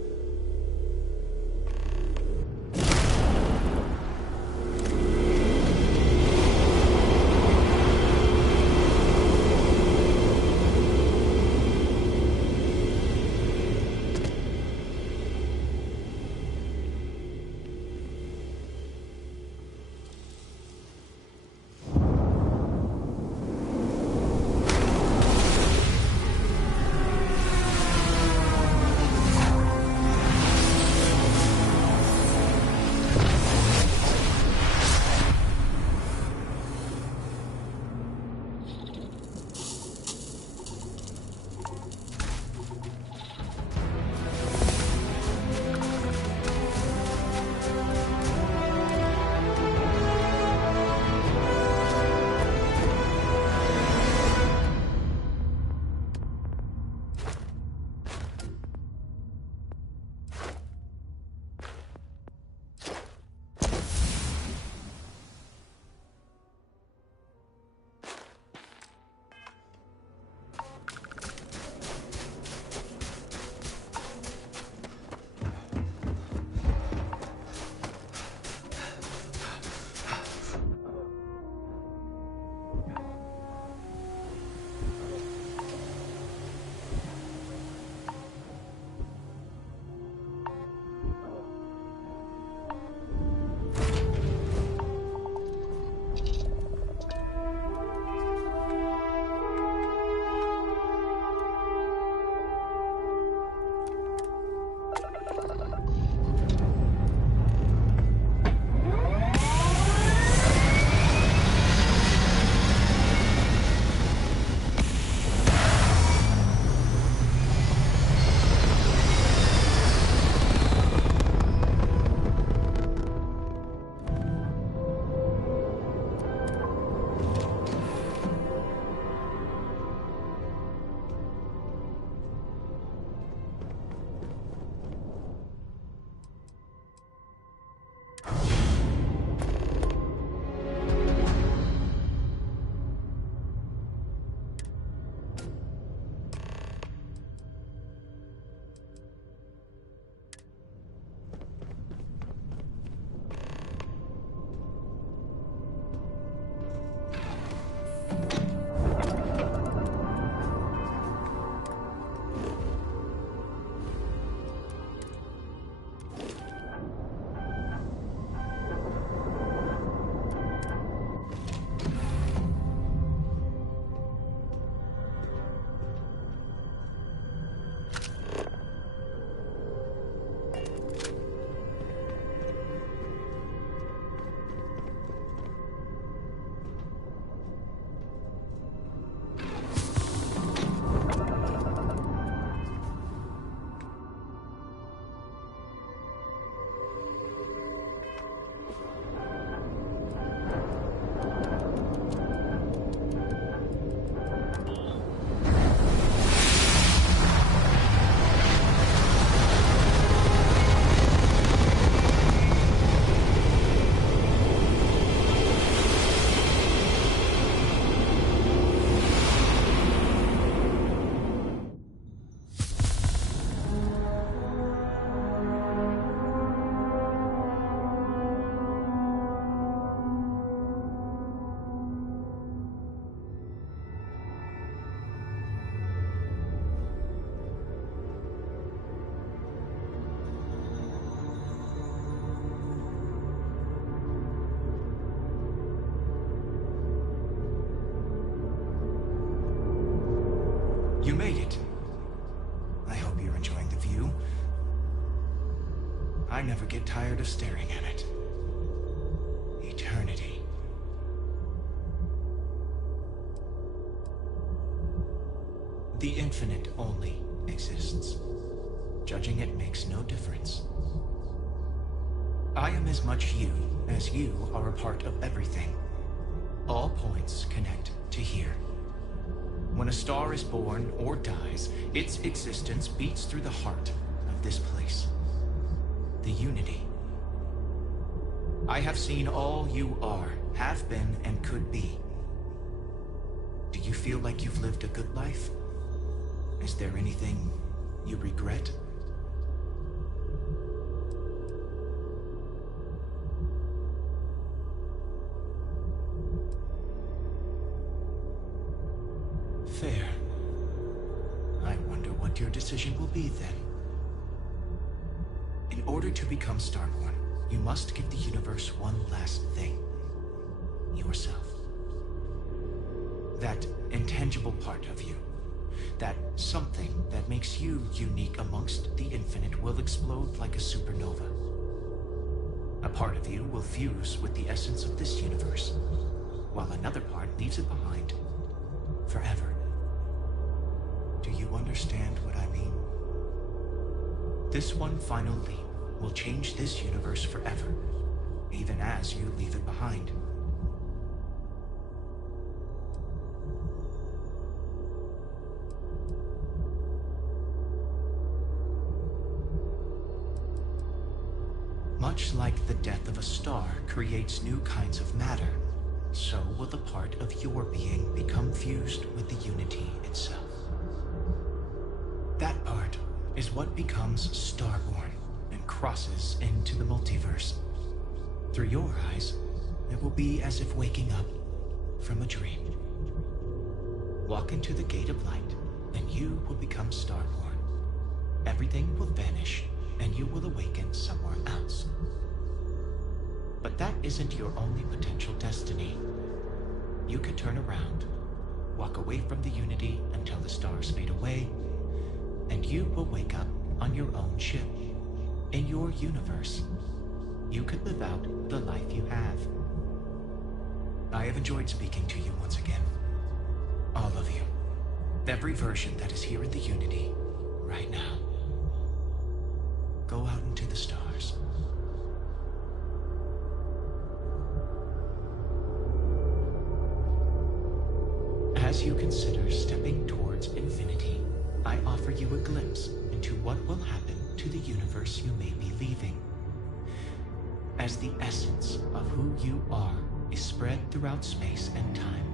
I never get tired of staring at it. Eternity. The infinite only exists. Judging it makes no difference. I am as much you as you are a part of everything. All points connect to here. When a star is born or dies, its existence beats through the heart of this place. The unity. I have seen all you are, have been, and could be. Do you feel like you've lived a good life? Is there anything you regret? Fair. I wonder what your decision will be then. In order to become Starborn, you must give the universe one last thing. Yourself. That intangible part of you. That something that makes you unique amongst the infinite will explode like a supernova. A part of you will fuse with the essence of this universe, while another part leaves it behind forever. Do you understand what I mean? This one final leap will change this universe forever, even as you leave it behind. Much like the death of a star creates new kinds of matter, so will the part of your being become fused with the unity itself. That part is what becomes Starborn and crosses into the multiverse. Through your eyes, it will be as if waking up from a dream. Walk into the gate of light, and you will become Starborn. Everything will vanish, and you will awaken somewhere else. But that isn't your only potential destiny. You could turn around, walk away from the unity until the stars fade away, and you will wake up on your own ship, in your universe. You could live out the life you have. I have enjoyed speaking to you once again. All of you. Every version that is here in the unity, right now. Go out into the stars. As you consider stepping towards infinity, I offer you a glimpse into what will happen to the universe you may be leaving. As the essence of who you are is spread throughout space and time.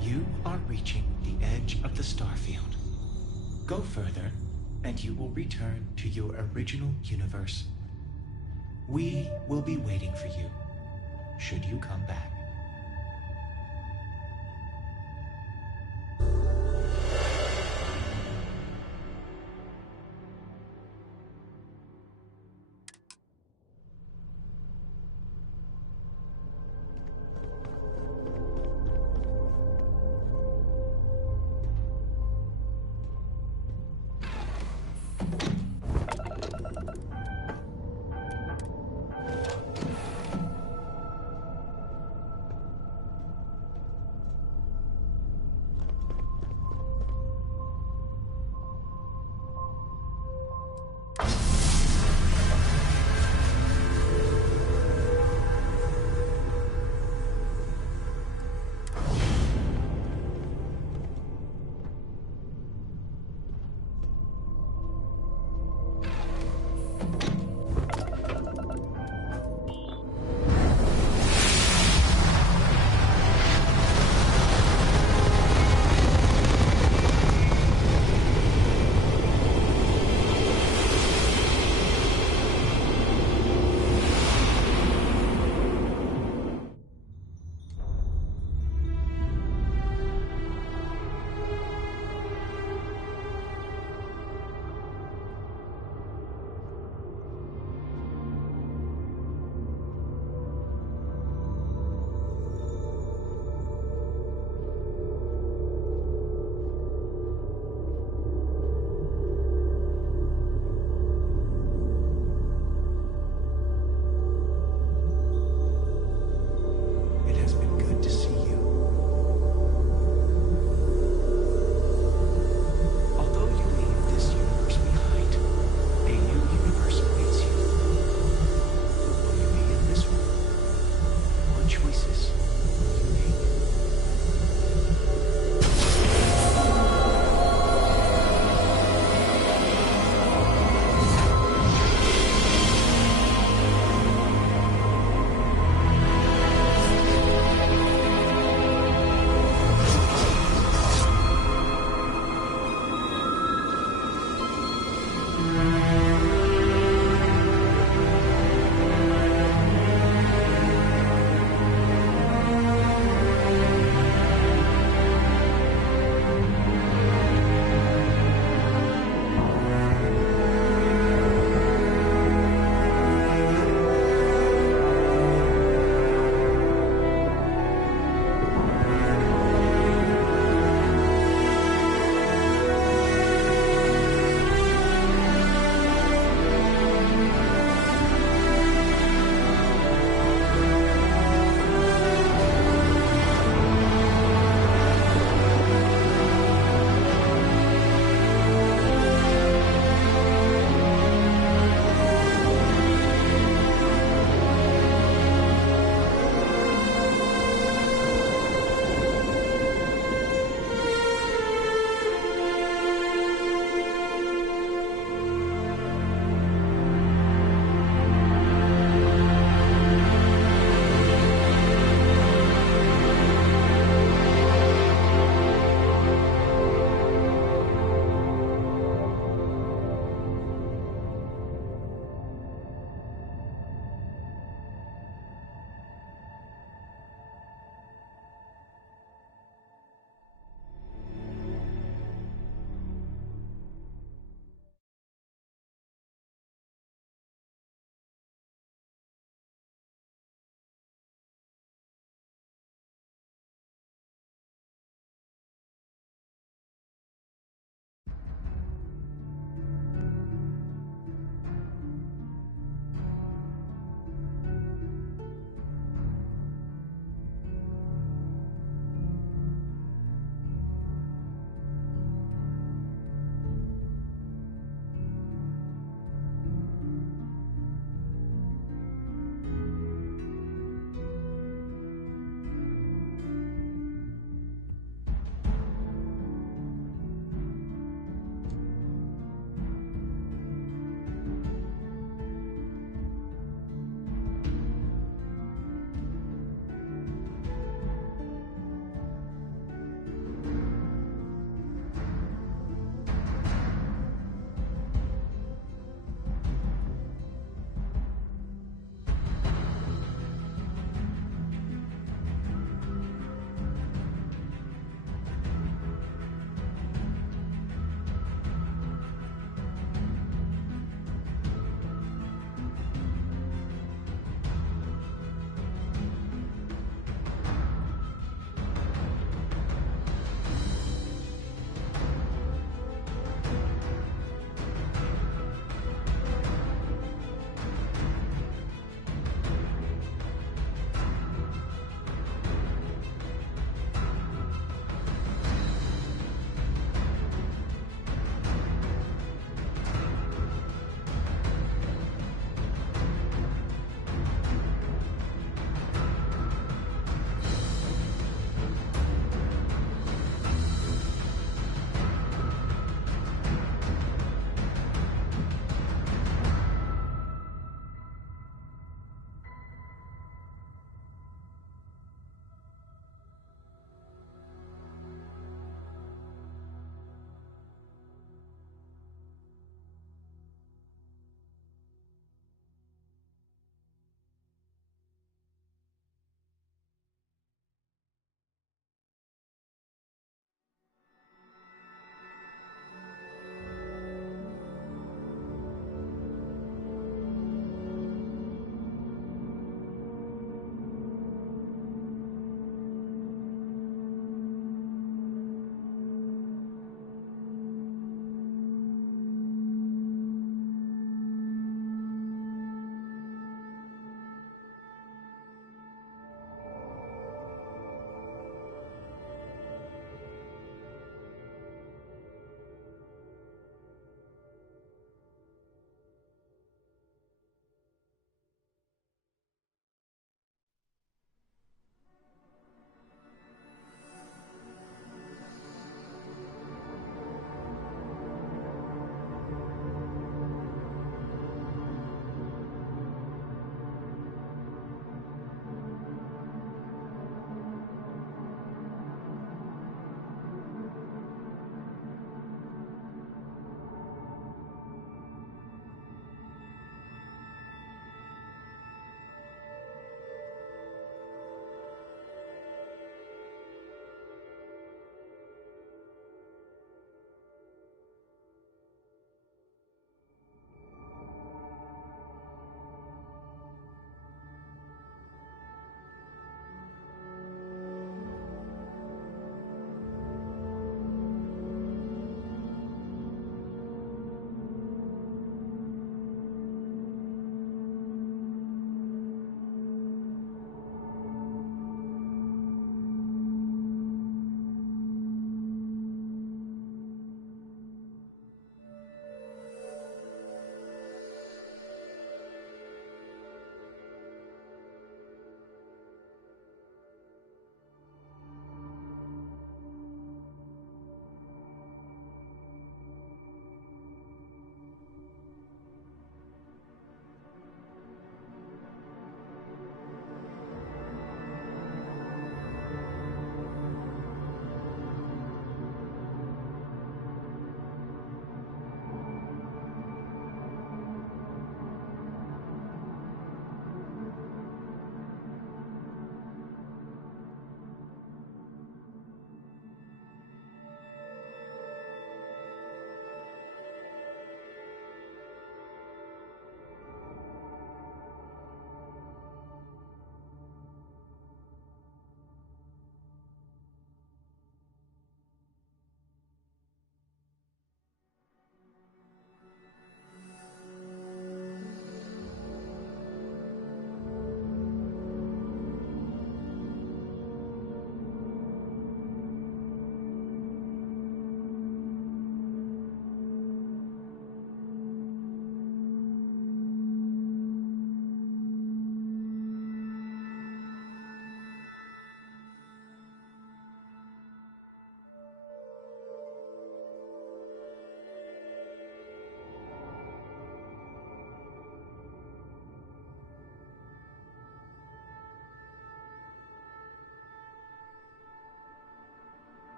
You are reaching the edge of the Starfield. Go further, and you will return to your original universe. We will be waiting for you, should you come back.